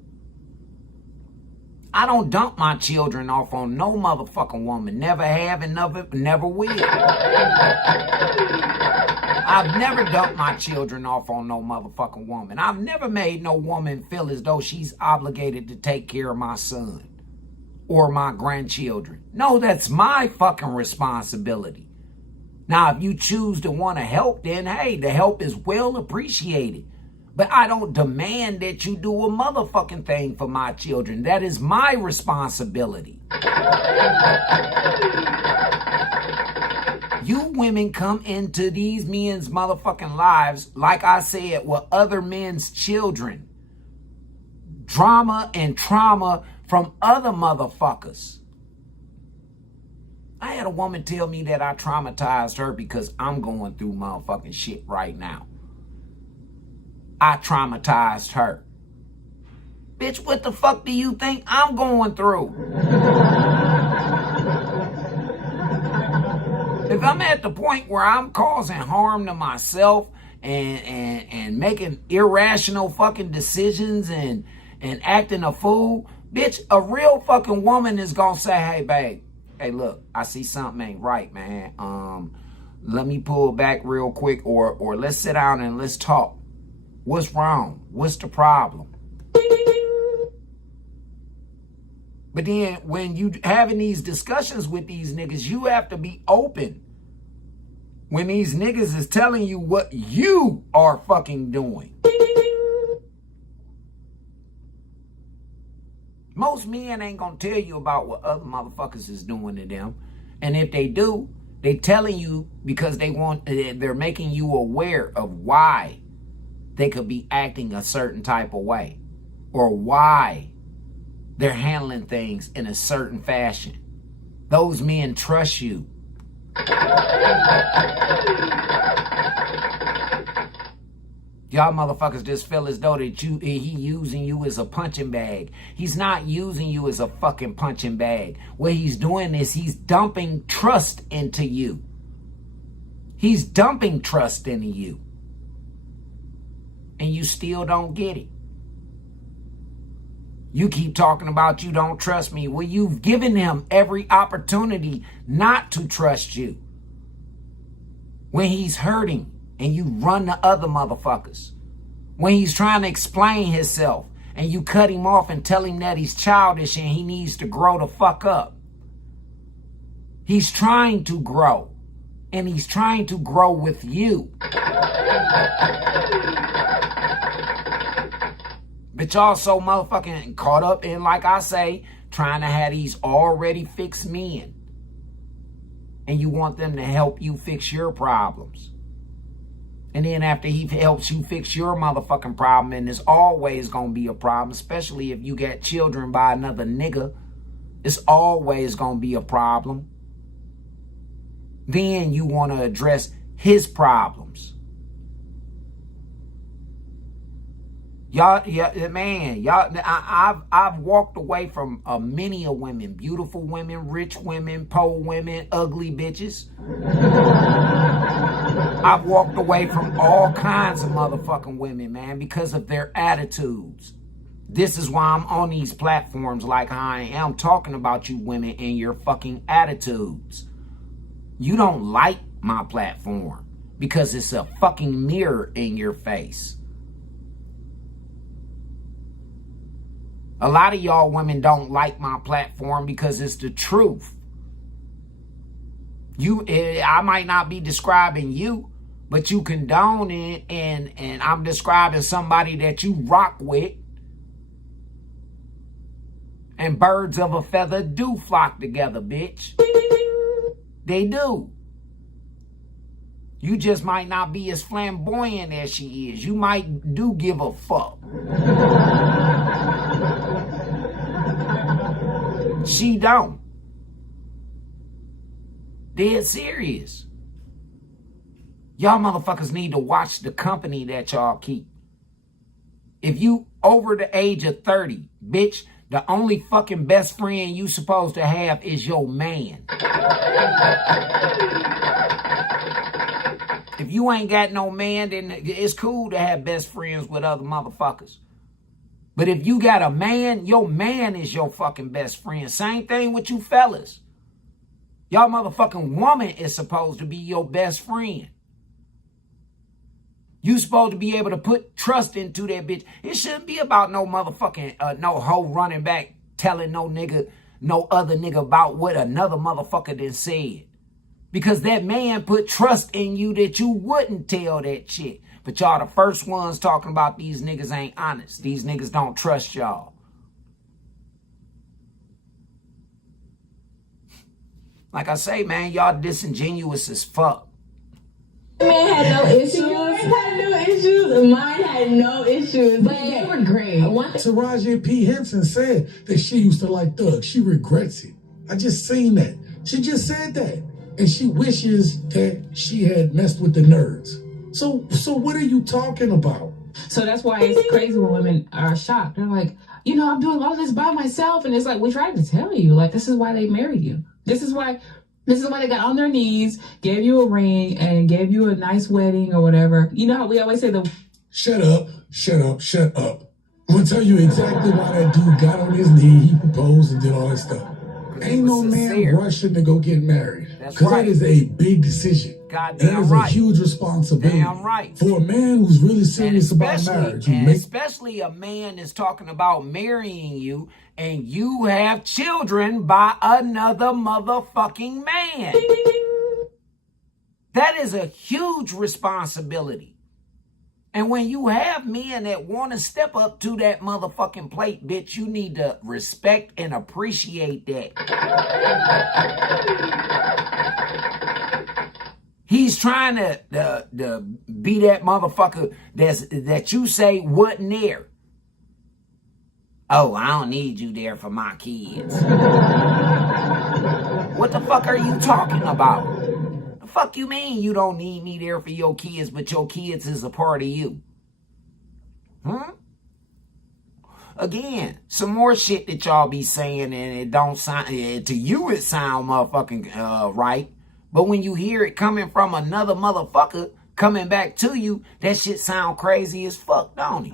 I don't dump my children off on no motherfucking woman. Never have and never will. I've never dumped my children off on no motherfucking woman. I've never made no woman feel as though she's obligated to take care of my son or my grandchildren. No, that's my fucking responsibility. Now, if you choose to want to help, then hey, the help is well appreciated. But I don't demand that you do a motherfucking thing for my children. That is my responsibility. You women come into these men's motherfucking lives, like I said, with other men's children. Drama and trauma from other motherfuckers. I had a woman tell me that I traumatized her because I'm going through motherfucking shit right now. I traumatized her. Bitch, what the fuck do you think I'm going through? If I'm at the point where I'm causing harm to myself and making irrational fucking decisions and acting a fool, bitch, a real fucking woman is gonna say, hey, babe, hey, look, I see something ain't right, man. Let me pull back real quick, or let's sit down and let's talk. What's wrong? What's the problem? But then when you having these discussions with these niggas, you have to be open. When these niggas is telling you what you are fucking doing. Most men ain't gonna tell you about what other motherfuckers is doing to them. And if they do, they telling you because they're making you aware of why they could be acting a certain type of way, or why they're handling things in a certain fashion. Those men trust you. Y'all motherfuckers just feel as though that he using you as a punching bag. He's not using you as a fucking punching bag. What he's doing is he's dumping trust into you. He's dumping trust into you. And you still don't get it. You keep talking about you don't trust me. Well, you've given him every opportunity not to trust you. When he's hurting and you run to other motherfuckers. When he's trying to explain himself and you cut him off and tell him that he's childish and he needs to grow the fuck up. He's trying to grow. And he's trying to grow with you. But y'all so motherfucking caught up in, like I say, trying to have these already fixed men. And you want them to help you fix your problems. And then after he helps you fix your motherfucking problem, and it's always going to be a problem, especially if you get children by another nigga, it's always going to be a problem. Then you want to address his problems. Y'all, yeah, man, y'all. I've walked away from many a women, beautiful women, rich women, poor women, ugly bitches. I've walked away from all kinds of motherfucking women, man, because of their attitudes. This is why I'm on these platforms like how I am, talking about you women and your fucking attitudes. You don't like my platform because it's a fucking mirror in your face. A lot of y'all women don't like my platform because it's the truth. I might not be describing you, but you condone it, and I'm describing somebody that you rock with. And birds of a feather do flock together, bitch. They do. You just might not be as flamboyant as she is. You might do give a fuck. She don't. Dead serious. Y'all motherfuckers need to watch the company that y'all keep. If you over the age of 30, bitch, the only fucking best friend you supposed to have is your man. If you ain't got no man, then it's cool to have best friends with other motherfuckers. But if you got a man, your man is your fucking best friend. Same thing with you fellas. Y'all motherfucking woman is supposed to be your best friend. You supposed to be able to put trust into that bitch. It shouldn't be about no motherfucking, no hoe running back telling no other nigga about what another motherfucker done said. Because that man put trust in you that you wouldn't tell that shit. But y'all the first ones talking about these niggas ain't honest. These niggas don't trust y'all. Like I say, man, y'all disingenuous as fuck. Man had no issues. Yours had no issues. Mine had no issues. But they were great. Taraji P. Henson said that she used to like thugs. She regrets it. I just seen that. She just said that. And she wishes that she had messed with the nerds. So what are you talking about? So that's why it's crazy when women are shocked. They're like, you know, I'm doing all this by myself. And it's like, we tried to tell you. Like, this is why they married you. This is why This is somebody that got on their knees, gave you a ring, and gave you a nice wedding or whatever. You know how we always say Shut up, shut up, shut up. I'm gonna tell you exactly why that dude got on his knee, he proposed and did all that stuff. Ain't no man rushing to go get married. Because that is a big decision. That is a huge responsibility. Damn right. For a man who's really serious about marriage. Especially a man is talking about marrying you and you have children by another motherfucking man. That is a huge responsibility. And when you have men that want to step up to that motherfucking plate, bitch, you need to respect and appreciate that. He's trying to be that motherfucker that you say wasn't there. Oh, I don't need you there for my kids. What the fuck are you talking about? The fuck you mean you don't need me there for your kids, but your kids is a part of you? Again, some more shit that y'all be saying and it don't sound, to you it sound motherfucking right. But when you hear it coming from another motherfucker coming back to you, that shit sound crazy as fuck, don't it?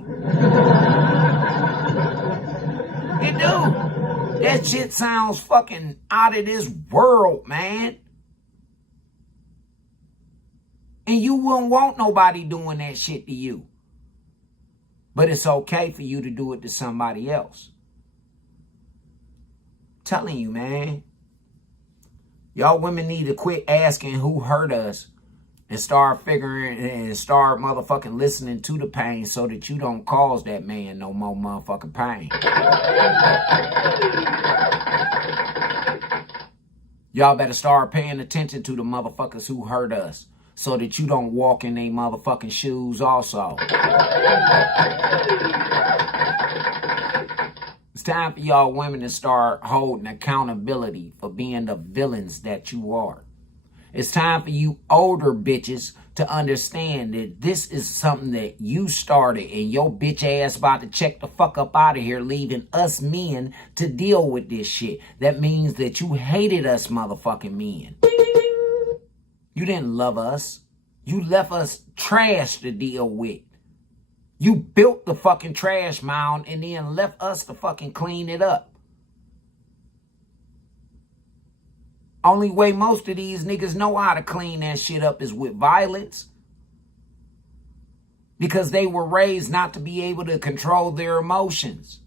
It do. That shit sounds fucking out of this world, man. And you wouldn't want nobody doing that shit to you. But it's okay for you to do it to somebody else. I'm telling you, man. Y'all women need to quit asking who hurt us and start figuring and start motherfucking listening to the pain so that you don't cause that man no more motherfucking pain. Y'all better start paying attention to the motherfuckers who hurt us so that you don't walk in their motherfucking shoes also. It's time for y'all women to start holding accountability for being the villains that you are. It's time for you older bitches to understand that this is something that you started and your bitch ass about to check the fuck up out of here, leaving us men to deal with this shit. That means that you hated us motherfucking men. You didn't love us. You left us trash to deal with. You built the fucking trash mound and then left us to fucking clean it up. Only way most of these niggas know how to clean that shit up is with violence. Because they were raised not to be able to control their emotions.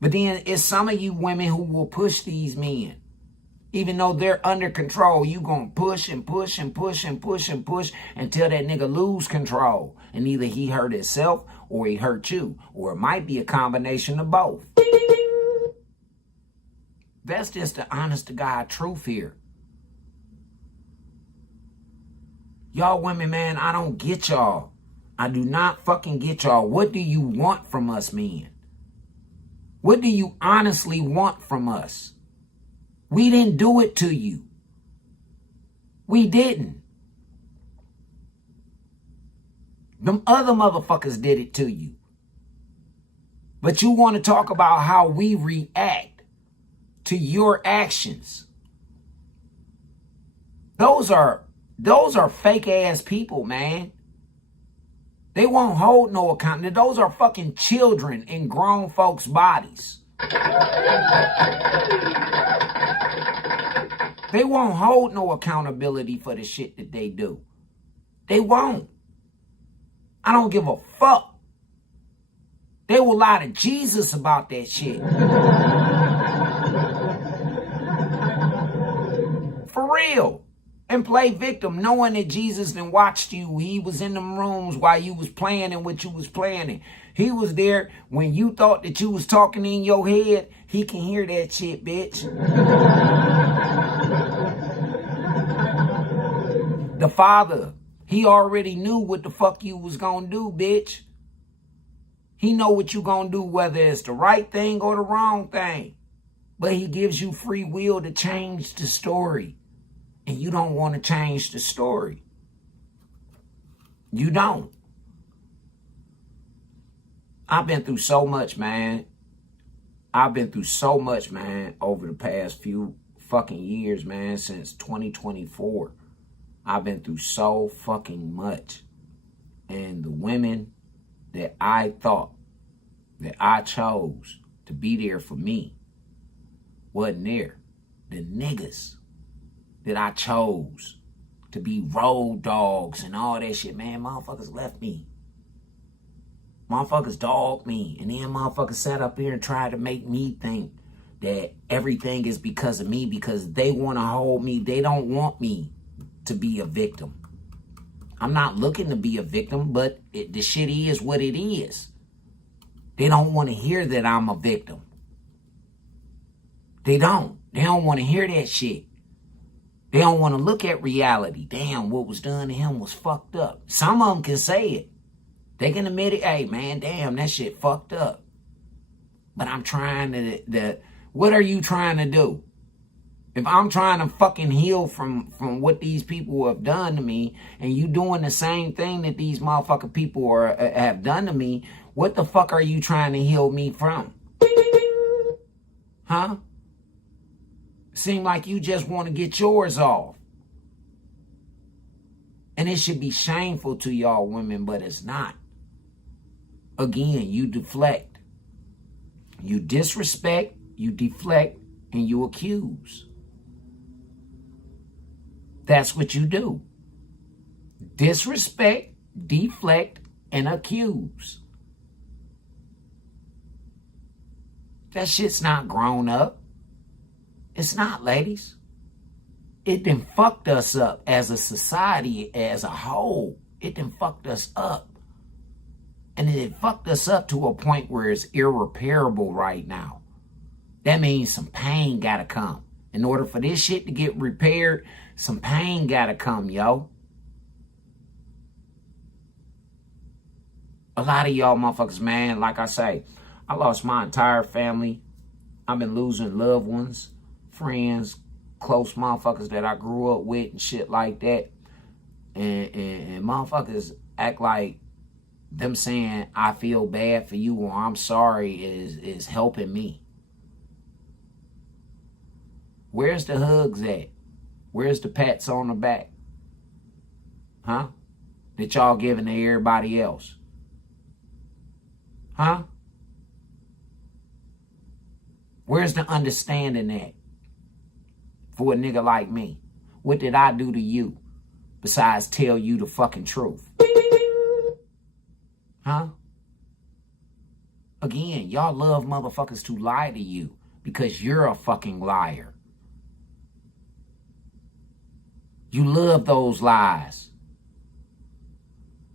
But then it's some of you women who will push these men. Even though they're under control, you gonna push and push and push and push and push until that nigga lose control. And either he hurt himself or he hurt you. Or it might be a combination of both. That's just the honest to God truth here. Y'all women, man, I don't get y'all. I do not fucking get y'all. What do you want from us, men? What do you honestly want from us? We didn't do it to you. We didn't. Them other motherfuckers did it to you. But you want to talk about how we react to your actions. Those are fake ass people, man. They won't hold no account. Those are fucking children in grown folks' bodies. They won't hold no accountability for the shit that they do. They won't. I don't give a fuck. They will lie to Jesus about that shit. For real. And play victim, knowing that Jesus done watched you. He was in them rooms while you was planning what you was planning. He was there when you thought that you was talking in your head. He can hear that shit, bitch. The Father, he already knew what the fuck you was gonna do, bitch. He know what you gonna do, whether it's the right thing or the wrong thing. But he gives you free will to change the story. And you don't want to change the story. You don't. I've been through so much, man. I've been through so much, man, over the past fucking years, man, since 2024. I've been through so fucking much. And the women that I thought, that I chose to be there for me, wasn't there. The niggas that I chose to be road dogs and all that shit, man, motherfuckers left me. Motherfuckers dogged me. And then motherfuckers sat up here and tried to make me think that everything is because of me, because they want to hold me. They don't want me to be a victim. I'm not looking to be a victim, but the shit is what it is. They don't want to hear that I'm a victim. They don't. They don't want to hear that shit. They don't want to look at reality. Damn, what was done to him was fucked up. Some of them can say it. They can admit it. Hey, man, damn, that shit fucked up. But I'm trying to... What are you trying to do? If I'm trying to fucking heal from what these people have done to me, and you doing the same thing that these motherfucking people have done to me, what the fuck are you trying to heal me from? Huh? Seem like you just want to get yours off. And it should be shameful to y'all women, but it's not. Again, you deflect. You disrespect, you deflect, and you accuse. That's what you do. Disrespect, deflect, and accuse. That shit's not grown up. It's not, ladies. It done fucked us up as a society as a whole. It done fucked us up. And it fucked us up to a point where it's irreparable right now. That means some pain gotta come. In order for this shit to get repaired, some pain gotta come, yo. A lot of y'all motherfuckers, man, like I say, I lost my entire family. I've been losing loved ones, friends, close motherfuckers that I grew up with and shit like that. And motherfuckers act like them saying, I feel bad for you or I'm sorry is helping me. Where's the hugs at? Where's the pats on the back? Huh? That y'all giving to everybody else? Huh? Where's the understanding at? For a nigga like me. What did I do to you besides tell you the fucking truth? Huh? Again, y'all love motherfuckers to lie to you because you're a fucking liar. You love those lies.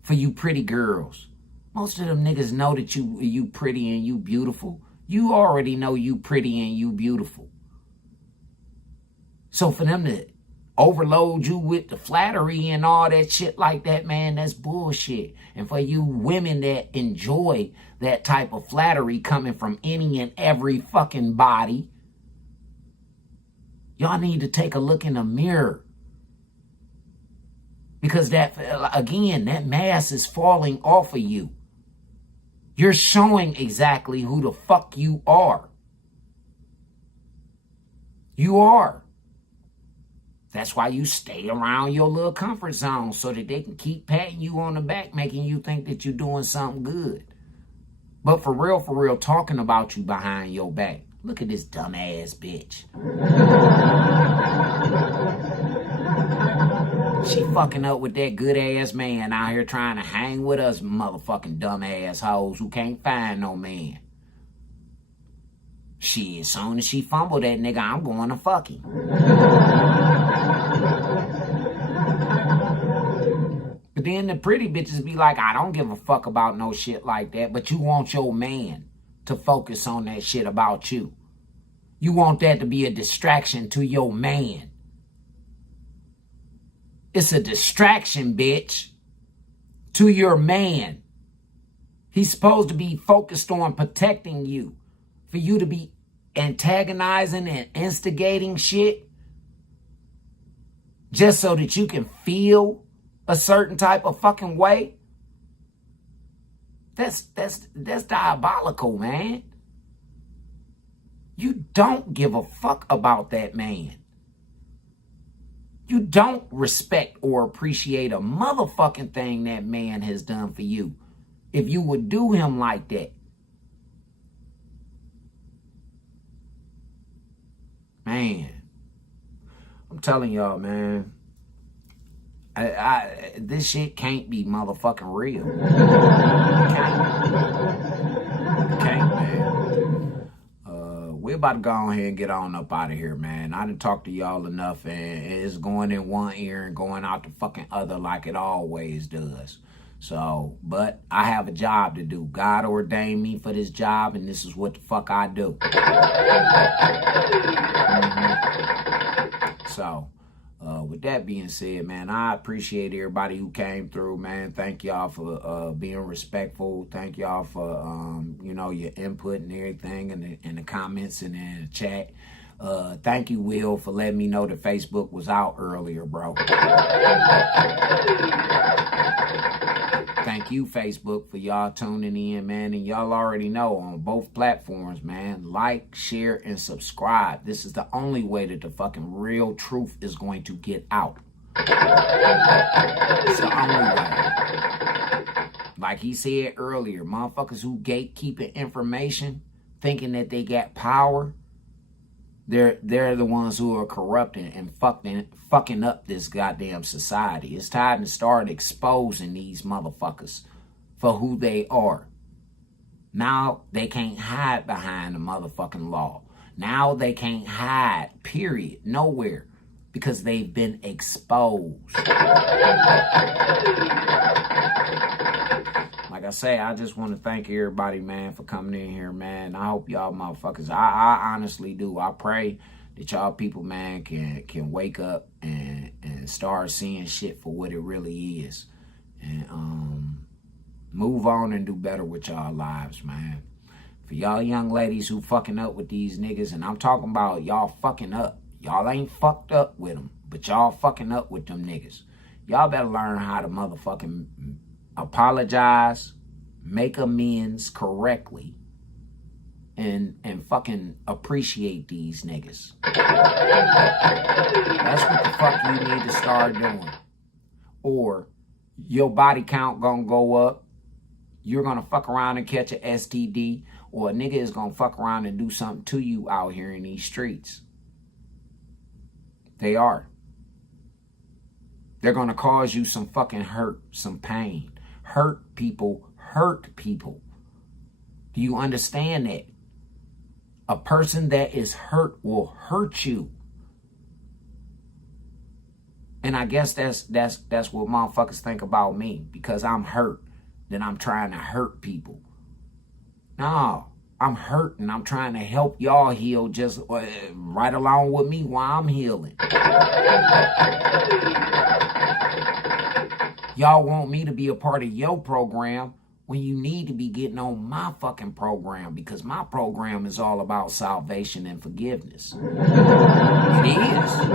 For you pretty girls. Most of them niggas know that you pretty and you beautiful. You already know you pretty and you beautiful. So for them to overload you with the flattery and all that shit like that, man, that's bullshit. And for you women that enjoy that type of flattery coming from any and every fucking body, y'all need to take a look in the mirror. Because that, again, that mask is falling off of you. You're showing exactly who the fuck you are. You are. That's why you stay around your little comfort zone so that they can keep patting you on the back, making you think that you're doing something good. But for real, talking about you behind your back. Look at this dumbass bitch. She fucking up with that good ass man out here trying to hang with us motherfucking dumb ass hoes who can't find no man. Shit, as soon as she fumble that nigga, I'm going to fuck him. But then the pretty bitches be like, I don't give a fuck about no shit like that, but you want your man to focus on that shit about you. You want that to be a distraction to your man. It's a distraction, bitch, to your man. He's supposed to be focused on protecting you. For you to be antagonizing and instigating shit just so that you can feel a certain type of fucking way. That's diabolical, man. You don't give a fuck about that man. You don't respect or appreciate a motherfucking thing that man has done for you if you would do him like that. Man, I'm telling y'all, man, this shit can't be motherfucking real. It can't, man. We're about to go ahead and get on up out of here, man. I done talked to y'all enough, and it's going in one ear and going out the fucking other like it always does. So, but I have a job to do. God ordained me for this job, and this is what the fuck I do. So, with that being said, man, I appreciate everybody who came through, man. Thank y'all for being respectful. Thank y'all for, you know, your input and everything in the comments and in the chat. Thank you, Will, for letting me know that Facebook was out earlier, bro. Thank you, Facebook, for y'all tuning in, man. And y'all already know on both platforms, man, like, share, and subscribe. This is the only way that the fucking real truth is going to get out. It's the only way. Like he said earlier, motherfuckers who gatekeeping information, thinking that they got power, they're the ones who are corrupting and fucking up this goddamn society. It's time to start exposing these motherfuckers for who they are. Now they can't hide behind the motherfucking law. Now they can't hide, period, nowhere, because they've been exposed. Like I say, I just want to thank everybody, man, for coming in here, man. I hope y'all motherfuckers, I honestly do. I pray that y'all people, man, can wake up and start seeing shit for what it really is. And move on and do better with y'all lives, man. For y'all young ladies who fucking up with these niggas, and I'm talking about y'all fucking up. Y'all ain't fucked up with them, but y'all fucking up with them niggas. Y'all better learn how to motherfucking apologize, make amends correctly, and fucking appreciate these niggas. That's what the fuck you need to start doing. Or your body count gonna go up, you're gonna fuck around and catch an STD, or a nigga is gonna fuck around and do something to you out here in these streets. They are. They're gonna cause you some fucking hurt, some pain. Hurt people. Do you understand that? A person that is hurt will hurt you. And I guess that's what motherfuckers think about me. Because I'm hurt, then I'm trying to hurt people. No, I'm hurt and I'm trying to help y'all heal just right along with me while I'm healing. Y'all want me to be a part of your program when you need to be getting on my fucking program, because my program is all about salvation and forgiveness. It is.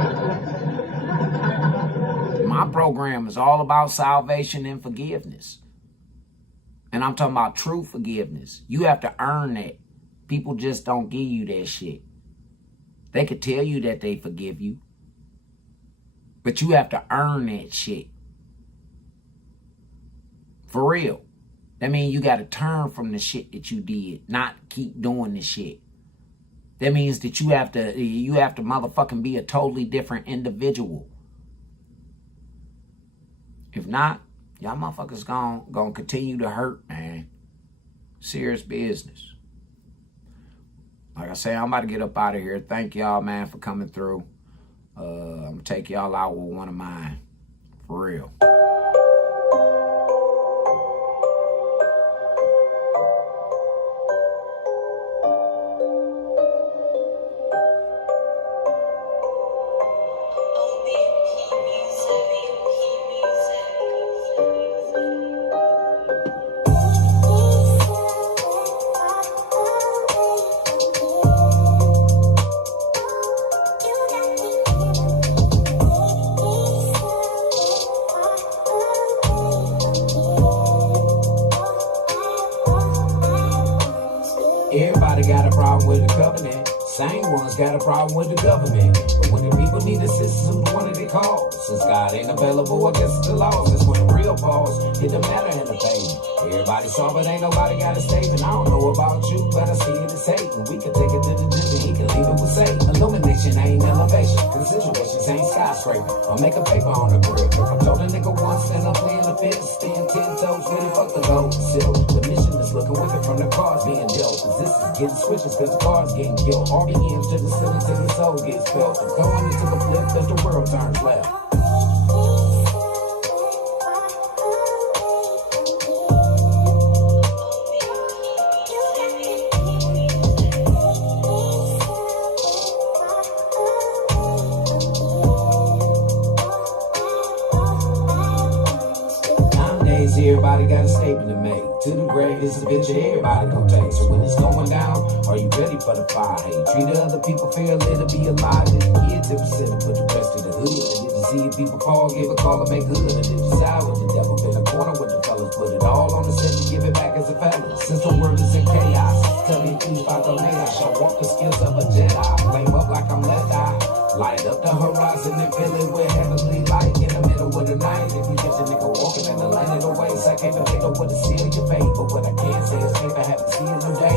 My program is all about salvation and forgiveness. And I'm talking about true forgiveness. You have to earn that. People just don't give you that shit. They could tell you that they forgive you, but you have to earn that shit. For real. That means you got to turn from the shit that you did, not keep doing the shit. That means that you have to motherfucking be a totally different individual. If not, y'all motherfuckers gonna continue to hurt, man. Serious business. Like I say, I'm about to get up out of here. Thank y'all, man, for coming through. I'm gonna take y'all out with one of mine. For real. Motherfuckers got a problem with the government. But when the people need assistance, who the one that they call? Since God ain't available, I guess it's the laws. That's when the real balls hit the matter and the pavement. Everybody saw, but ain't nobody got a statement. I don't know about you, but I see it as Satan. We can take it to the distance, he can leave it with Satan. Illumination ain't elevation, cause situations ain't skyscraper. I'll make a paper on the brick. I told a nigga once and I'm playing the fifth. Stand 10 toes, really fuck the gold silk. The mission is looking wicked from the cards being dealt. Cause this is getting switches, cause the cards getting killed. RBMs to the ceiling till your soul gets felt. I'm going into the flip as the world turns left. Everybody got a statement to make. To the grave, it's a picture everybody gon' take. So when it's going down, are you ready for the fire? Hey, treat other people fair, let it be alive. If the kids ever said to put the rest of the hood. And if you see people fall, give a call and make good. And if you side with the devil, been a corner with the fellas. Put it all on the set and give it back as a felon. Since the world is in chaos, tell me please by the lane. I shall walk the skills of a Jedi. Flame up like I'm left eye. Light up the horizon and fill it with heavenly light in the middle of the night. If you catch a nigga walking in the land of the ways, I can't even think of what to seal your fate. But what I can say is, maybe I haven't seen no day.